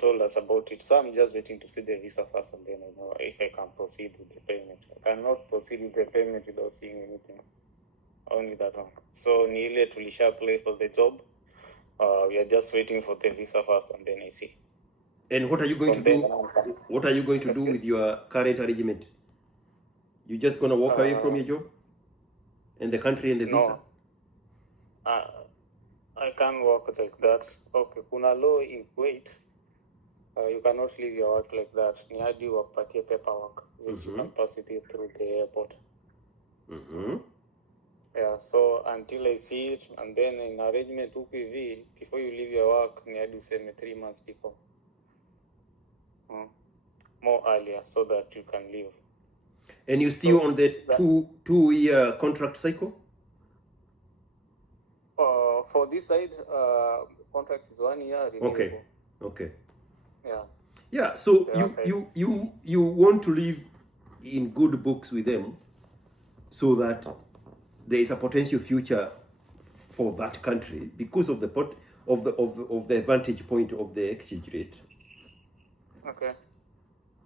Told us about it. So I'm just waiting to see the visa first, and then I know if I can proceed with the payment. I cannot proceed with the payment without seeing anything. Only that one. So ni ile tulisha apply for the job. We are just waiting for the visa first, and then I see. And what are you going to do? What are you going to do with your current arrangement? You just gonna walk away from your job and the country and the visa? I can't work like that. Okay, kuna law in Kuwait. You cannot leave your work like that. Ni hadi wapatie paperwork, which you can pass it through the airport. Yeah, so until I see it, and then in arrangement UPV, before you leave your work, ni hadi useme 3 months before. More earlier, so that you can leave. And you still on the two-year contract cycle? For this side, contract is 1 year. Renewable. Okay. Yeah. Yeah. So you want to live in good books with them, so that there is a potential future for that country because of the the vantage point of the exchange rate. Okay.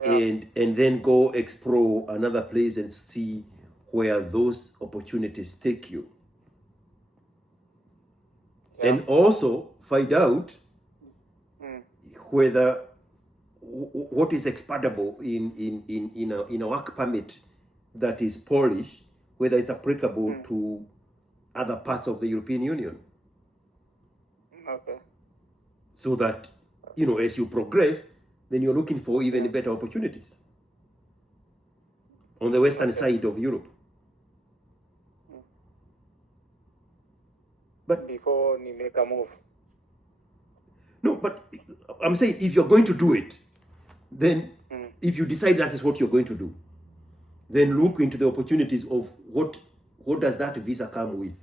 Yeah. And then go explore another place and see where those opportunities take you. Yeah. And also find out whether what is expandable in a work permit that is Polish, whether it's applicable to other parts of the European Union. Okay. So that, as you progress, then you're looking for even better opportunities on the western side of Europe. But before you make a move. No, but I'm saying if you're going to do it, then if you decide that is what you're going to do, then look into the opportunities of what does that visa come with?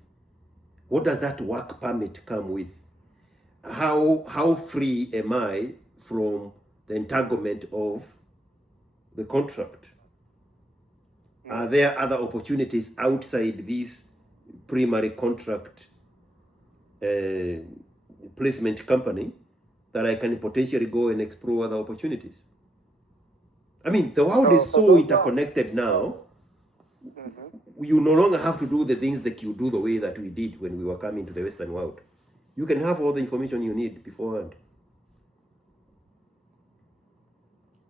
What does that work permit come with? How free am I from the entanglement of the contract? Are there other opportunities outside this primary contract placement company that I can potentially go and explore other opportunities? I mean, the world is so interconnected now. You no longer have to do the things that you do the way that we did when we were coming to the Western world. You can have all the information you need beforehand.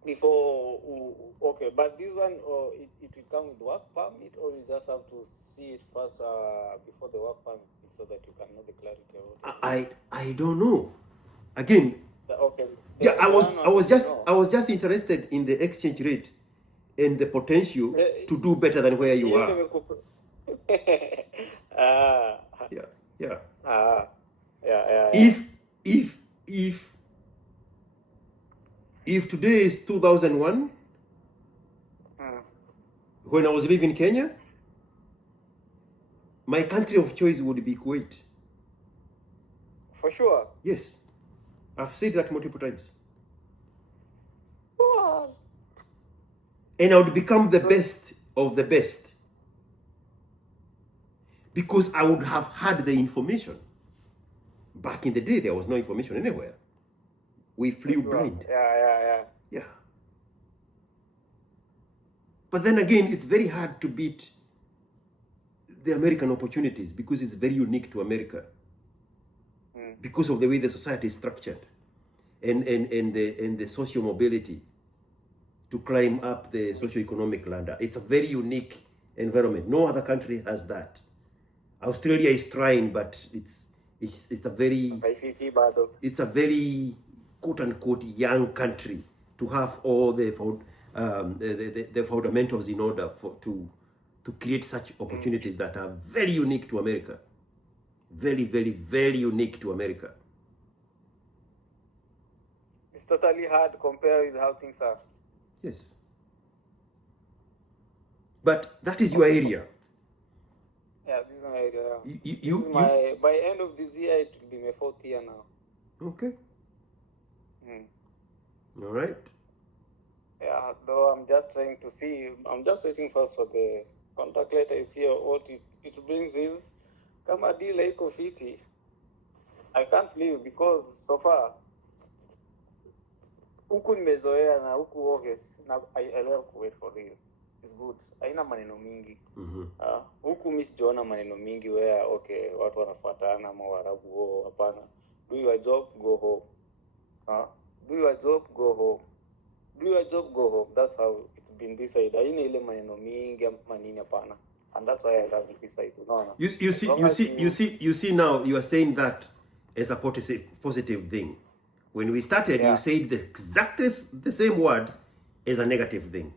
Okay, but this one, it will come with work permit, or you just have to see it first before the work permit, so that you can know the clarity of it? I don't know. Again. Okay. Yeah, I was just interested in the exchange rate and the potential to do better than where you are. Yeah. If today is 2001, when I was living in Kenya, my country of choice would be Kuwait. For sure. Yes. I've said that multiple times. What? And I would become the best of the best, because I would have had the information. Back in the day, there was no information anywhere. We flew blind. Yeah. But then again, it's very hard to beat the American opportunities because it's very unique to America. Because of the way the society is structured and the social mobility to climb up the socio-economic ladder. It's a very unique environment. No other country has that. Australia is trying, but It's a very quote unquote young country to have all the fundamentals in order to create such opportunities that are very unique to America. Very, very, very unique to America. It's totally hard compared with how things are. Yes. But that is your area. Yeah, this is my area. By end of this year, it will be my 4th year now. Okay. All right. Yeah, though I'm just trying to see. I'm just waiting first for the contact letter. I see what it brings with. Kama deal iko fiti. I can't leave because so far huku nimezoea na huku obvious na I love Kuwait for real. It's good. Haina maneno mingi. Huku mimi sijaona maneno mingi where okay watu wanafuatana ama Waarabu hapana. Do your job, go home. Do your job, go home. Do your job, go home. That's how it's been decided. Haina ile maneno mingi ama nini hapana. And that's why I love this side. No. You see now you are saying that as a positive thing. When we started, you said the same words as a negative thing.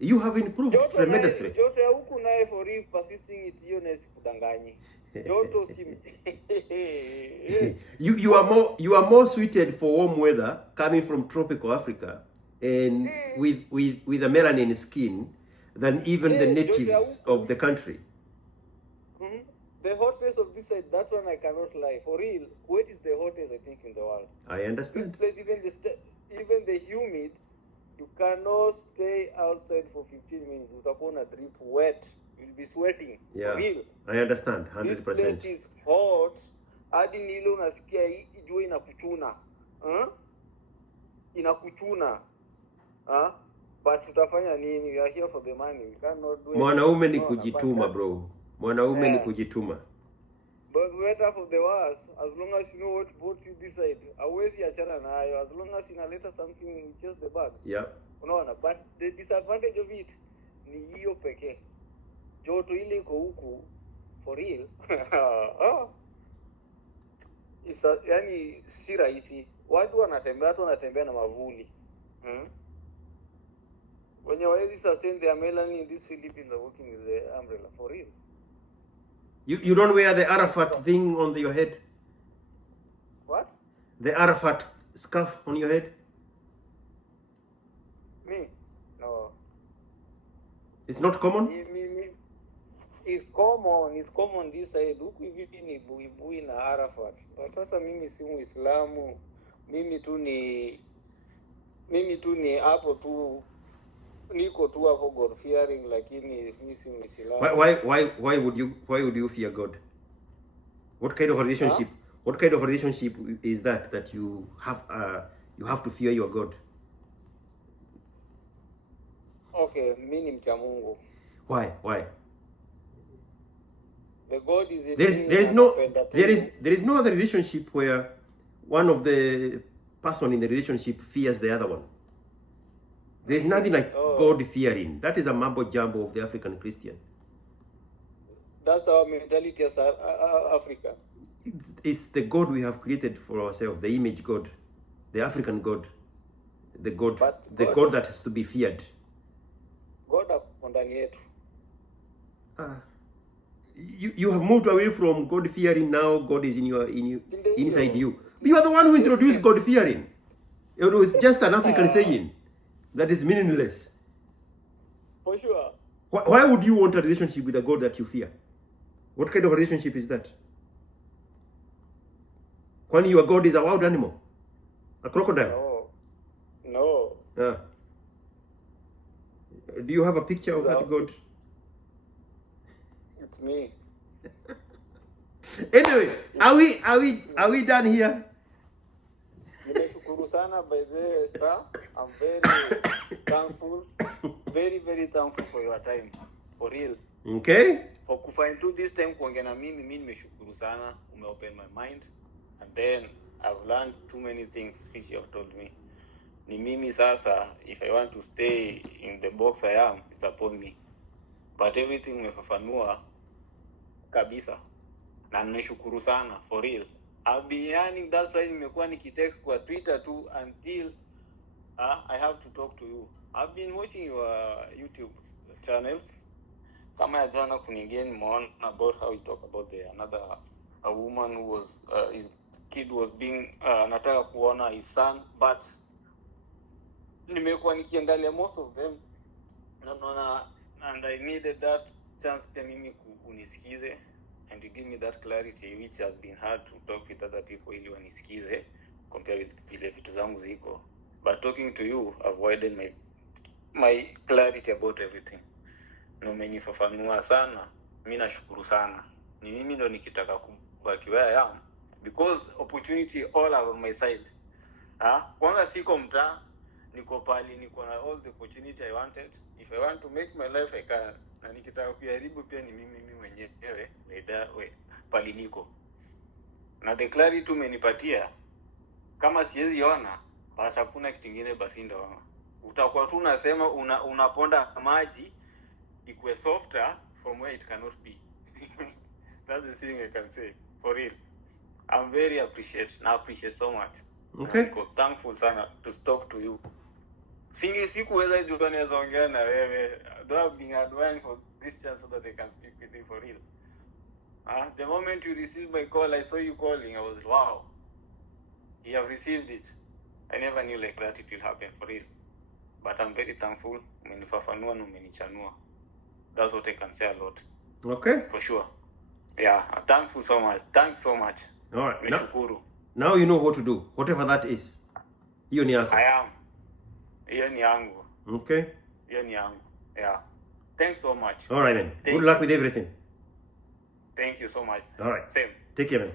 You have improved tremendously. Joto ya huku nae for real persisting it hiyo na sikudanganyi. Joto si you are more suited for warm weather coming from tropical Africa and with a melanin skin than even the natives of the country. The hotness of this side, that one I cannot lie. For real, Kuwait is the hottest I think in the world. I understand. This place, even the humid, you cannot stay outside for 15 minutes. Utakuwa na drip wet. You'll be sweating. Yeah. For real. I understand 100%. This place is hot. Hadi nilo unasikia jua inakuchuna. Inakuchuna. But tutafanya nini? We are here for the money. We cannot do it. Mwanaume ni kujituma, bro. Mwanaume ni kujituma. But better for the worst, as long as you know what brought you this side. Hauwezi achana nayo. As long as inaleta something just the bag. Yeah. Unaona, but the disadvantage of it ni hiyo pekee. Joto ile iko huku for real. Yani si rahisi. Watu wanatembea na mavuli. When you already sustain their melanin in these Philippines are working with the umbrella for real. You don't wear the Arafat thing on your head? What? The Arafat scarf on your head? Me? No. It's not common? Me. It's common this side. Huku hivi ni buibui na Arafat. Sasa mimi si Muislamu. Mimi tu ni hapo tu niko tu hapo God fearing lakini mimi si Muislamu. Why would you fear God? What kind of relationship? What kind of relationship is that you have to fear your God? Okay, mimi ni mcha Mungu. Why? The God is there is no other relationship where one of the person in the relationship fears the other one. There is nothing like God fearing. That is a mumbo jumbo of the African Christian. That's our mentality as Africa. It's the God we have created for ourselves, the image God, the African God, the God that has to be feared. God ako ndani yetu. You have moved away from God fearing. Now God is inside you. You are the one who introduced God fearing. It was just an African saying that is meaningless. For sure. Why would you want a relationship with a God that you fear? What kind of relationship is that? When your God is a wild animal, a crocodile. No. Do you have a picture of that God? It's me. Anyway, are we done here? Nimeshukuru sana by the way, sir. I'm very thankful. Very, very thankful for your time. For real. Okay. For kufind to this time kuongea na mimi nimeshukuru sana. Umeopen my mind. And then I've learned too many things which you have told me. Ni mimi sasa, if I want to stay in the box I am, it's upon me. But everything umefafanua kabisa. na nimeshukuru sana for real. I've been yearning, that's why nimekuwa nikitext kwa Twitter tu until I have to talk to you. I've been watching your YouTube channels. Kama ya jana kuniingia nimeona about how you talk about a woman who was his kid was being anataka kuona his son, but nimekuwa nikiangalia most of them naona, and I needed that chance pia mimi unisikize and you give me that clarity which has been hard to talk with other people ili wanisikize compare with vile vitu zangu ziko, but talking to you I've widened my clarity about everything. Na umenifafanua sana, mimi nashukuru sana. Ni mimi ndo nikitaka kubaki where I am because opportunity all are on my side. Kwanza siko mtaa, niko pali, niko na all the opportunity I wanted. If I want to make my life I can. Na nikitaka kujaribu pia ni mimi mwenyewe pali niko. Na the clarity umenipatia, kama siwezi ona basi hakuna kitu kingine, basi ndio utakuwa tu unasema unaponda maji ikuwe softer from where it cannot be. That's the thing I can say for real. I'm very appreciate so much. Okay. Niko thankful sana to talk to you. Sikuweza jua naweza ongea na wewe. Though being advised for this chance so that I can speak with you for real. The moment you received my call, I saw you calling, I was wow. You have received it. I never knew like that it will happen for real. But I'm very thankful. Umenifafanua na umenichanua. That's what I can say a lot. Okay. For sure. Yeah, I'm thankful so much. Thanks so much. All right. Nishukuru. Now you know what to do. Whatever that is. Hiyo ni yako. I am. Hiyo ni yangu. Okay. Hiyo ni yangu. Yeah. Thanks so much. All right, man. Good luck with everything. Thank you so much. All right. Same. Take care, man.